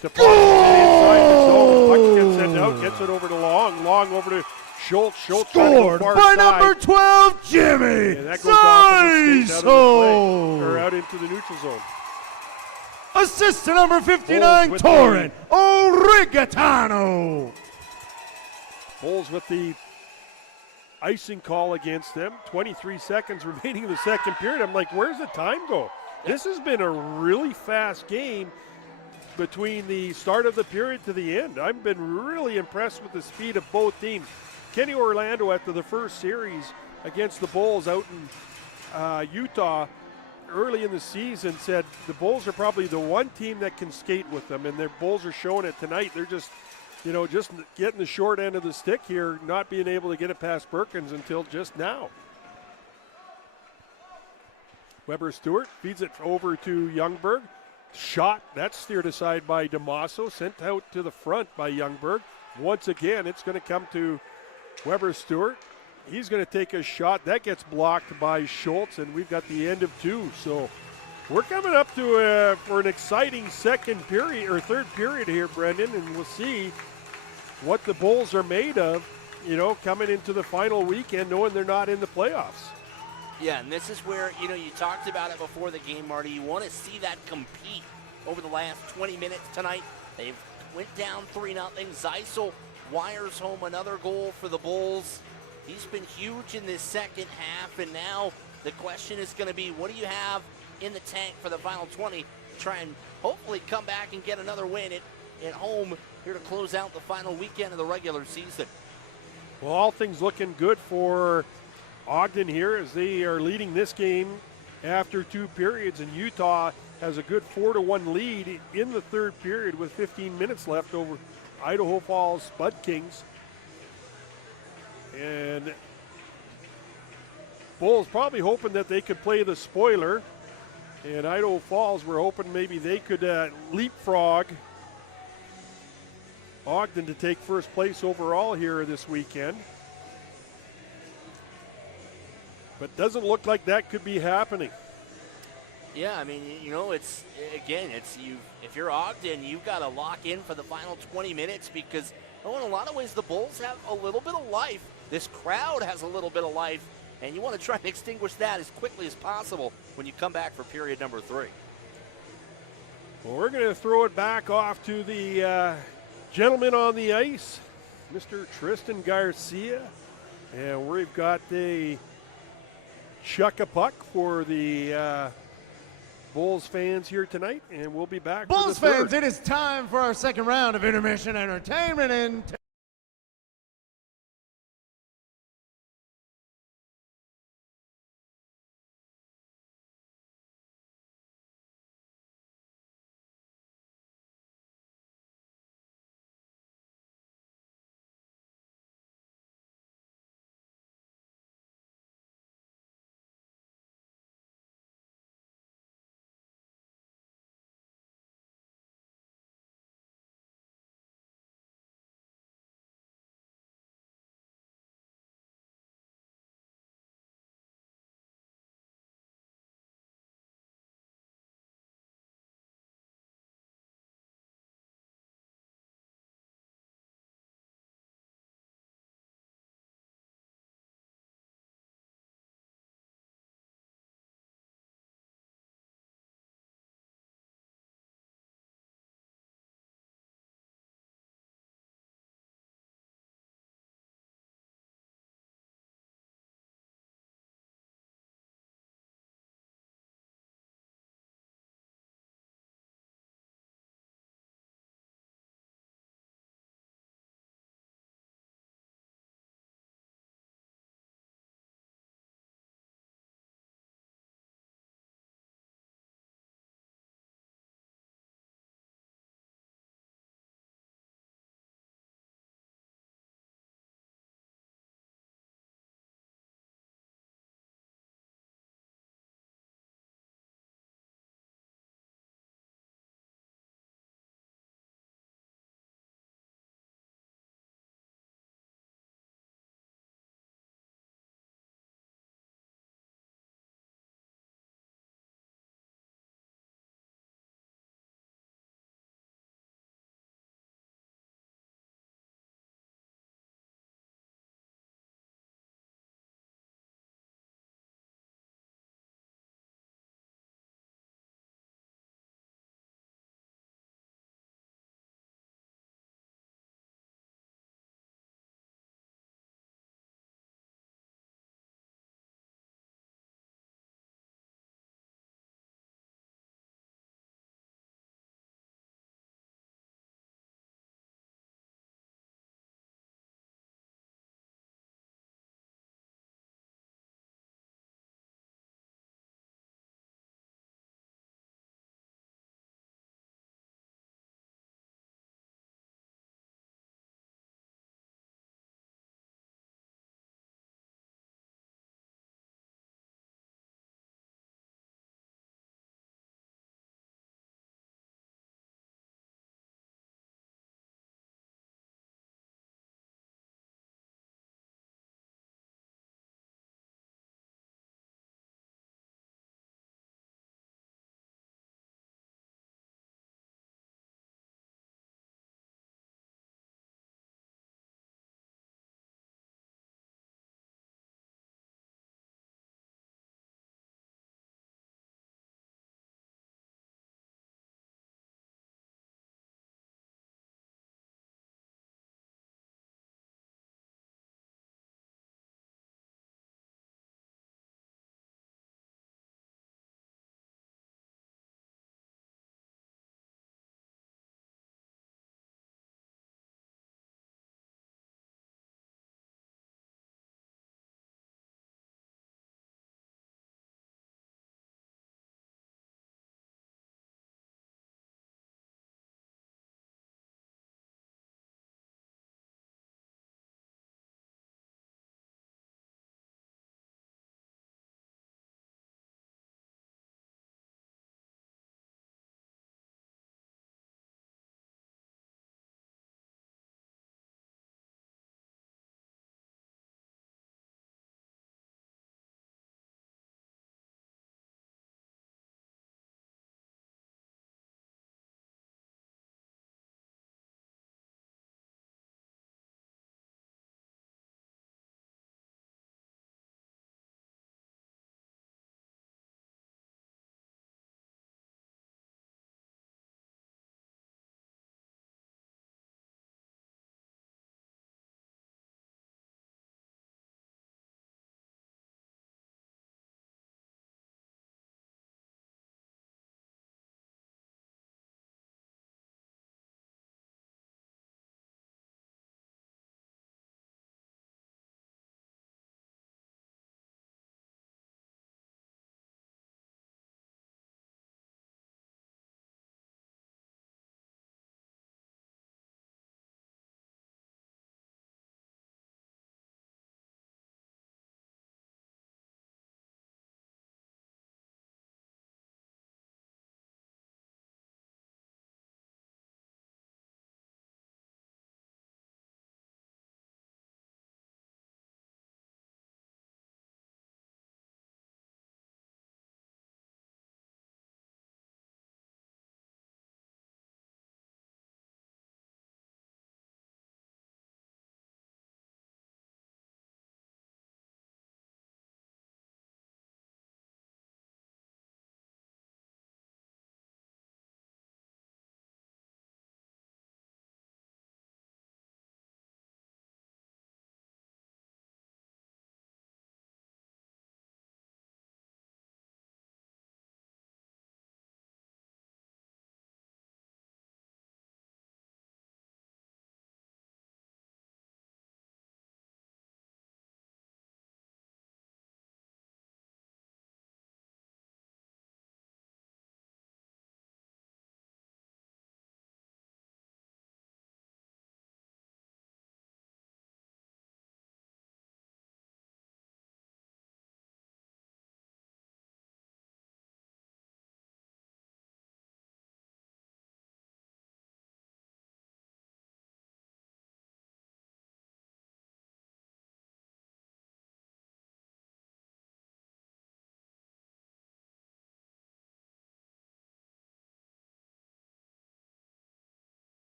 To inside the zone. Puck gets sent out, gets it over to Long. Long over to Schultz. Schultz scored far by side. number 12, Jimmy And that goes off of the skate out of the play, or out into the neutral zone. Assist to number 59, Torrin Origatano. Bulls with the icing call against them. 23 seconds remaining in the second period. I'm like, where's the time go? This has been a really fast game between the start of the period to the end. I've been really impressed with the speed of both teams. Kenny Orlando, after the first series against the Bulls out in Utah early in the season, said the Bulls are probably the one team that can skate with them, and their Bulls are showing it tonight. They're just, just getting the short end of the stick here, not being able to get it past Perkins until just now. Weber Stewart feeds it over to Youngberg. Shot, that's steered aside by DeMasso, sent out to the front by Youngberg. Once again, it's going to come to Weber Stewart. He's going to take a shot. That gets blocked by Schultz, and we've got the end of two. So we're coming up to for an exciting second period or third period here, Brendan, and we'll see what the Bulls are made of, coming into the final weekend knowing they're not in the playoffs. Yeah, and this is where, you talked about it before the game, Marty. You want to see that compete over the last 20 minutes tonight. They've went down 3-0. Zeisel wires home another goal for the Bulls. He's been huge in this second half, and now the question is going to be, what do you have in the tank for the final 20 to try and hopefully come back and get another win at home here to close out the final weekend of the regular season? Well, all things looking good for Ogden here as they are leading this game after two periods, and Utah has a good 4-1 lead in the third period with 15 minutes left over Idaho Falls Spud Kings. And Bulls probably hoping that they could play the spoiler, and Idaho Falls were hoping maybe they could leapfrog Ogden to take first place overall here this weekend. But doesn't look like that could be happening. Yeah, I mean, if you're Ogden, you've got to lock in for the final 20 minutes because, in a lot of ways, the Bulls have a little bit of life. This crowd has a little bit of life, and you want to try and extinguish that as quickly as possible when you come back for period number 3. Well, we're going to throw it back off to the gentleman on the ice, Mr. Tristan Garcia. And we've got the chuck-a-puck for the Bulls fans here tonight, and we'll be back. Bulls fans, it is time for our second round of intermission entertainment. And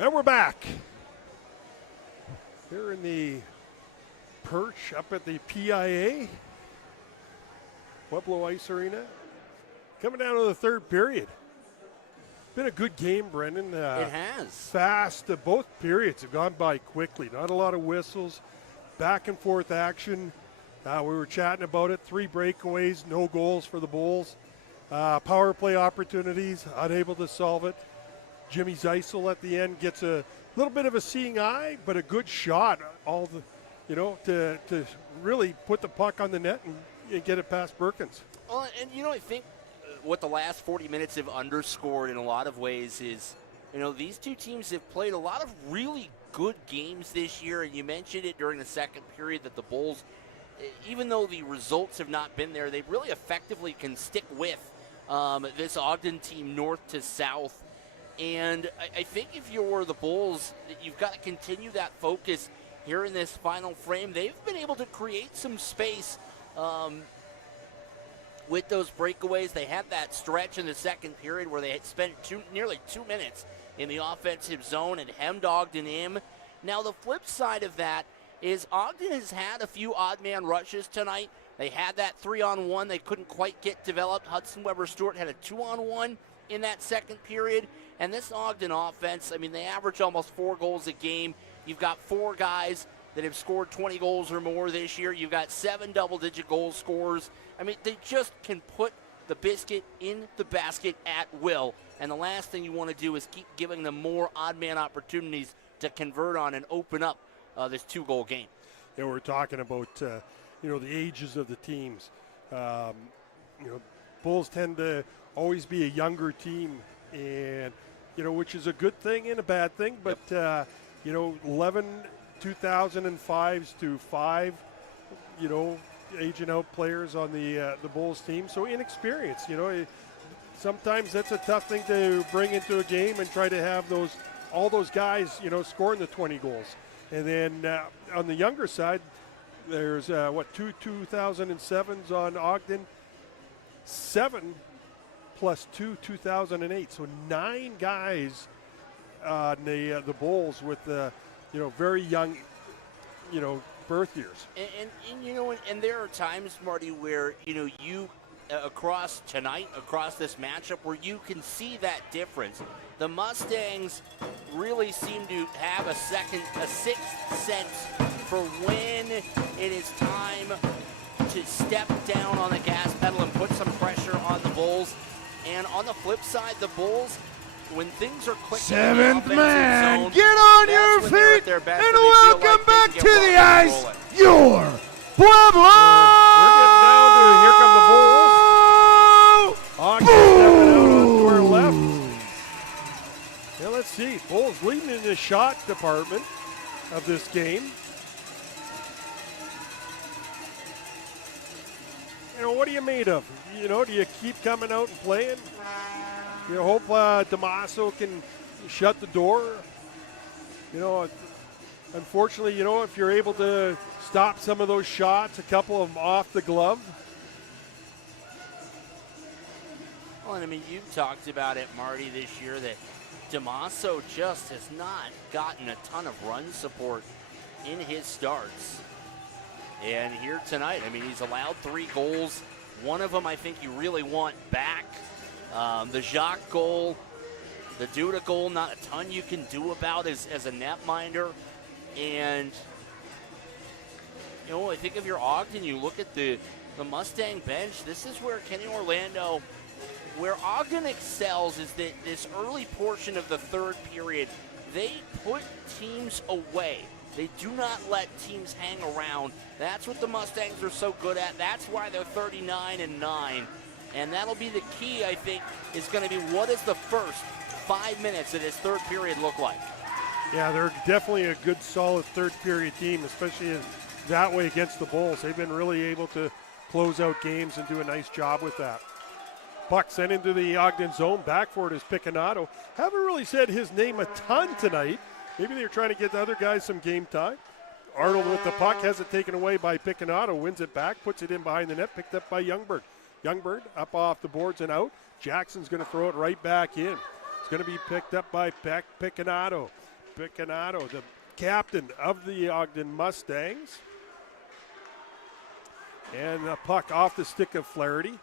And we're back. Here in the perch up at the PIA, Pueblo Ice Arena. Coming down to the third period. Been a good game, Brendan. It has. Fast. Both periods have gone by quickly. Not a lot of whistles. Back and forth action. We were chatting about it. 3 breakaways, no goals for the Bulls. Power play opportunities, unable to solve it. Jimmy Zeisel at the end gets a little bit of a seeing eye, but a good shot. To really put the puck on the net and get it past Perkins. Well, and I think what the last 40 minutes have underscored in a lot of ways is, these two teams have played a lot of really good games this year, and you mentioned it during the second period that the Bulls, even though the results have not been there, they really effectively can stick with this Ogden team north to south. And I think if you're the Bulls, you've got to continue that focus here in this final frame. They've been able to create some space with those breakaways. They had that stretch in the second period where they had spent nearly 2 minutes in the offensive zone and hemmed Ogden in. Now, the flip side of that is Ogden has had a few odd man rushes tonight. They had that 3-on-1 they couldn't quite get developed. Hudson Weber-Stewart had a 2-on-1 in that second period. And this Ogden offense, they average almost 4 goals a game. You've got 4 guys that have scored 20 goals or more this year. You've got 7 double-digit goal scorers. They just can put the biscuit in the basket at will. And the last thing you want to do is keep giving them more odd man opportunities to convert on and open up this 2-goal game. Yeah, we're talking about, the ages of the teams. Bulls tend to always be a younger team, and, which is a good thing and a bad thing. But, 11 2005s to 5, aging out players on the Bulls team. So inexperienced, sometimes that's a tough thing to bring into a game and try to have all those guys, scoring the 20 goals. And then on the younger side, there's 2 2007s on Ogden, 7 plus 2 2008. So 9 guys on the Bulls with very young, birth years. And there are times, Marty, where you across this matchup, where you can see that difference. The Mustangs really seem to have a sixth sense for when it is time to step down on the gas pedal and put some pressure on the Bulls. And on the flip side, the Bulls, when things are clicking, seventh in the man, zone, get on your feet and welcome back to the ice, your Pueblo! We're getting down to, here come the Bulls. Ogden stepping out onto our left. Yeah, let's see. Bulls leading in the shot department of this game. What are you made of? Do you keep coming out and playing? You hope Damaso can shut the door. Unfortunately, if you're able to stop some of those shots, a couple of them off the glove. Well, you've talked about it, Marty, this year that Damaso just has not gotten a ton of run support in his starts. And here tonight, he's allowed 3 goals. One of them I think you really want back. The Jacques goal, the Duda goal, not a ton you can do about as a netminder. And, I think of your Ogden, you look at the Mustang bench, this is where Kenny Orlando, where Ogden excels is that this early portion of the third period, they put teams away. They do not let teams hang around. That's what the Mustangs are so good at. That's why they're 39-9. And that'll be the key, I think, is going to be what does the first 5 minutes of this third period look like? Yeah, they're definitely a good, solid third period team, especially that way against the Bulls. They've been really able to close out games and do a nice job with that. Puck sent into the Ogden zone. Back for it is Picanato. Haven't really said his name a ton tonight. Maybe they're trying to get the other guys some game time. Arnold with the puck, has it taken away by Picanato, wins it back, puts it in behind the net, picked up by Youngberg. Youngberg up off the boards and out. Jackson's going to throw it right back in. It's going to be picked up by Picanato. Picanato, the captain of the Ogden Mustangs. And the puck off the stick of Flaherty.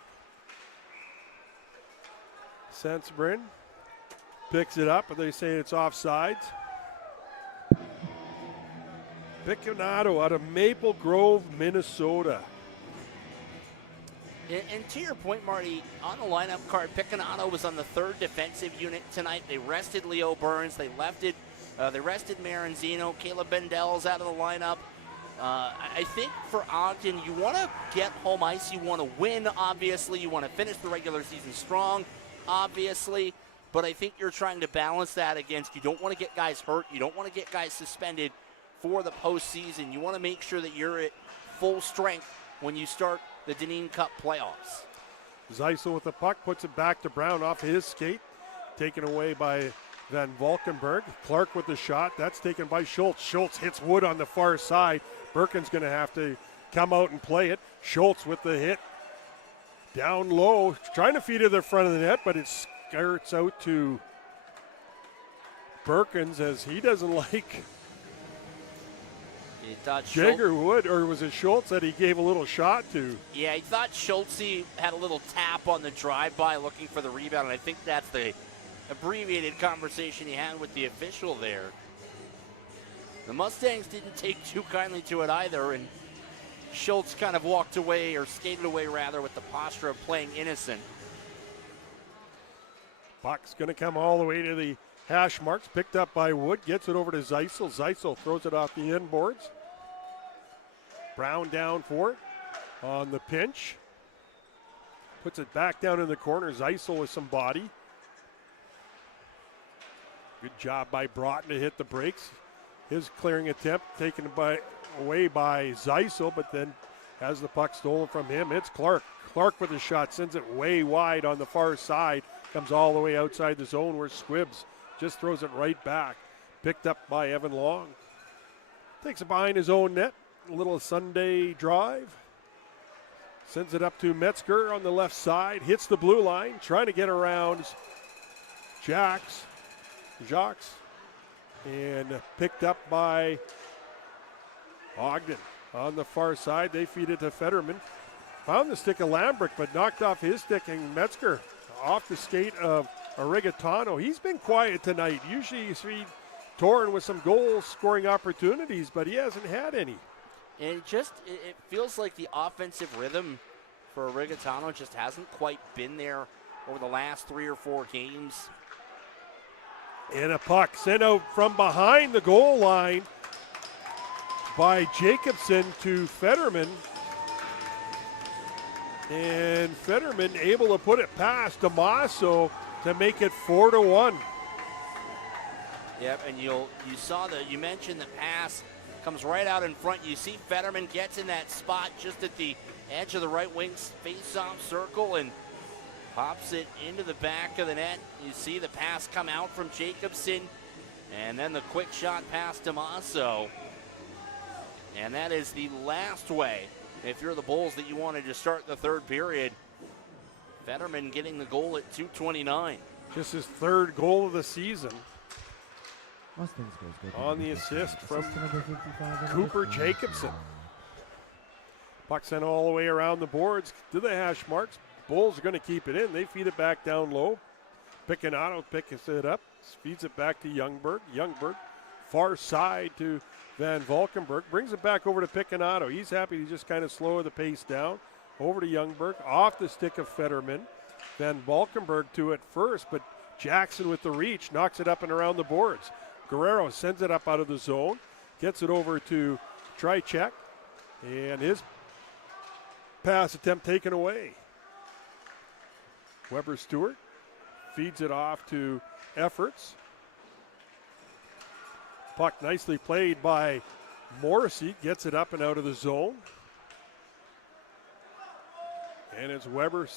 Sensbrin picks it up, but they say it's offsides. Picanato out of Maple Grove, Minnesota. And to your point, Marty, on the lineup card, Picanato was on the third defensive unit tonight. They rested Leo Burns. They rested Maranzino. Caleb Bendel's out of the lineup. I think for Ogden, you want to get home ice. You want to win, obviously. You want to finish the regular season strong, obviously. But I think you're trying to balance that against you don't want to get guys hurt. You don't want to get guys suspended for the postseason. You want to make sure that you're at full strength when you start the Dineen Cup playoffs. Zeisel with the puck, puts it back to Brown off his skate. Taken away by Van Valkenburg. Clark with the shot. That's taken by Schultz. Schultz hits Wood on the far side. Birkin's going to have to come out and play it. Schultz with the hit. Down low. Trying to feed it to the front of the net, but it skirts out to Birkins as he doesn't like Jagger Wood, or was it Schultz that he gave a little shot to? Yeah, he thought Schultz had a little tap on the drive-by looking for the rebound, and I think that's the abbreviated conversation he had with the official there. The Mustangs didn't take too kindly to it either, and Schultz kind of walked away, or skated away rather, with the posture of playing innocent. Puck's going to come all the way to the hash marks, picked up by Wood, gets it over to Zeisel. Zeisel throws it off the inboards. Brown down for it on the pinch. Puts it back down in the corner. Zeisel with some body. Good job by Broughton to hit the brakes. His clearing attempt taken away by Zeisel, but then has the puck stolen from him. It's Clark. Clark with a shot, sends it way wide on the far side. Comes all the way outside the zone where Squibbs just throws it right back. Picked up by Evan Long. Takes it behind his own net. A little Sunday drive. Sends it up to Metzger on the left side. Hits the blue line. Trying to get around Jacques. And picked up by Ogden. On the far side, they feed it to Fetterman. Found the stick of Lambrick, but knocked off his stick, and Metzger off the skate of Arigatano. He's been quiet tonight. Usually you see Torren with some goal-scoring opportunities, but he hasn't had any. And it feels like the offensive rhythm for Arigatano just hasn't quite been there over the last 3 or 4 games. And a puck sent out from behind the goal line by Jacobson to Fetterman. And Fetterman able to put it past Damaso to make it 4-1. Yep, and you mentioned the pass comes right out in front. You see Fetterman gets in that spot just at the edge of the right wing face-off circle and pops it into the back of the net. You see the pass come out from Jacobson, and then the quick shot past Damaso. And that is the last way, if you're the Bulls, that you wanted to start the third period. Fetterman getting the goal at 2:29. Just his third goal of the season. Mustangs goes good. On the assist from number 55, Cooper Jacobson. Puck sent all the way around the boards to the hash marks. Bulls are going to keep it in. They feed it back down low. Picanato picks it up, feeds it back to Youngberg. Youngberg, far side to Van Valkenburg. Brings it back over to Picanato. He's happy to just kind of slow the pace down. Over to Youngberg, off the stick of Fetterman. Van Valkenburg to it first, but Jackson with the reach knocks it up and around the boards. Guerrero sends it up out of the zone, gets it over to Tricek, and his pass attempt taken away. Weber Stewart feeds it off to Efforts. Puck nicely played by Morrissey, gets it up and out of the zone. And it's Weber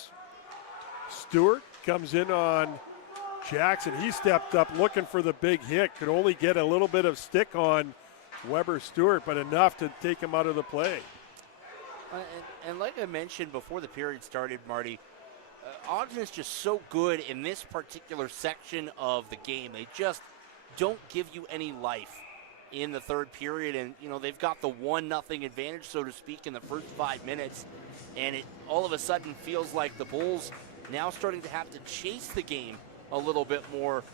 Stewart comes in on Jackson. He stepped up looking for the big hit. Could only get a little bit of stick on Weber Stewart, but enough to take him out of the play. And like I mentioned before the period started, Marty, Ogden is just so good in this particular section of the game. They just don't give you any life in the third period. And, you know, they've got the 1-0 advantage, so to speak, in the first 5 minutes. And it all of a sudden feels like the Bulls now starting to have to chase the game a little bit more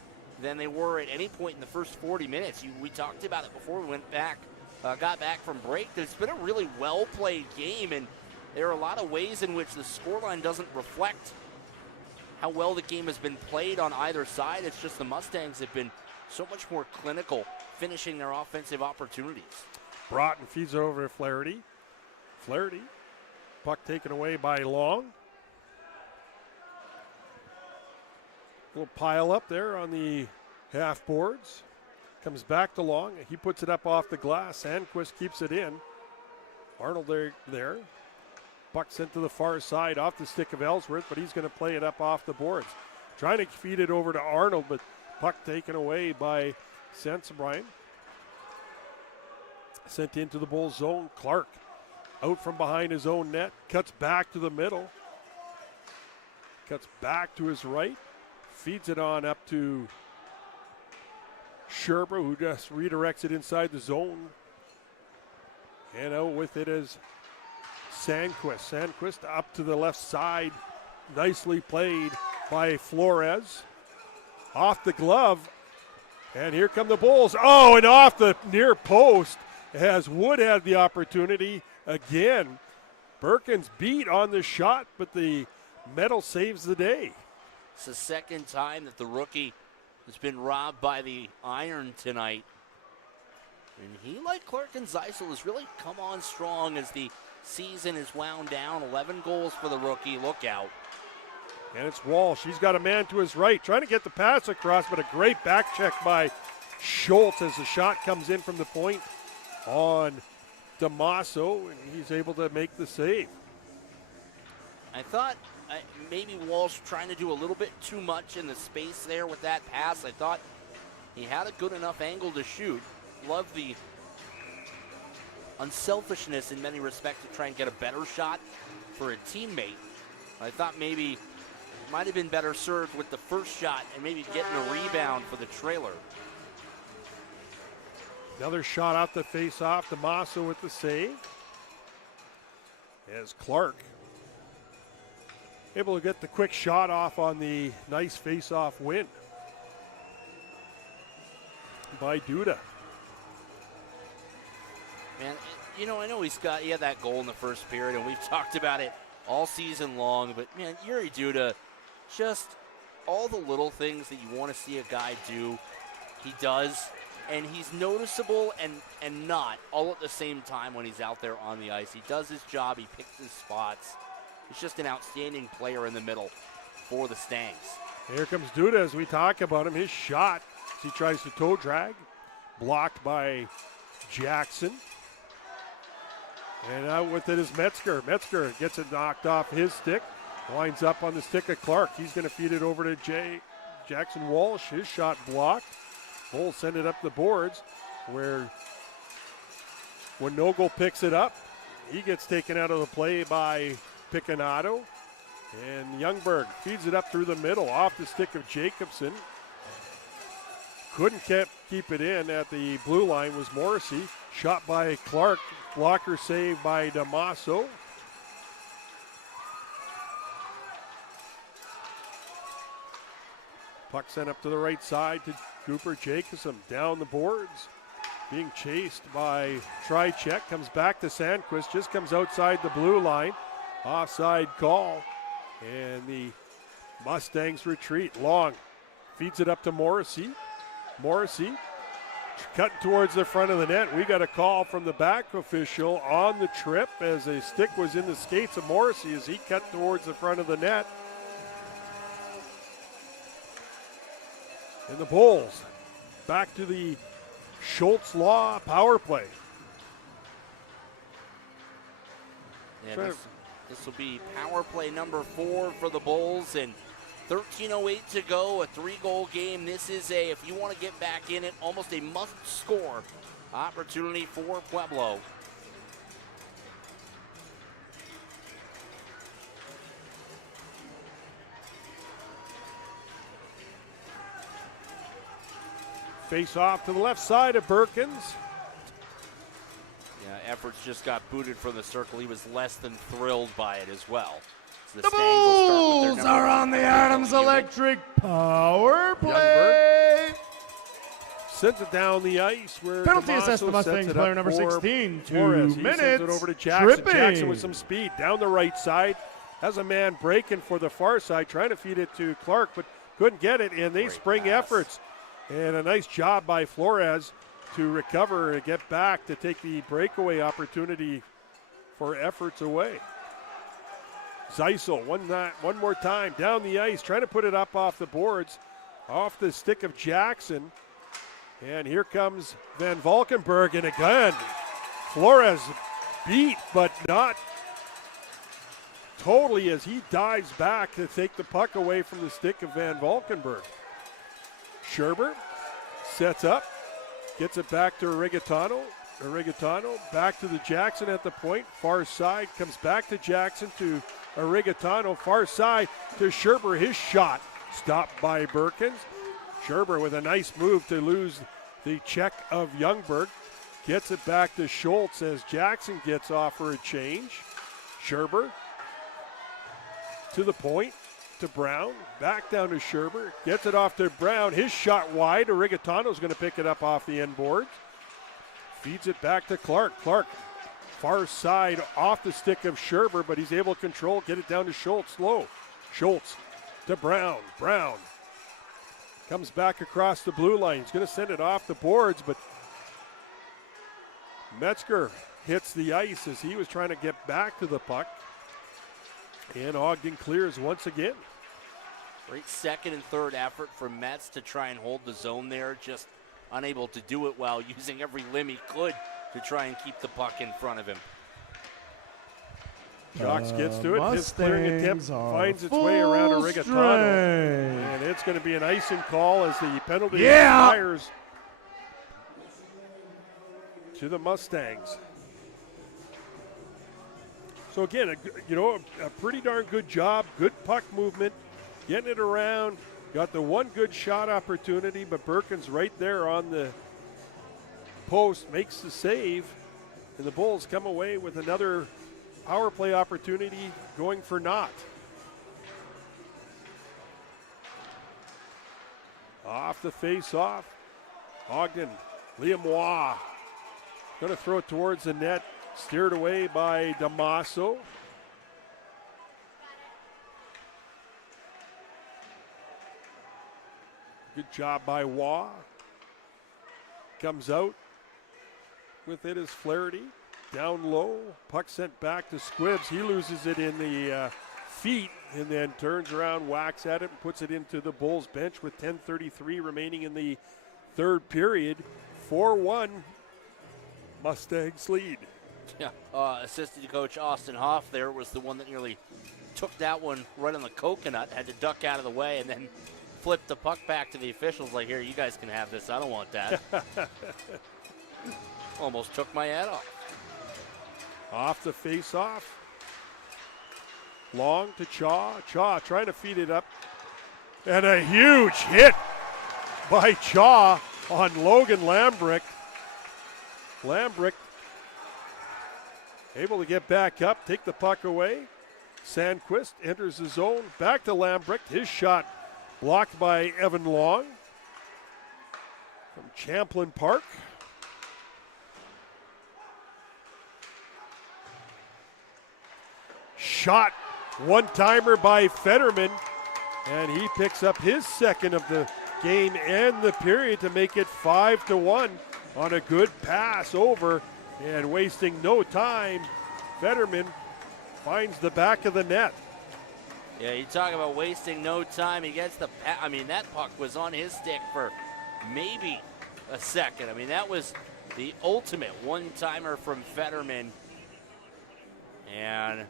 than they were at any point in the first 40 minutes. We talked about it before we went back, got back from break. It's been a really well-played game, and there are a lot of ways in which the scoreline doesn't reflect how well the game has been played on either side. It's just the Mustangs have been so much more clinical, finishing their offensive opportunities. Broughton feeds it over to Flaherty. Flaherty, puck taken away by Long. Little pile up there on the half boards. Comes back to Long. He puts it up off the glass. Sandquist keeps it in. Arnold there. Puck sent to the far side off the stick of Ellsworth, but he's going to play it up off the boards. Trying to feed it over to Arnold, but puck taken away by Sensabrine. Sent into the Bulls zone. Clark out from behind his own net. Cuts back to the middle. Cuts back to his right. Feeds it on up to Sherber, who just redirects it inside the zone. And out with it is Sandquist. Sandquist up to the left side. Nicely played by Flores. Off the glove. And here come the Bulls. Oh, and off the near post as Wood had the opportunity again. Birkins beat on the shot, but the medal saves the day. It's the second time that the rookie has been robbed by the iron tonight. And he, like Clark and Zeisel, has really come on strong as the season is wound down. 11 goals for the rookie. Look out. And it's Walsh. He's got a man to his right, trying to get the pass across, but a great back check by Schultz as the shot comes in from the point on Damaso, and he's able to make the save. I thought maybe Walsh trying to do a little bit too much in the space there with that pass. I thought he had a good enough angle to shoot. Love the unselfishness in many respects to try and get a better shot for a teammate. I thought maybe it might have been better served with the first shot and maybe getting a rebound for the trailer. Another shot off the face-off. Damaso with the save. As Clark able to get the quick shot off on the nice face-off win by Duda. Man, you know, I know he had that goal in the first period, and we've talked about it all season long, but man, Yuri Duda, just all the little things that you want to see a guy do, he does, and he's noticeable and not all at the same time when he's out there on the ice. He does his job, he picks his spots. He's just an outstanding player in the middle for the Stangs. Here comes Duda as we talk about him. His shot as he tries to toe drag. Blocked by Jackson. And out with it is Metzger. Metzger gets it knocked off his stick. Winds up on the stick of Clark. He's going to feed it over to Jackson Walsh. His shot blocked. Bulls send it up the boards where when Nogel picks it up, he gets taken out of the play by Picanato. And Youngberg feeds it up through the middle off the stick of Jacobson. Couldn't keep it in at the blue line was Morrissey. Shot by Clark. Blocker save by Damaso. Puck sent up to the right side to Cooper Jacobson. Down the boards. Being chased by Trichek. Comes back to Sandquist. Just comes outside the blue line. Offside call. And the Mustangs retreat. Long feeds it up to Morrissey. Morrissey cutting towards the front of the net. We got a call from the back official on the trip as a stick was in the skates of Morrissey as he cut towards the front of the net. And the Bulls back to the Schultz Law power play. Yeah, this will be power play number 4 for the Bulls, and 13:08 to go, a 3-goal game. This is if you want to get back in it, almost a must-score opportunity for Pueblo. Face off to the left side of Birkins. Yeah, Efforts just got booted from the circle. He was less than thrilled by it as well. So The Stangs will start with Bulls their are number on the 1 Adams unit. Electric power play. Sends it down the ice where Penalty Damaso assessed the sets Mustangs it player up number for 16. 2 Flores. He minutes. sends it over to Jackson. Tripping. Jackson with some speed down the right side. Has a man breaking for the far side, trying to feed it to Clark, but couldn't get it, and they Great spring pass. efforts. And a nice job by Flores to recover and get back to take the breakaway opportunity for Efforts away. Zeisel, one more time, down the ice, trying to put it up off the boards, off the stick of Jackson. And here comes Van Valkenburg, and again, Flores beat, but not totally, as he dives back to take the puck away from the stick of Van Valkenburg. Scherber sets up, gets it back to Rigatano. Rigatano back to the Jackson at the point, far side, comes back to Jackson to Rigatano, far side to Scherber. His shot stopped by Birkins. Scherber with a nice move to lose the check of Youngberg. Gets it back to Schultz as Jackson gets off for a change. Scherber to the point to Brown. Back down to Scherber. Gets it off to Brown. His shot wide. Rigatano's going to pick it up off the end board. Feeds it back to Clark. Clark far side off the stick of Scherber, but he's able to control, get it down to Schultz low. Schultz to Brown. Brown comes back across the blue line. He's going to send it off the boards, but Metzger hits the ice as he was trying to get back to the puck. And Ogden clears once again. Great second and third effort from Metz to try and hold the zone there. Just unable to do it while using every limb he could to try and keep the puck in front of him. Jocks gets to it. His clearing attempt Mustangs are finds its way around a full Rigatano. strength. And it's going to be an icing call as the penalty Yeah. expires to the Mustangs. So again, a pretty darn good job, good puck movement, getting it around. Got the one good shot opportunity, but Birkins right there on the post makes the save, and the Bulls come away with another power play opportunity going for naught. Off the face-off, Ogden, Liam Waugh, going to throw it towards the net, steered away by Damaso. Good job by Waugh. Comes out with it is Flaherty. Down low, puck sent back to Squibbs. He loses it in the feet and then turns around, whacks at it, and puts it into the Bulls bench with 10:33 remaining in the third period. 4-1, Mustangs lead. Yeah, assistant coach Austin Hoff there was the one that nearly took that one right on the coconut, had to duck out of the way, and then flipped the puck back to the officials like, here, you guys can have this. I don't want that. Almost took my head off. Off the face-off. Long to Chaw. Chaw trying to feed it up. And a huge hit by Chaw on Logan Lambrick. Lambrick able to get back up, take the puck away. Sandquist enters the zone. Back to Lambrick. His shot blocked by Evan Long from Champlain Park. Shot, one-timer by Fetterman, and he picks up his second of the game and the period to make it 5-1 on a good pass over, and wasting no time, Fetterman finds the back of the net. Yeah, you talk about wasting no time. He gets the that puck was on his stick for maybe a second. I mean, that was the ultimate one-timer from Fetterman. And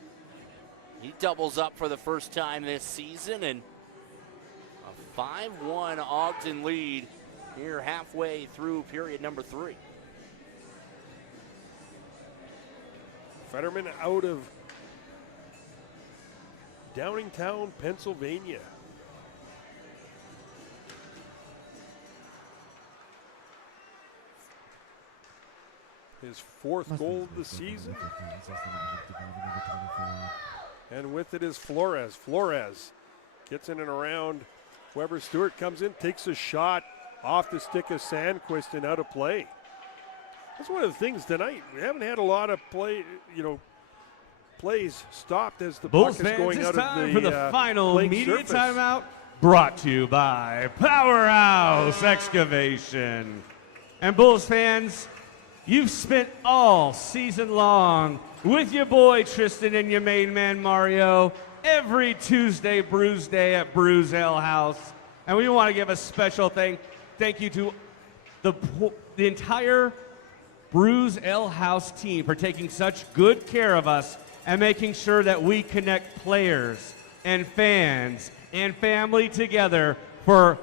he doubles up for the first time this season, and a 5-1 Ogden lead here halfway through period number 3. Fetterman out of Downingtown, Pennsylvania. His fourth Mustangs goal of the goes goal season. number 15, assistant number 55, and number 24. And with it is Flores. Flores gets in and around. Weber Stewart comes in, takes a shot off the stick of Sandquist and out of play. That's one of the things tonight. We haven't had a lot of plays stopped as the Bulls puck is fans, going it's out of time the for the final playing media surface. timeout, brought to you by Powerhouse Excavation. And Bulls fans, you've spent all season long with your boy Tristan and your main man Mario every Tuesday Brews Day at Brews Ale House. And we want to give a special thank you to the entire Brews Ale House team for taking such good care of us and making sure that we connect players and fans and family together for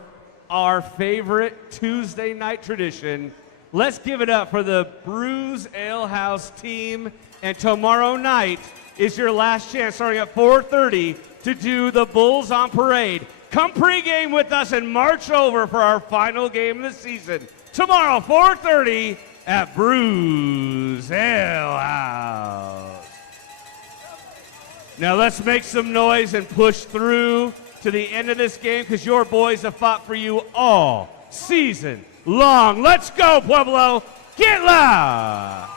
our favorite Tuesday night tradition. Let's give it up for the Brews Ale House team. And tomorrow night is your last chance, starting at 4:30, to do the Bulls on Parade. Come pregame with us and march over for our final game of the season. Tomorrow, 4:30 at Brews Ale House. Now let's make some noise and push through to the end of this game, because your boys have fought for you all season long. Let's go, Pueblo. Get loud.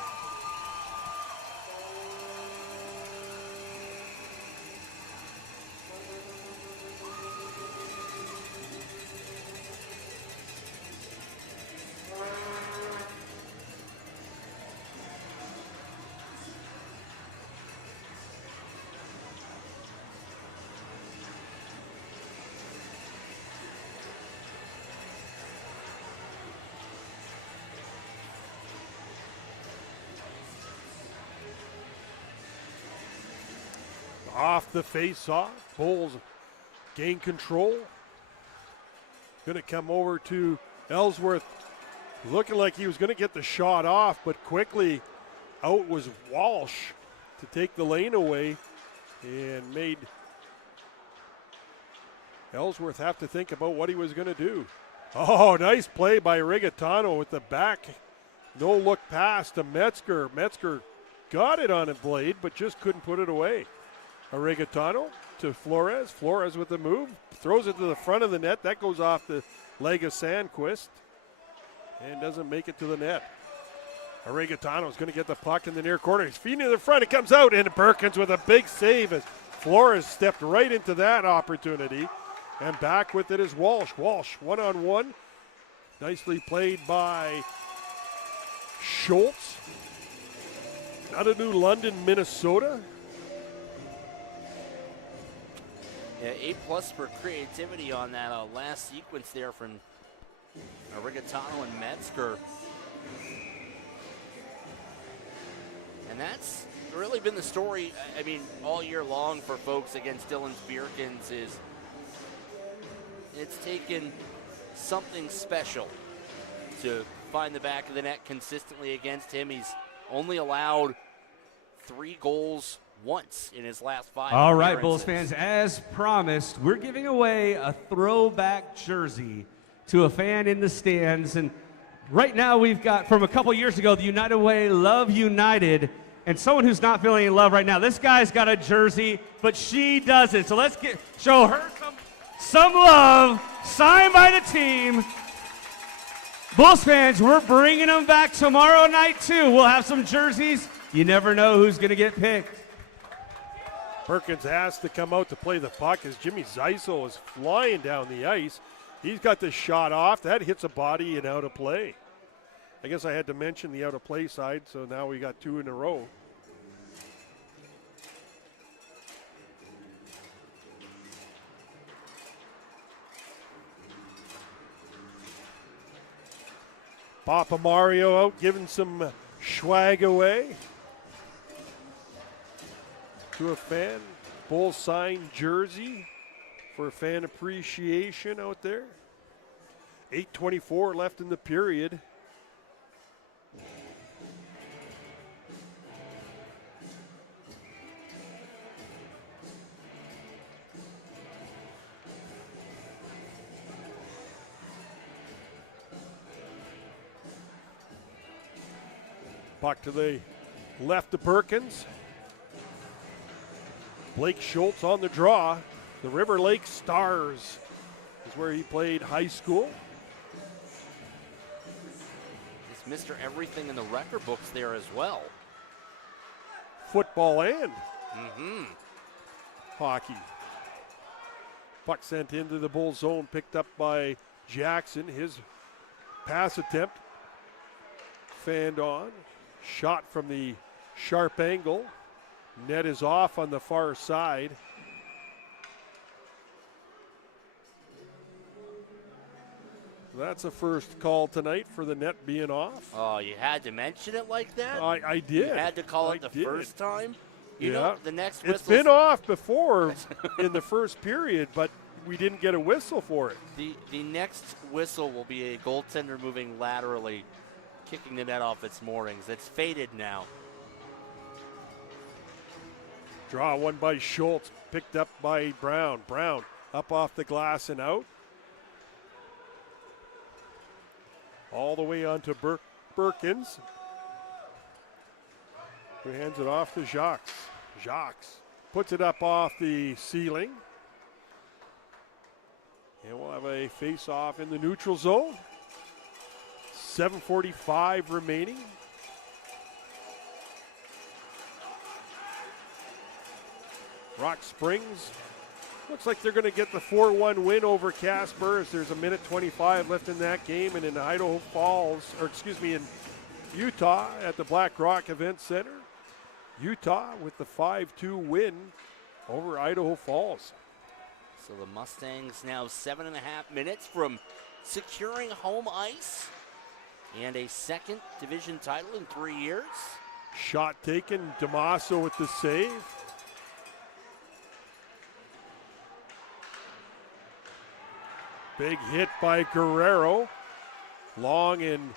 Off the face-off, Bulls gain control. Going to come over to Ellsworth, looking like he was going to get the shot off, but quickly out was Walsh to take the lane away and made Ellsworth have to think about what he was going to do. Oh, nice play by Rigatano with the back. No look pass to Metzger. Metzger got it on a blade, but just couldn't put it away. Rigatano to Flores. Flores with the move. Throws it to the front of the net. That goes off the leg of Sandquist and doesn't make it to the net. Rigatano is going to get the puck in the near corner. He's feeding to the front. It comes out, and Perkins with a big save as Flores stepped right into that opportunity. And back with it is Walsh. Walsh one-on-one. Nicely played by Schultz. Out of New London, Minnesota. Yeah, A+ for creativity on that last sequence there from Rigatano and Metzger. And that's really been the story, I mean, all year long for folks against Dylan Bierkens is it's taken something special to find the back of the net consistently against him. He's only allowed 3 goals once in his last 5 All right, Bulls appearances. fans, as promised, we're giving away a throwback jersey to a fan in the stands. And right now we've got, from a couple years ago, the United Way, Love United, and someone who's not feeling in love right now. This guy's got a jersey, but she doesn't. So let's show her some love, signed by the team. Bulls fans, we're bringing them back tomorrow night, too. We'll have some jerseys. You never know who's going to get picked. Perkins has to come out to play the puck as Jimmy Zeisel is flying down the ice. He's got the shot off. That hits a body and out of play. I guess I had to mention the out of play side, so now we got 2 in a row. Papa Mario out giving some swag away to a fan. Bull signed jersey for fan appreciation out there. 8:24 left in the period. Puck to the left of Perkins. Blake Schultz on the draw. The River Lake Stars is where he played high school. He's Mr. Everything in the record books there as well. Football and hockey. Puck sent into the Bull zone, picked up by Jackson. His pass attempt fanned on. Shot from the sharp angle. Net is off on the far side. That's a first call tonight for the net being off. Oh, you had to mention it like that? I did. You had to call it the first time? You know, the next whistle. It's been off before in the first period, but we didn't get a whistle for it. The next whistle will be a goaltender moving laterally, kicking the net off its moorings. It's faded now. Draw one by Schultz, picked up by Brown. Brown up off the glass and out. All the way onto Perkins, who hands it off to Jacques. Jacques puts it up off the ceiling. And we'll have a face-off in the neutral zone. 7:45 remaining. Rock Springs looks like they're going to get the 4-1 win over Casper as there's a minute 25 left in that game. And in Idaho Falls, in Utah at the Black Rock Event Center, Utah with the 5-2 win over Idaho Falls. So the Mustangs now 7.5 minutes from securing home ice and a second division title in 3 years. Shot taken, Damaso with the save. Big hit by Guerrero. Long and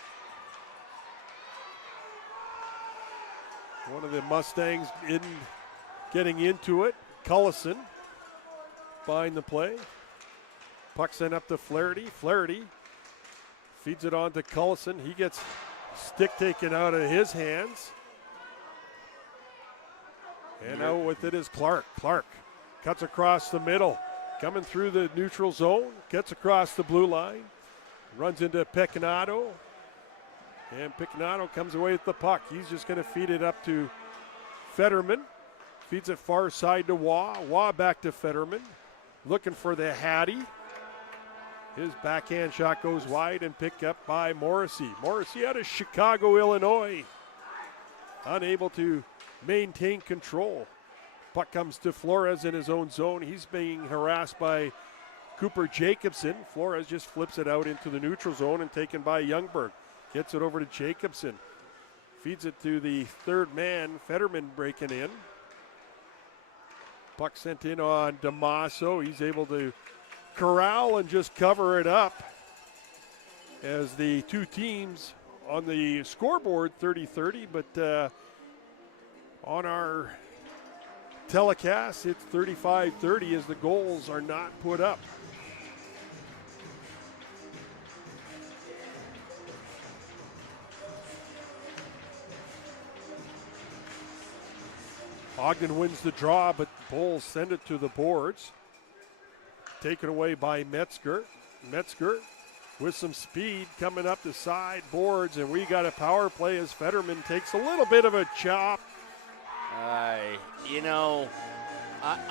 one of the Mustangs getting into it. Cullison behind the play. Puck sent up to Flaherty. Flaherty feeds it on to Cullison. He gets stick taken out of his hands. And out with it is Clark. Clark cuts across the middle. Coming through the neutral zone, gets across the blue line, runs into Peccinato, and Peccinato comes away with the puck. He's just going to feed it up to Fetterman. Feeds it far side to Waugh. Waugh back to Fetterman, looking for the Hattie. His backhand shot goes wide and picked up by Morrissey. Morrissey out of Chicago, Illinois. Unable to maintain control. Puck comes to Flores in his own zone. He's being harassed by Cooper Jacobson. Flores just flips it out into the neutral zone and taken by Youngberg. Gets it over to Jacobson. Feeds it to the third man, Fetterman breaking in. Puck sent in on Damaso. He's able to corral and just cover it up as the two teams on the scoreboard 30-30, but on our telecast, it's 35-30 as the goals are not put up. Ogden wins the draw, but Bulls send it to the boards. Taken away by Metzger. Metzger with some speed coming up the side boards, and we got a power play as Fetterman takes a little bit of a chop.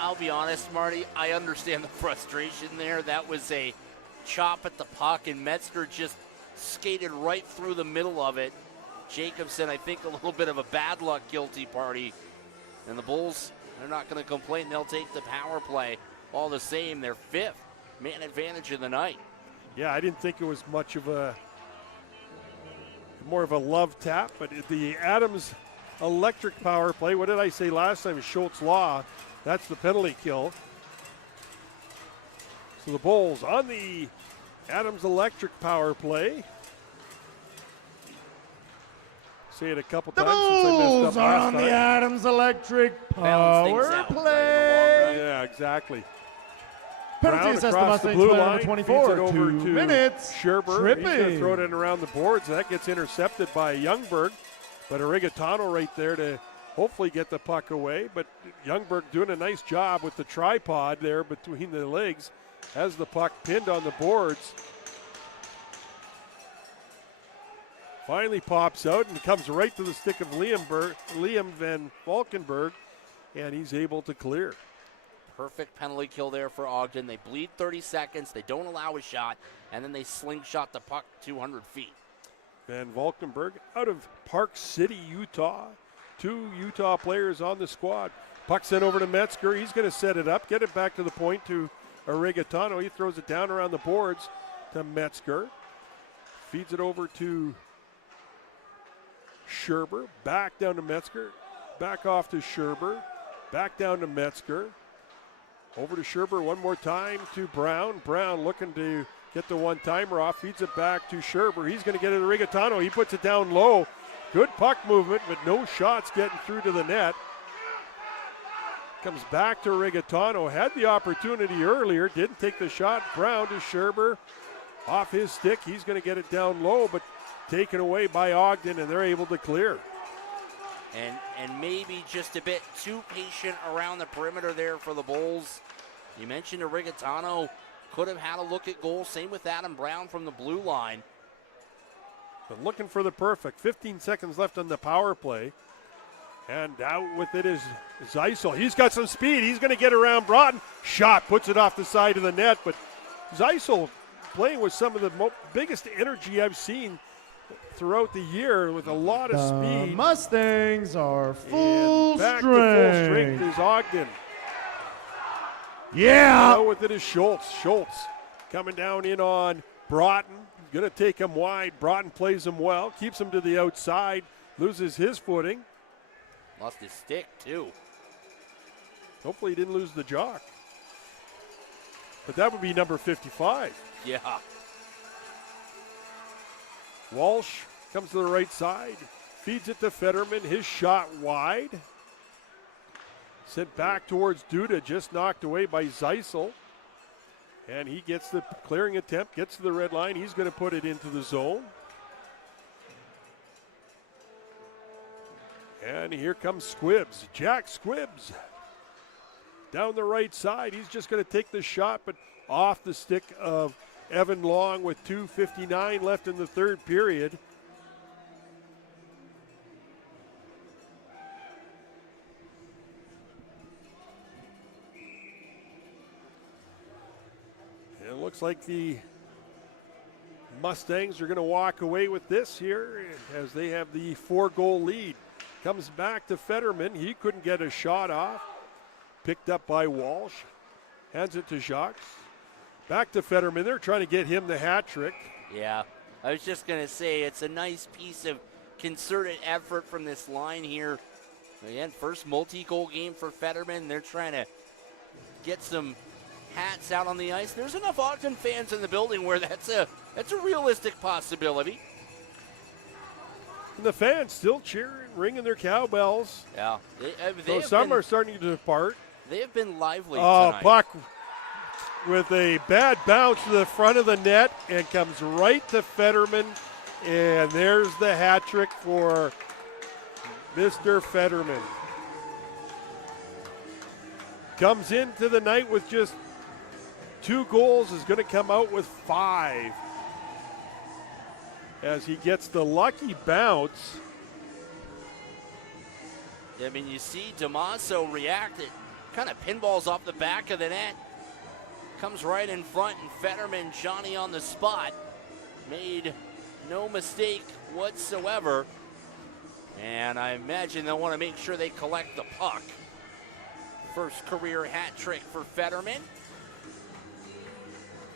I'll be honest, Marty, I understand the frustration there. That was a chop at the puck, and Metzger just skated right through the middle of it. Jacobson, I think, a little bit of a bad luck guilty party. And the Bulls, they're not going to complain. They'll take the power play. All the same, their fifth man advantage of the night. Yeah, I didn't think it was much of more of a love tap, but the Adams Electric power play, what did I say last time? Schultz Law. That's the penalty kill. So the Bulls on the Adams Electric power play. Say it a couple The times since I messed up Bulls are last on time. the Adams Electric Balance things power out, play. right, in the long Yeah, exactly. Penalty Brown assessed the across the Mustangs blue play line, number feeds 24. it over 2 to minutes. Scherber. He's going to Tripping. throw it in around the boards. That gets intercepted by Youngberg. But Rigatano right there to hopefully get the puck away. But Youngberg doing a nice job with the tripod there between the legs. Has the puck pinned on the boards. Finally pops out and comes right to the stick of Liam Van Valkenburg, and he's able to clear. Perfect penalty kill there for Ogden. They bleed 30 seconds. They don't allow a shot, and then they slingshot the puck 200 feet. Van Valkenburg out of Park City, Utah. 2 Utah players on the squad. Puck sent over to Metzger. He's going to set it up, get it back to the point to Rigatano. He throws it down around the boards to Metzger. Feeds it over to Scherber. Back down to Metzger. Back off to Scherber. Back down to Metzger. Over to Scherber one more time to Brown. Brown looking to get the one-timer off. Feeds it back to Scherber. He's going to get it to Rigatano. He puts it down low. Good puck movement, but no shots getting through to the net. Comes back to Rigatano. Had the opportunity earlier. Didn't take the shot. Brown to Scherber. Off his stick. He's going to get it down low, but taken away by Ogden, and they're able to clear. And maybe just a bit too patient around the perimeter there for the Bulls. You mentioned Rigatano could have had a look at goal. Same with Adam Brown from the blue line. But looking for the perfect. 15 seconds left on the power play. And out with it is Zeisel. He's got some speed. He's going to get around Broughton. Shot, puts it off the side of the net. But Zeisel playing with some of the biggest energy I've seen throughout the year with a lot of speed. Mustangs are full and back strength. to full strength is Ogden. Yeah. Out with it is Schultz. Schultz coming down in on Broughton. Going to take him wide. Broughton plays him well. Keeps him to the outside. Loses his footing. Lost his stick, too. Hopefully he didn't lose the jock. But that would be number 55. Yeah. Walsh comes to the right side. Feeds it to Fetterman. His shot wide. Sent back towards Duda. Just knocked away by Zeisel. And he gets the clearing attempt. Gets to the red line. He's going to put it into the zone. And here comes Squibbs. Jack Squibbs. Down the right side. He's just going to take the shot, but off the stick of Evan Long with 2:59 left in the third period. It looks like the Mustangs are going to walk away with this here as they have the 4-goal lead. Comes back to Fetterman. He couldn't get a shot off. Picked up by Walsh. Hands it to Jacques. Back to Fetterman. They're trying to get him the hat trick. Yeah. I was just going to say it's a nice piece of concerted effort from this line here. Again, first multi-goal game for Fetterman. They're trying to get some hats out on the ice. There's enough Ogden fans in the building where that's a realistic possibility. And the fans still cheering, ringing their cowbells. Yeah. So some are starting to depart. They have been lively Oh, tonight. Buck with a bad bounce to the front of the net and comes right to Fetterman. And there's the hat trick for Mr. Fetterman. Comes into the night with just 2 goals, is going to come out with 5. As he gets the lucky bounce. I mean, you see Damaso react. It kind of pinballs off the back of the net. Comes right in front, and Fetterman, Johnny on the spot, made no mistake whatsoever. And I imagine they'll want to make sure they collect the puck. First career hat trick for Fetterman.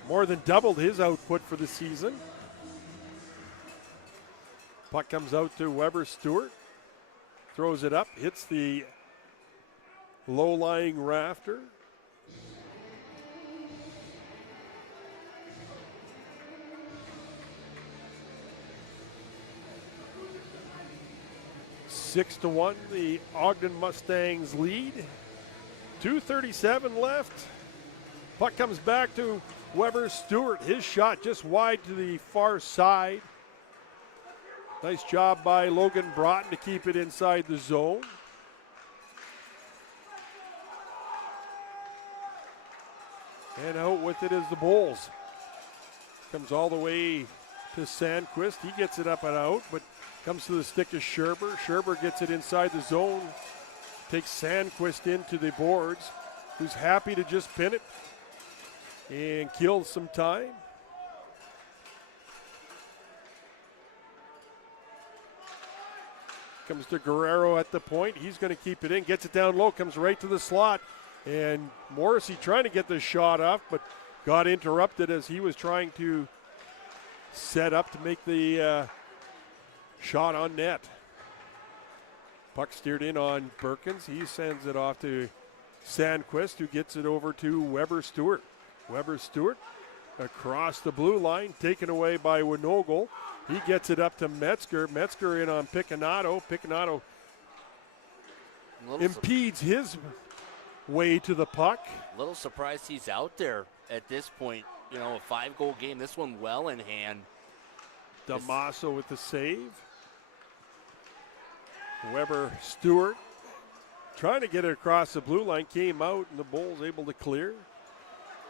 More than doubled his output for the season. Puck comes out to Weber Stewart. Throws it up, hits the low-lying rafter. Six to 1, the Ogden Mustangs lead. 2:37 left. Puck comes back to Weber Stewart. His shot just wide to the far side. Nice job by Logan Broughton to keep it inside the zone. And out with it is the Bulls. Comes all the way to Sandquist. He gets it up and out, but comes to the stick of Scherber. Scherber gets it inside the zone. Takes Sandquist into the boards, who's happy to just pin it and kill some time. Comes to Guerrero at the point. He's going to keep it in. Gets it down low. Comes right to the slot. And Morrissey trying to get the shot off, but got interrupted as he was trying to set up to make the shot on net. Puck steered in on Perkins. He sends it off to Sandquist, who gets it over to Weber Stewart. Weber Stewart across the blue line, taken away by Winogel. He gets it up to Metzger. Metzger in on Picanato. Picanato impedes his way to the puck. A little surprised he's out there at this point. You know, a 5-goal game. This one well in hand. Damaso with the save. Weber Stewart trying to get it across the blue line. Came out and the Bulls able to clear.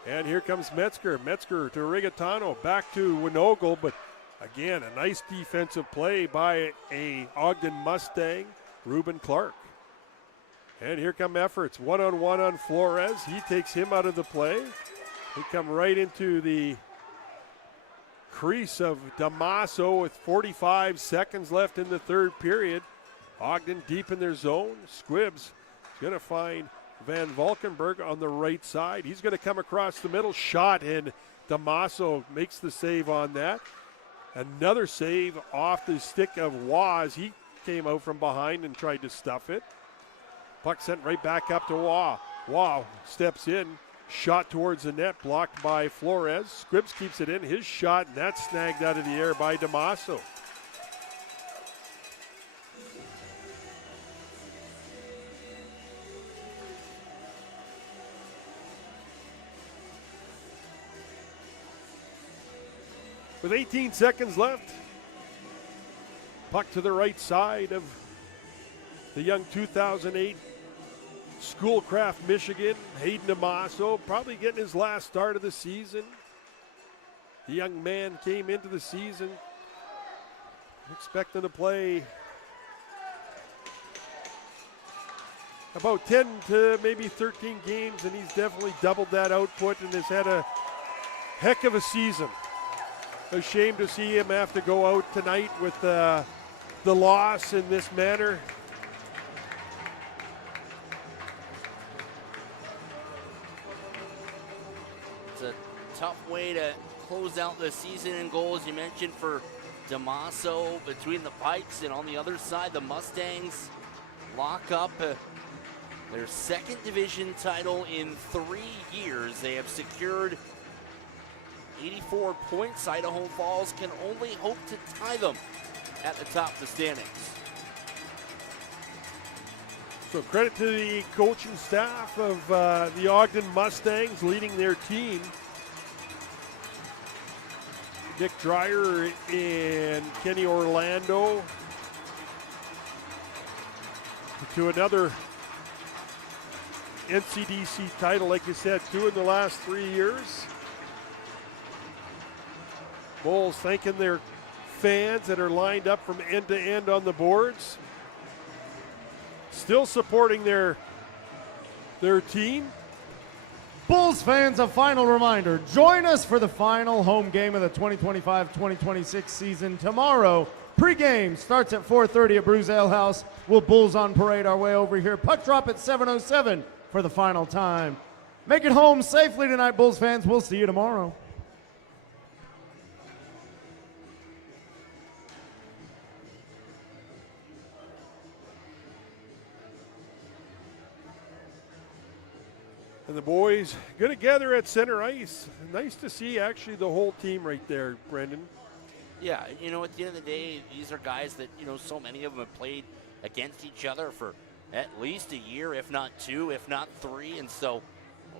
And here comes Metzger. Metzger to Rigatano. Back to Winogel, but again, a nice defensive play by a Ogden Mustang, Reuben Clark. And here come efforts. One-on-one on Flores. He takes him out of the play. He come right into the crease of Damaso with 45 seconds left in the third period. Ogden deep in their zone. Squibbs going to find Van Valkenburg on the right side. He's going to come across the middle. Shot, and Damaso makes the save on that. Another save off the stick of Waz. He came out from behind and tried to stuff it. Puck sent right back up to Waugh. Waugh steps in. Shot towards the net, blocked by Flores. Scripps keeps it in. His shot, and that's snagged out of the air by Damaso. With 18 seconds left, puck to the right side of the young 2008 Schoolcraft, Michigan. Hayden Damaso probably getting his last start of the season. The young man came into the season expecting to play about 10 to maybe 13 games, and he's definitely doubled that output and has had a heck of a season. A shame to see him have to go out tonight with the loss in this manner. It's a tough way to close out the season in goals. You mentioned for Damaso between the Pikes, and on the other side, the Mustangs lock up their second division title in 3 years. They have secured 84 points. Idaho Falls can only hope to tie them at the top of the standings. So credit to the coaching staff of the Ogden Mustangs leading their team. Dick Dreyer and Kenny Orlando to another NCDC title, like you said, 2 in the last 3 years. Bulls thanking their fans that are lined up from end to end on the boards. Still supporting their team. Bulls fans, a final reminder. Join us for the final home game of the 2025-2026 season tomorrow. Pre-game starts at 4:30 at Brews Ale House. We'll Bulls on parade our way over here. Puck drop at 7:07 for the final time. Make it home safely tonight, Bulls fans. We'll see you tomorrow. And the boys going to gather at center ice. Nice to see actually the whole team right there, Brendan. Yeah, you know, at the end of the day, these are guys that, you know, so many of them have played against each other for at least a year, if not 2, if not 3. And so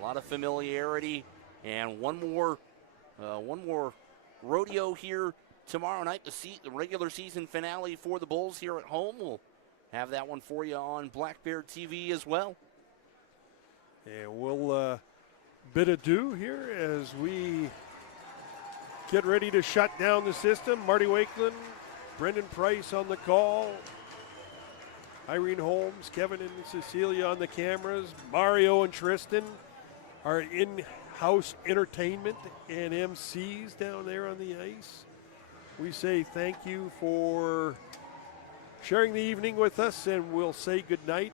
a lot of familiarity, and one more rodeo here tomorrow night, the regular season finale for the Bulls here at home. We'll have that one for you on Black Bear TV as well. And we'll bid adieu here as we get ready to shut down the system. Marty Wakeland, Brendan Price on the call, Irene Holmes, Kevin and Cecilia on the cameras, Mario and Tristan, our in-house entertainment and MCs down there on the ice. We say thank you for sharing the evening with us, and we'll say good night